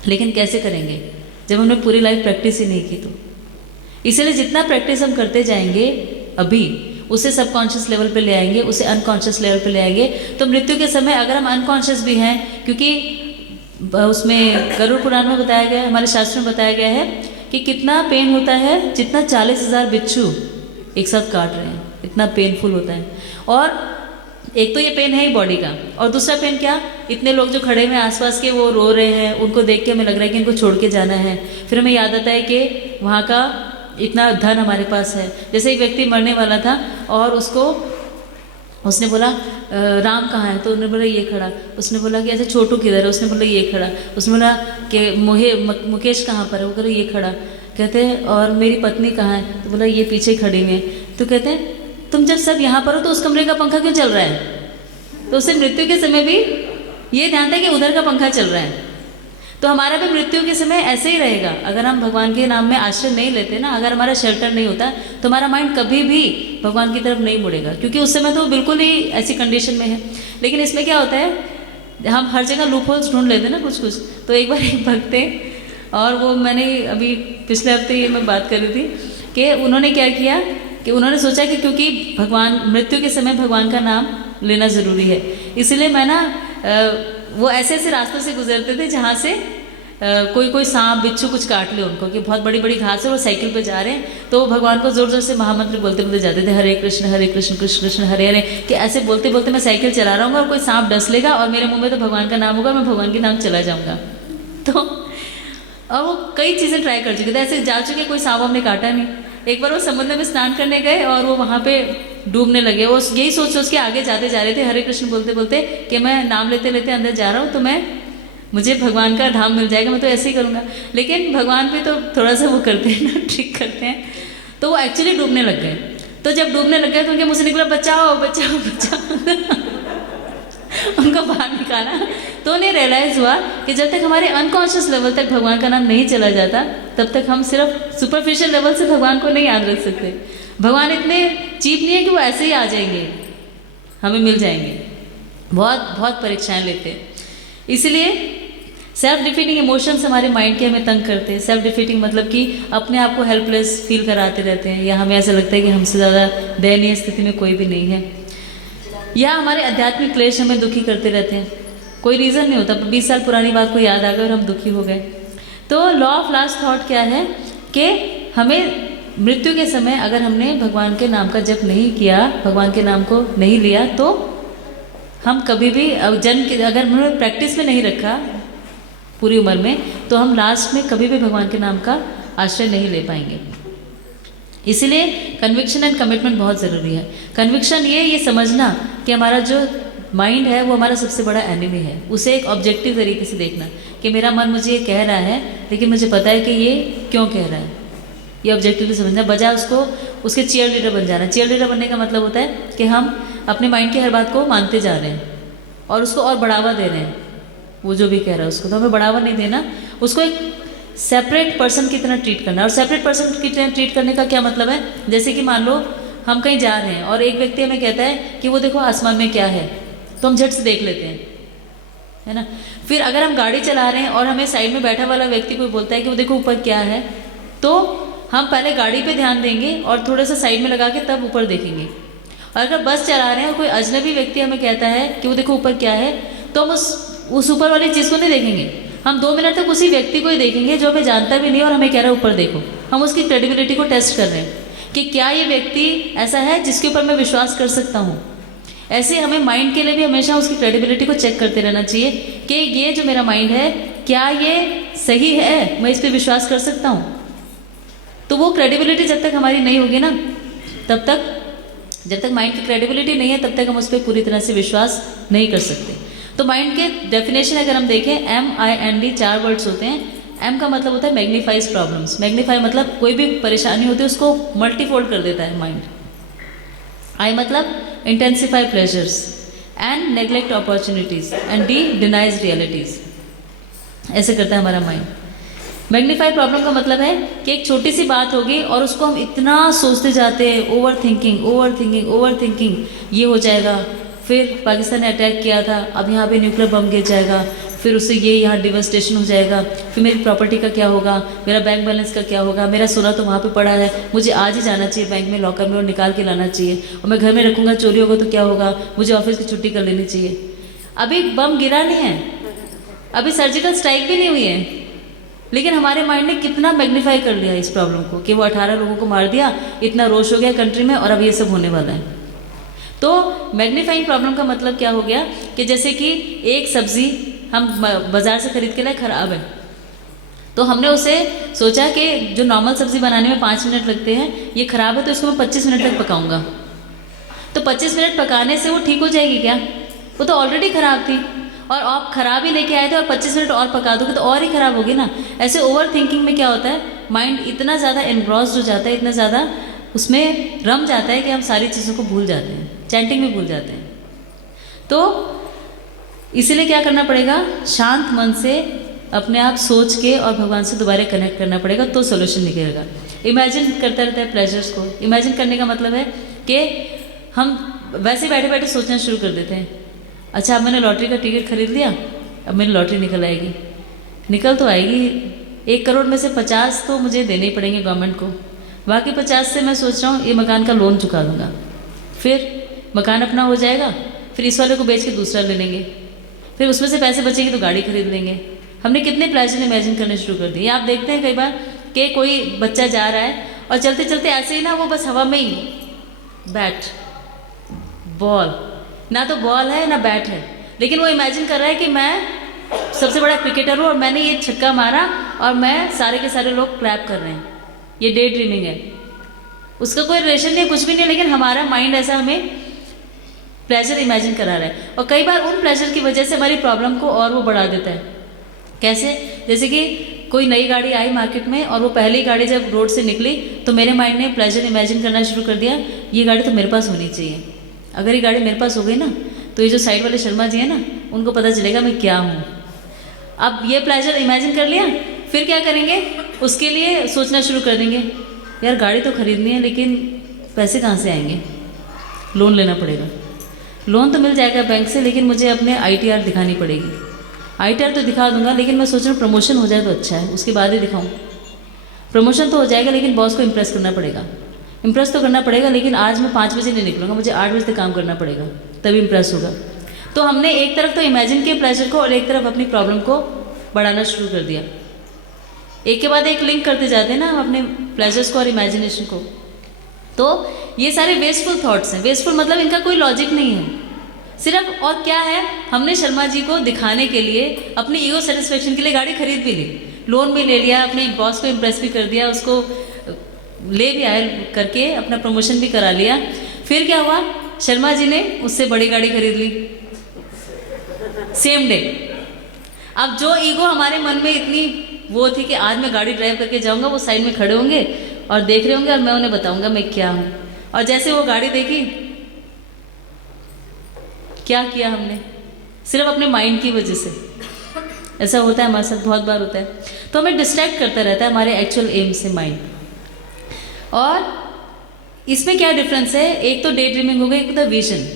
लेकिन कैसे करेंगे जब हमने पूरी लाइफ प्रैक्टिस ही नहीं की? तो इसलिए जितना प्रैक्टिस हम करते जाएंगे अभी, उसे सबकॉन्शियस लेवल पे ले आएंगे, उसे अनकॉन्शियस लेवल पे ले आएंगे। तो मृत्यु के समय अगर हम अनकॉन्शियस भी हैं, क्योंकि उसमें गरुड़ पुराण में बताया गया है, हमारे शास्त्र में बताया गया है कि कितना पेन होता है, जितना 40,000 बिच्छू एक साथ काट रहे हैं, इतना पेनफुल होता है। और एक तो ये पेन है ही बॉडी का, और दूसरा पेन क्या, इतने लोग जो खड़े हुए आसपास के वो रो रहे हैं, उनको देख के हमें लग रहा है कि इनको छोड़ के जाना है। फिर हमें याद आता है कि वहाँ का इतना धन हमारे पास है। जैसे एक व्यक्ति मरने वाला था और उसने बोला राम कहाँ है, तो उन्होंने बोला ये खड़ा। उसने बोला कि ऐसे छोटू किधर है, उसने बोला ये खड़ा। उसने बोला कि मुकेश कहाँ पर है, वो कह रहे ये खड़ा। कहते हैं और मेरी पत्नी कहाँ है, तो बोला ये पीछे खड़ी हुई है। तो कहते हैं तुम जब सब यहाँ पर हो तो उस कमरे का पंखा क्यों चल रहा है? तो उससे मृत्यु के समय भी ये ध्यान था कि उधर का पंखा चल रहा है। तो हमारा भी मृत्यु के समय ऐसे ही रहेगा। अगर हम भगवान के नाम में आश्रय नहीं लेते ना, अगर हमारा शेल्टर नहीं होता, तो हमारा माइंड कभी भी भगवान की तरफ नहीं मुड़ेगा, क्योंकि उस समय तो बिल्कुल ही ऐसी कंडीशन में है। लेकिन इसमें क्या होता है, हम हर जगह लूप होल्स ढूंढ लेते हैं ना कुछ कुछ। तो एक बार एक भक्त थे, और वो मैंने अभी पिछले हफ्ते ये मैं बात कर रही थी कि उन्होंने क्या किया कि उन्होंने सोचा कि क्योंकि भगवान मृत्यु के समय भगवान का नाम लेना ज़रूरी है, इसलिए मैं ना वो ऐसे ऐसे रास्तों से गुजरते थे जहाँ से कोई सांप बिच्छू कुछ काट ले उनको, कि बहुत बड़ी बड़ी घास है, वो साइकिल पे जा रहे हैं, तो भगवान को जोर जोर से महामंत्र बोलते बोलते जाते थे, हरे कृष्ण कृष्ण कृष्ण हरे हरे, कि ऐसे बोलते बोलते मैं साइकिल चला रहा हूँ और कोई सांप डस लेगा और मेरे मुंह में तो भगवान का नाम होगा, मैं भगवान के नाम चला जाऊँगा। तो और वो कई चीज़ें ट्राई कर चुके थे, ऐसे जा चुके, कोई सांप हमने काटा नहीं। एक बार वो समुद्र में स्नान करने गए और वो वहाँ पे डूबने लगे। वो यही सोच सोच के आगे जाते जा रहे थे, हरे कृष्ण बोलते बोलते, कि मैं नाम लेते लेते अंदर जा रहा हूँ, तो मुझे भगवान का धाम मिल जाएगा, मैं तो ऐसे ही करूँगा। लेकिन भगवान भी तो थोड़ा सा वो करते हैं ना, ट्रिक करते हैं। तो वो एक्चुअली डूबने लग गए। तो जब डूबने लग गए तो उनके मुँह से निकला बचाओ बचाओ बचाओ उनको बाहर निकाला। तो उन्हें रियलाइज़ हुआ कि जब तक हमारे अनकॉन्शियस लेवल तक भगवान का नाम नहीं चला जाता, तब तक हम सिर्फ सुपरफिशियल लेवल से भगवान को नहीं याद रख सकते। भगवान इतने चीप नहीं है कि वो ऐसे ही आ जाएंगे, हमें मिल जाएंगे। बहुत बहुत परीक्षाएं लेते हैं। इसलिए सेल्फ डिफीटिंग इमोशंस हमारे माइंड के हमें तंग करते हैं। सेल्फ डिफीटिंग मतलब कि अपने आप को हेल्पलेस फील कराते रहते हैं, या हमें ऐसा लगता है कि हमसे ज़्यादा दयनीय स्थिति में कोई भी नहीं है, या हमारे आध्यात्मिक क्लेश हमें दुखी करते रहते हैं। कोई रीज़न नहीं होता, 20 साल पुरानी बात को याद आ गई और हम दुखी हो गए। तो लॉ ऑफ लास्ट थॉट क्या है कि हमें मृत्यु के समय अगर हमने भगवान के नाम का जप नहीं किया, भगवान के नाम को नहीं लिया, तो हम कभी भी जन्म के अगर हमने प्रैक्टिस में नहीं रखा पूरी उम्र में, तो हम लास्ट में कभी भी भगवान के नाम का आश्रय नहीं ले पाएंगे। इसीलिए कन्विक्शन एंड कमिटमेंट बहुत ज़रूरी है। कन्विक्शन ये समझना कि हमारा जो माइंड है वो हमारा सबसे बड़ा एनिमी है, उसे एक ऑब्जेक्टिव तरीके से देखना कि मेरा मन मुझे ये कह रहा है लेकिन मुझे पता है कि ये क्यों कह रहा है, ये ऑब्जेक्टिवली समझना, बजाय उसको उसके चीयर लीडर बन जाना। चीयर लीडर बनने का मतलब होता है कि हम अपने माइंड की हर बात को मानते जा रहे हैं और उसको और बढ़ावा दे रहे हैं, वो जो भी कह रहा है उसको, तो हमें बढ़ावा नहीं देना, उसको एक सेपरेट पर्सन की तरह ट्रीट करना। और सेपरेट पर्सन की तरह ट्रीट करने का क्या मतलब है, जैसे कि मान लो हम कहीं जा रहे हैं और एक व्यक्ति हमें कहता है कि वो देखो आसमान में क्या है, तो हम झट से देख लेते हैं, है ना। फिर अगर हम गाड़ी चला रहे हैं और हमें साइड में बैठा वाला व्यक्ति कोई बोलता है कि वो देखो ऊपर क्या है, तो हम पहले गाड़ी पे ध्यान देंगे और थोड़ा सा साइड में लगा के तब ऊपर देखेंगे। और अगर बस चला रहे हैं और कोई अजनबी व्यक्ति हमें कहता है कि वो देखो ऊपर क्या है, तो हम उस ऊपर वाली चीज़ को नहीं देखेंगे, हम 2 मिनट तक उसी व्यक्ति को ही देखेंगे जो हमें जानता भी नहीं और हमें कह रहा है ऊपर देखो। हम उसकी क्रेडिबिलिटी को टेस्ट कर रहे हैं कि क्या ये व्यक्ति ऐसा है जिसके ऊपर मैं विश्वास कर सकता हूँ। ऐसे हमें माइंड के लिए भी हमेशा उसकी क्रेडिबिलिटी को चेक करते रहना चाहिए कि ये जो मेरा माइंड है क्या ये सही है, मैं इस पर विश्वास कर सकता हूँ। तो वो क्रेडिबिलिटी जब तक हमारी नहीं होगी ना, तब तक जब तक माइंड की क्रेडिबिलिटी नहीं है तब तक हम उस पर पूरी तरह से विश्वास नहीं कर सकते। तो माइंड के डेफिनेशन अगर हम देखें, MIND 4 वर्ड्स होते हैं। M का मतलब होता है मैग्नीफाइज प्रॉब्लम्स, मैग्नीफाई मतलब कोई भी परेशानी होती है उसको मल्टीफोल्ड कर देता है माइंड। I मतलब intensify pleasures, N neglect opportunities, and D denies realities. ऐसे करता है हमारा माइंड। मैग्नीफाई प्रॉब्लम का मतलब है कि एक छोटी सी बात होगी और उसको हम इतना सोचते जाते हैं, ओवर थिंकिंग, ये हो जाएगा, फिर पाकिस्तान ने अटैक किया था, अब यहाँ पे न्यूक्लियर बम गिर जाएगा, फिर उससे ये यहाँ डिवास्टेशन हो जाएगा, फिर मेरी प्रॉपर्टी का क्या होगा, मेरा बैंक बैलेंस का क्या होगा, मेरा सोना तो वहाँ पे पड़ा है, मुझे आज ही जाना चाहिए बैंक में लॉकर में और निकाल के लाना चाहिए, और मैं घर में रखूँगा चोरी होगा तो क्या होगा, मुझे ऑफिस की छुट्टी कर लेनी चाहिए। अभी बम गिरा नहीं है, अभी सर्जिकल स्ट्राइक भी नहीं हुई है, लेकिन हमारे माइंड ने कितना मैग्नीफाई कर लिया इस प्रॉब्लम को कि वो 18 लोगों को मार दिया, इतना रोष हो गया कंट्री में और अब ये सब होने वाला है। तो मैग्नीफाइंग प्रॉब्लम का मतलब क्या हो गया कि जैसे कि एक सब्जी हम बाज़ार से खरीद के लाए, ख़राब है, तो हमने उसे सोचा कि जो नॉर्मल सब्ज़ी बनाने में 5 मिनट लगते हैं, ये ख़राब है तो इसको मैं 25 मिनट तक पकाऊंगा। तो 25 मिनट पकाने से वो ठीक हो जाएगी क्या? वो तो ऑलरेडी ख़राब थी और आप ख़राब ही लेके आए थे और 25 मिनट और पका दोगे तो और ही ख़राब होगी ना। ऐसे ओवर थिंकिंग में क्या होता है, माइंड इतना ज़्यादा एनग्रॉस्ड हो जाता है, इतना ज़्यादा उसमें रम जाता है कि हम सारी चीज़ों को भूल जाते हैं, चैंटिंग भी भूल जाते हैं। तो इसीलिए क्या करना पड़ेगा, शांत मन से अपने आप सोच के और भगवान से दोबारा कनेक्ट करना पड़ेगा, तो सोल्यूशन निकलेगा। इमेजिन करता रहता है प्लेजर्स को। इमेजिन करने का मतलब है कि हम वैसे बैठे बैठे सोचना शुरू कर देते हैं, अच्छा अब मैंने लॉटरी का टिकट खरीद लिया, अब मेरी लॉटरी निकल आएगी, निकल तो आएगी, 1 करोड़ में से 50 तो मुझे देने ही पड़ेंगे गवर्नमेंट को, बाकी 50 से मैं सोच रहा हूँ ये मकान का लोन चुका दूँगा, फिर मकान अपना हो जाएगा, फिर इस वाले को बेच के दूसरा ले लेंगे, फिर उसमें से पैसे बचेंगे तो गाड़ी खरीद लेंगे। हमने कितने प्लेजर इमेजिन करने शुरू कर दिए। आप देखते हैं कई बार कि कोई बच्चा जा रहा है और चलते चलते ऐसे ही ना वो बस हवा में ही बैट बॉल, ना तो बॉल है ना बैट है, लेकिन वो इमेजिन कर रहा है कि मैं सबसे बड़ा क्रिकेटर हूँ और मैंने ये छक्का मारा और मैं सारे के सारे लोग क्लैप कर रहे हैं। ये डे ड्रीमिंग है, उसका कोई रिलेशन नहीं, कुछ भी नहीं, लेकिन हमारा माइंड ऐसा हमें प्लेजर इमेजिन करा रहा है। और कई बार उन प्लेजर की वजह से हमारी प्रॉब्लम को और वो बढ़ा देता है। कैसे? जैसे कि कोई नई गाड़ी आई मार्केट में और वो पहली गाड़ी जब रोड से निकली तो मेरे माइंड ने प्लेजर इमेजिन करना शुरू कर दिया, ये गाड़ी तो मेरे पास होनी चाहिए, अगर ये गाड़ी मेरे पास हो गई ना तो ये जो साइड वाले शर्मा जी हैं ना, उनको पता चलेगा मैं क्या हूँ। अब ये प्लेजर इमेजिन कर लिया, फिर क्या करेंगे, उसके लिए सोचना शुरू कर देंगे, यार गाड़ी तो खरीदनी है लेकिन पैसे कहाँ से आएंगे, लोन लेना पड़ेगा, लोन तो मिल जाएगा बैंक से लेकिन मुझे अपने ITR दिखानी पड़ेगी, ITR तो दिखा दूंगा लेकिन मैं सोच रहा हूँ प्रमोशन हो जाए तो अच्छा है, उसके बाद ही दिखाऊँ। प्रमोशन तो हो जाएगा लेकिन बॉस को इम्प्रेस करना पड़ेगा, इम्प्रेस तो करना पड़ेगा, लेकिन आज मैं 5 बजे नहीं निकलूँगा, मुझे 8 बजे तक काम करना पड़ेगा, तभी इम्प्रेस होगा। तो हमने एक तरफ तो इमेजिन किए प्लेजर को और एक तरफ अपनी प्रॉब्लम को बढ़ाना शुरू कर दिया। एक के बाद एक लिंक करते जाते हैं ना हम अपने प्लेजर्स को और इमेजिनेशन को। तो ये सारे वेस्टफुल थॉट्स हैं। वेस्टफुल मतलब इनका कोई लॉजिक नहीं है, सिर्फ और क्या है, हमने शर्मा जी को दिखाने के लिए अपनी ईगो सेटिस्फेक्शन के लिए गाड़ी खरीद भी ली, लोन भी ले लिया, अपने बॉस को इम्प्रेस भी कर दिया, उसको ले भी आए करके अपना प्रमोशन भी करा लिया। फिर क्या हुआ, शर्मा जी ने उससे बड़ी गाड़ी खरीद ली सेम डे। अब जो ईगो हमारे मन में इतनी वो थी कि आज मैं गाड़ी ड्राइव करके जाऊंगा, वो साइड में खड़े होंगे और देख रहे होंगे और मैं उन्हें बताऊंगा मैं क्या हूँ। और जैसे वो गाड़ी देखी, क्या किया हमने, सिर्फ अपने माइंड की वजह से। ऐसा होता है हमारे साथ, बहुत बार होता है। तो हमें डिस्ट्रैक्ट करता रहता है हमारे एक्चुअल एम से माइंड। और इसमें क्या डिफरेंस है, एक तो डे ड्रीमिंग हो गई, एक तो विजन।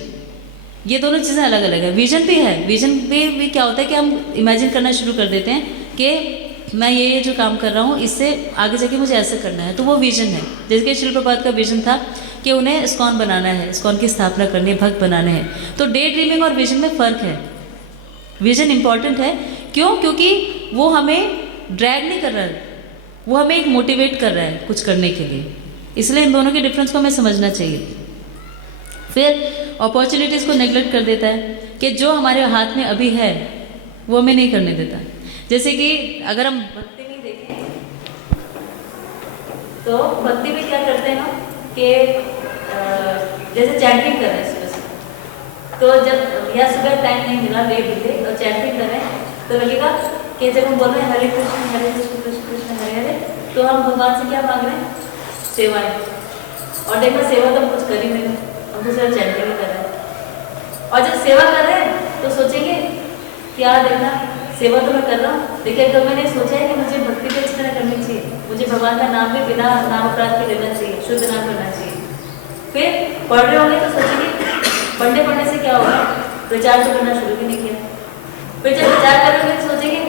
ये दोनों चीज़ें अलग अलग है। विजन भी है, विजन भी क्या होता है कि हम इमेजिन करना शुरू कर देते हैं कि मैं ये जो काम कर रहा हूँ इससे आगे जाके मुझे ऐसा करना है, तो वो विजन है। जैसे कि शिल प्रभात का विजन था कि उन्हें इस्कॉन बनाना है, इस्कॉन की स्थापना करनी है, भक्त बनाने हैं। तो डे ड्रीमिंग और विजन में फ़र्क है। विजन इंपॉर्टेंट है, क्यों? क्योंकि वो हमें ड्रैग नहीं कर रहा है, वो हमें एक मोटिवेट कर रहा है कुछ करने के लिए। इसलिए इन दोनों के डिफरेंस को हमें समझना चाहिए। फिर अपॉर्चुनिटीज़ को नेगलेक्ट कर देता है कि जो हमारे हाथ में अभी है वो हमें नहीं करने देता। जैसे कि अगर हम भक्ति में देखें तो भक्ति में क्या करते हैं हम कि जैसे चैंटिंग कर रहे हैं सुबह से, तो जब या सुबह टाइम नहीं मिला, लेट उठे और चैंटिंग कर रहे हैं, तो लगेगा कि जब हम बोल रहे हैं हरे कृष्ण कृष्ण कृष्ण हरे हरे, तो हम भगवान से क्या मांग रहे हैं? सेवाएं। और देखो सेवा तो हम कुछ कर ही नहीं, हम तो सिर्फ चैंटिंग कर रहे हैं। और जब सेवा कर रहे हैं तो सोचेंगे क्या, देखना सेवा तो मैं कर रहा हूँ, लेकिन तो मैंने सोचा है कि मुझे भक्ति भी इस तरह करनी चाहिए, मुझे भगवान का नाम भी बिना नाम अपराध के लेना चाहिए, शुद्ध नाम करना चाहिए। फिर पढ़ रहे होंगे तो सोचेंगे पढ़ने से क्या होगा, प्रचार तो करना शुरू भी नहीं किया। फिर जब प्रचार करेंगे तो सोचेंगे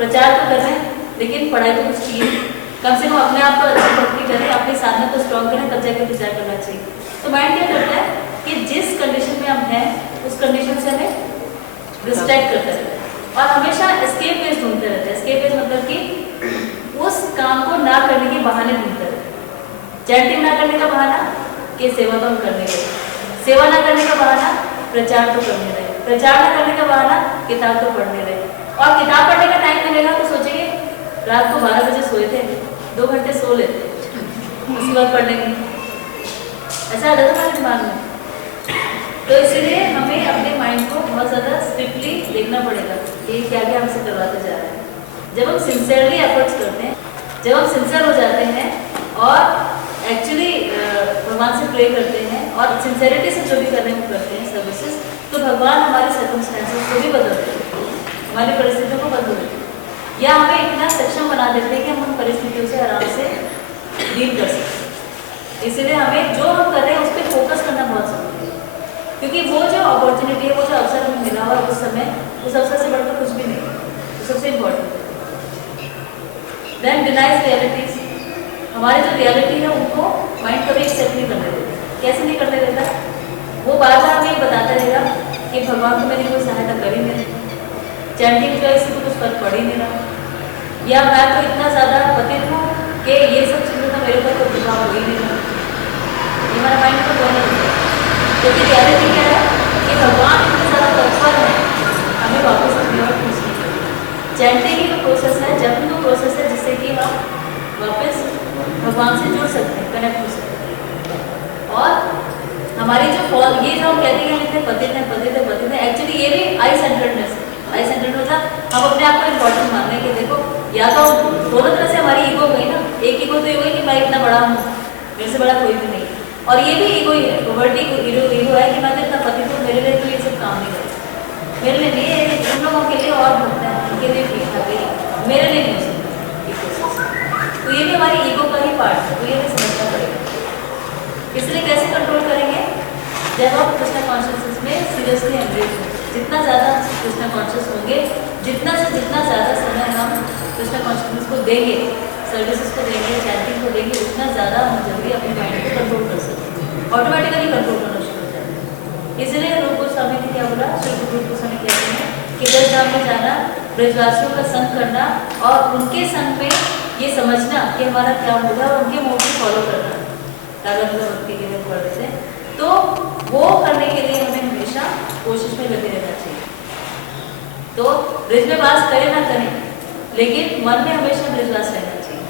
प्रचार तो कर रहे हैं लेकिन पढ़ाई तो कुछ की, कम से कम अपने आप को अच्छी भक्ति करें, अपनी साधना को स्ट्रॉन्ग करें, तब जाकर प्रचार करना चाहिए। तो माइंड क्या करता है कि जिस कंडीशन में हम हैं उस कंडीशन से हमें डिस्ट्रैक्ट करता रहता है और हमेशा एस्केप वेज ढूंढते रहते हैं। एस्केप वेज मतलब कि उस काम को ना करने के बहाने ढूंढते रहते हैं। चैंटिंग ना करने का बहाना कि सेवा तो हम करने गए, सेवा ना करने का बहाना प्रचार तो करने रहे, प्रचार ना करने का बहाना किताब तो पढ़ने रहे। और किताब पढ़ने का टाइम मिलेगा तो सोचेंगे रात को 12 बजे सोए थे, 2 घंटे सो लेते, उसके बाद पढ़ने की। ऐसा आ जाता हमारे दिमाग में। तो इसीलिए हमें अपने माइंड को बहुत ज़्यादा स्ट्रिक्टली देखना पड़ेगा कि क्या क्या हमसे करवाते जा रहे हैं। जब हम सिंसियरली एफर्ट्स करते हैं, जब हम सिंसियर हो जाते हैं और एक्चुअली भगवान से प्रे करते हैं और सिंसियरिटी से जो भी करने को करते हैं सर्विसेज, तो भगवान हमारे सर्कमस्टेंसेस को भी बदलते हैं, हमारी परिस्थितियों को बदल देते हैं, या हमें इतना सक्षम बना देते हैं कि हम उन परिस्थितियों से आराम से डील कर सकते हैं। इसलिए हमें जो हम कर रहे हैं उस पर फोकस करना बहुत जरूरी है, क्योंकि वो जो अपॉर्चुनिटी है, वो जो अवसर हमें मिला हुआ उस समय, उस अवसर से बढ़कर कुछ भी नहीं, तो सबसे इम्पोर्टेंट है। देन डिनाइज रियलिटीज, हमारे जो रियलिटी है उनको माइंड कभी एक्सेप्ट नहीं करने देता। कैसे नहीं करने देता? वो बार बार हमें बताता रहेगा कि भगवान को मैंने कोई सहायता कर ही नहीं, चैंटिंग जो है इससे तो कुछ फर्क पड़ ही नहीं रहा, या मैं तो इतना ज़्यादा पतित हूँ कि ये सब चीज़ों का मेरे ऊपर कोई प्रभाव हो ही नहीं रहा। ये हमारा माइंड को बोलने देता है, क्योंकि रियलिटी क्या है कि भगवान इतने ज़्यादा तत्पर है, हमें वापस अपनी ओर खींचने के लिए। चैंटिंग ही तो प्रोसेस है, जब तो प्रोसेस है जिससे कि हम वापस भगवान से जुड़ सकते हैं, कनेक्ट हो सकते हैं। और हमारी जो फॉल, ये जो हम कहते हैं हम इतने पतित हैं, एक्चुअली ये भी आई सेंटर्डनेस है। आई सेंटर्ड मतलब हम अपने आप को इम्पोर्टेंट मान रहे हैं कि देखो, या तो दोनों तरह से हमारी ईगो गई ना, एक ईगो तो ये हुई कि मैं इतना बड़ा हूँ, मेरे से बड़ा कोई भी नहीं, और ये भी ईगो ही है, वर्टी ईगो है कि मैं तो इतना पतित हूँ, मेरे लिए तो ये सब काम नहीं करेगा, मेरे लिए नहीं, उन लोगों के लिए और भक्त है, उनके लिए ठीक है, मेरे लिए नहीं हो सकता। तो ये भी हमारी ईगो का ही पार्ट है, तो ये भी समझना पड़ेगा। इसलिए कैसे कंट्रोल करेंगे? जब आप कृष्णा कॉन्शियसनेस में सीरियसली एंगेज होंगे, जितना ज़्यादा कृष्णा कॉन्शियस होंगे, जितना से जितना ज़्यादा समय हम कृष्णा कॉन्शियसनेस को देंगे, सर्विसेज को देंगे, चैंटिंग को देंगे, उतना ज़्यादा हम जल्दी अपने माइंड को कंट्रोल कर सकते हैं, ऑटोमेटिकली कंट्रोल करना शुरू हो जाता है। इसलिए रूप गोस्वामी ने क्या बोला, श्री रूप गोस्वामी कहते हैं कि ब्रजधाम में जाना, ब्रजवासियों का संग करना और उनके संग में ये समझना कि हमारा क्या मूड है और उनके मूड को फॉलो करना, रागानुगा भक्ति के लिए पढ़ रहे थे, तो वो करने के लिए हमें हमेशा कोशिश में लगे रहना चाहिए। तो ब्रिजवास करें ना करें, लेकिन मन में हमेशा ब्रिजवास रहना चाहिए।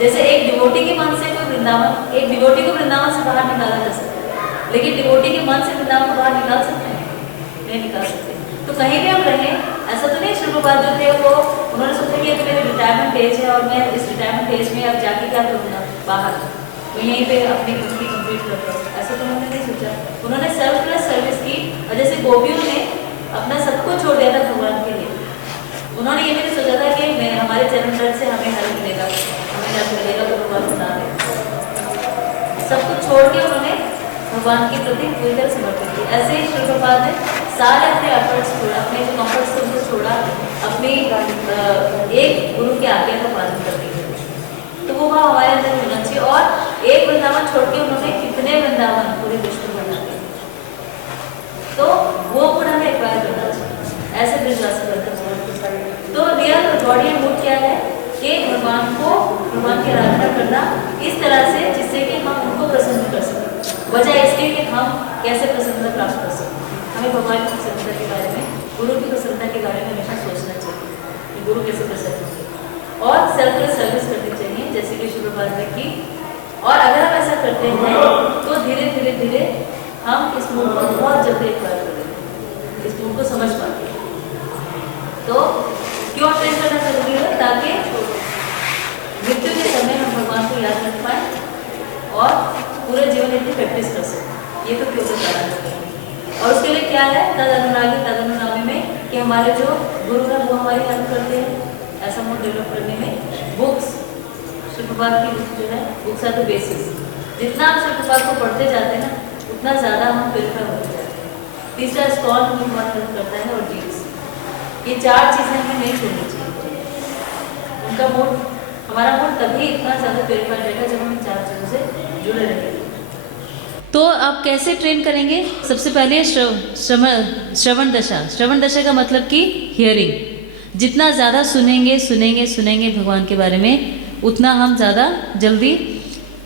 जैसे एक डिवोटी के मन से कोई वृंदावन, एक डिवोटी को वृंदावन से बाहर निकाला जा सकता है, लेकिन डिवोटी के मन से वृंदावन को बाहर निकाल सकते हैं? नहीं निकाल सकते। तो कहीं भी हम रहें, ऐसा तो नहीं श्री प्रभुपाद जो थे वो उन्होंने सोचा कि अभी मेरे रिटायरमेंट एज है और मैं इस रिटायरमेंट एज में अब जाके क्या करूँगा बाहर, तो यहीं पे अपनी ड्यूटी कंप्लीट करता हूँ, ऐसा तो उन्होंने नहीं सोचा। उन्होंने सेल्फलेस सर्विस की, और जैसे गोपियों ने अपना सब कुछ छोड़ दिया था भगवान के लिए। उन्होंने ये नहीं सोचा था कि मैं हमारे चरण रज से हमें हल मिलेगा, हमें हल मिलेगा तो भगवान बता दे। सब कुछ छोड़ के उन्होंने भगवान के प्रति पूरी तरह समर्पित की। ऐसे ही श्री प्रभुपाद ने सारे अपने एफर्ट्स छोड़ा, अपने जो कम्फर्ट्स थे उनको छोड़ा, अपनी एक गुरु के आज्ञा का पालन करने के लिए। तो वो भाव हमारे अंदर होना चाहिए। और एक वृंदावन छोड़ के उन्होंने कितने वृंदावन पूरे विश्व में बना दिए, तो वो गुण हमें एक्वायर करना चाहिए। ऐसे ब्रिजवास करते। तो रियल बॉडी एंड मूड क्या है कि भगवान को, भगवान की आराधना करना इस तरह से जिससे कि हम उनको प्रसन्न कर सकें। वजह इसकी कि हम कैसे प्रसन्नता प्राप्त कर सकते हैं। हमें भगवान की प्रसन्नता के बारे में, गुरु की प्रसन्नता के बारे में हमेशा सोचना चाहिए कि गुरु कैसे प्रसन्न होंगे, और सेल्फलेस सर्विस करनी चाहिए जैसे कि श्री प्रभुपाद ने की। और अगर हम ऐसा करते हैं तो धीरे धीरे धीरे हम इस मूड को बहुत जल्दी एक्वायर कर लेते हैं, इस मूड को समझ पाते हैं। तो क्यों ट्रेन करना जरूरी है? ताकि मृत्यु के समय हम भगवान को याद रख पाए और पूरे जीवन इतनी प्रैक्टिस कर सकें। ये तो क्यों कारण है। और उसके लिए क्या है? तद अनुरागी तद अनुगामी में कि हमारे जो गुरु हैं वो हमारी हेल्प करते हैं ऐसा मूड डेवलप करने में। बुक्स, श्री प्रभुपाद की बुक जो है, बुक्स आर द बेसिस। जितना आप श्री प्रभुपाद को पढ़ते जाते हैं ना, उतना ज़्यादा हम प्योरीफाई होते जाते हैं। तीसरा स्कॉल हमें बहुत हेल्प करता है, और जीन्स, ये 4 चीज़ें हमें नहीं छोड़नी चाहिए। उनका मूड, हमारा मूड तभी इतना ज़्यादा प्योरीफाई रहेगा जब हम इन 4 चीज़ों से जुड़े रहेंगे। तो आप कैसे ट्रेन करेंगे? सबसे पहले श्रवण दशा। श्रवण दशा का मतलब कि हियरिंग। जितना ज़्यादा सुनेंगे सुनेंगे सुनेंगे भगवान के बारे में, उतना हम ज़्यादा जल्दी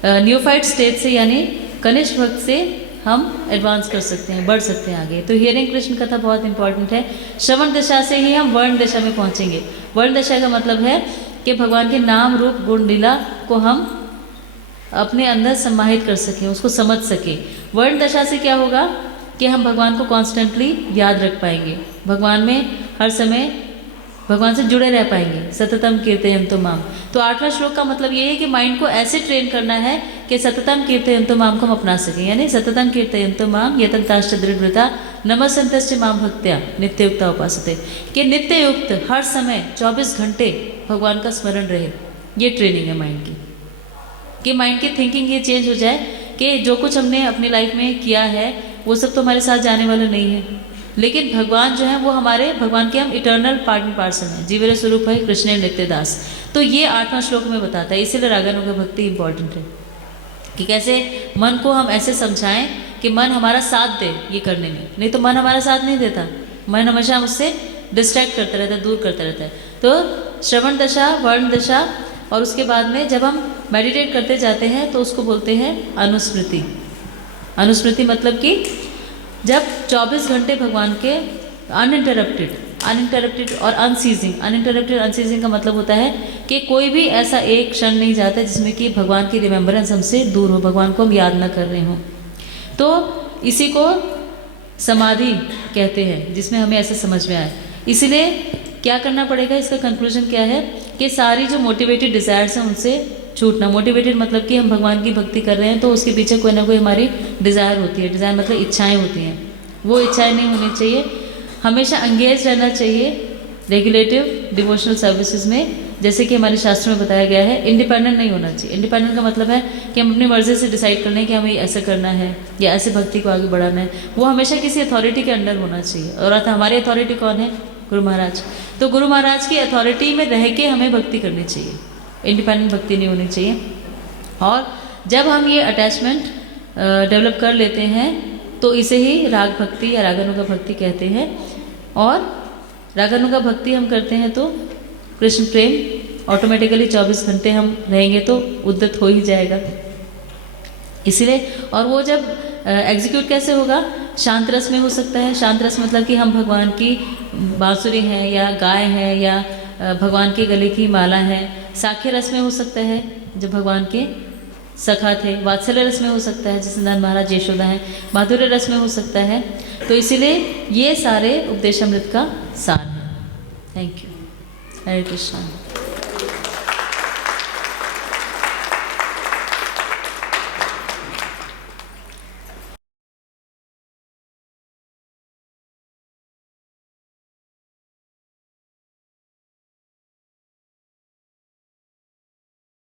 न्यूफाइट स्टेज से यानी कनिष्ठ भक्त से हम एडवांस कर सकते हैं, बढ़ सकते हैं आगे। तो हियरिंग कृष्ण कथा बहुत इंपॉर्टेंट है। श्रवण दशा से ही हम वर्ण दशा में पहुँचेंगे। वर्ण दशा का मतलब है कि भगवान के नाम रूप गुण लीला को हम अपने अंदर समाहित कर सकें, उसको समझ सकें। वर्ण दशा से क्या होगा कि हम भगवान को कॉन्स्टेंटली याद रख पाएंगे, भगवान में हर समय भगवान से जुड़े रह पाएंगे। सततम कीर्तयन्तु माम। तो 8वां श्लोक का मतलब ये है कि माइंड को ऐसे ट्रेन करना है कि सततम कीर्तयन्तु माम को हम अपना सकें। यानी सततम कीर्तयन्तु माम यतन्ताश्च दृढ़व्रता नमस्सन्तश्च माम भक्त्या नित्ययुक्ता उपासते, कि नित्ययुक्त हर समय 24 घंटे भगवान का स्मरण रहे। ये ट्रेनिंग है माइंड की, कि माइंड की थिंकिंग ये चेंज हो जाए कि जो कुछ हमने अपनी लाइफ में किया है वो सब तो हमारे साथ जाने वाला नहीं है, लेकिन भगवान जो है वो हमारे, भगवान के हम इटर्नल पार्ट एंड पार्सल हैं। जीवेर स्वरूप है कृष्ण नित्य दास। तो ये 8वां श्लोक में बताता है। इसीलिए रागानुगा भक्ति इंपॉर्टेंट है कि कैसे मन को हम ऐसे समझाएं कि मन हमारा साथ दे ये करने में। नहीं तो मन हमारा साथ नहीं देता, मन हमेशा उससे डिस्ट्रैक्ट करता रहता है, दूर करता रहता है। तो श्रवण दशा, वर्ण दशा, और उसके बाद में जब हम मेडिटेट करते जाते हैं तो उसको बोलते हैं अनुस्मृति। अनुस्मृति मतलब कि जब 24 घंटे भगवान के अनइंटरप्टेड और अनसीजिंग। अनइंटरप्टेड अनसीजिंग का मतलब होता है कि कोई भी ऐसा एक क्षण नहीं जाता जिसमें कि भगवान की रिमेम्बरेंस हमसे दूर हो, भगवान को हम याद ना कर रहे हों। तो इसी को समाधि कहते हैं, जिसमें हमें ऐसे समझ में आए। इसलिए क्या करना पड़ेगा? इसका कंक्लूजन क्या है कि सारी जो मोटिवेटेड डिज़ायर्स हैं उनसे छूटना। मोटिवेटेड मतलब कि हम भगवान की भक्ति कर रहे हैं तो उसके पीछे कोई ना कोई हमारी डिज़ायर होती है। डिज़ायर मतलब इच्छाएं होती हैं, वो इच्छाएं नहीं होनी चाहिए। हमेशा एंगेज रहना चाहिए रेगुलेटिव डिवोशनल सर्विसेज में, जैसे कि हमारे शास्त्रों में बताया गया है। इंडिपेंडेंट नहीं होना चाहिए। इंडिपेंडेंट का मतलब है कि हम अपनी मर्जी से डिसाइड कर लें कि हमें ऐसा करना है या ऐसे भक्ति को आगे बढ़ाना है। वो हमेशा किसी अथॉरिटी के अंडर होना चाहिए। और हमारी अथॉरिटी कौन है? गुरु महाराज। तो गुरु महाराज की अथॉरिटी में रह के हमें भक्ति करनी चाहिए, इंडिपेंडेंट भक्ति नहीं होनी चाहिए। और जब हम ये अटैचमेंट डेवलप कर लेते हैं तो इसे ही राग भक्ति या रागानुगा भक्ति कहते हैं। और रागानुगा भक्ति हम करते हैं तो कृष्ण प्रेम ऑटोमेटिकली 24 घंटे हम रहेंगे तो उद्यत हो ही जाएगा। इसीलिए और वो जब एग्जीक्यूट कैसे होगा, शांत रस में हो सकता है। शांत रस मतलब कि हम भगवान की बांसुरी हैं या गाय हैं या भगवान के गले की माला है। साख्य रस में हो सकता है जब भगवान के सखा थे। वात्सल्य रस में हो सकता है जैसे नंद महाराज यशोदा हैं। माधुर्य रस में हो सकता है। तो इसीलिए ये सारे उपदेशामृत का सार है। Thank you. हरे कृष्णा।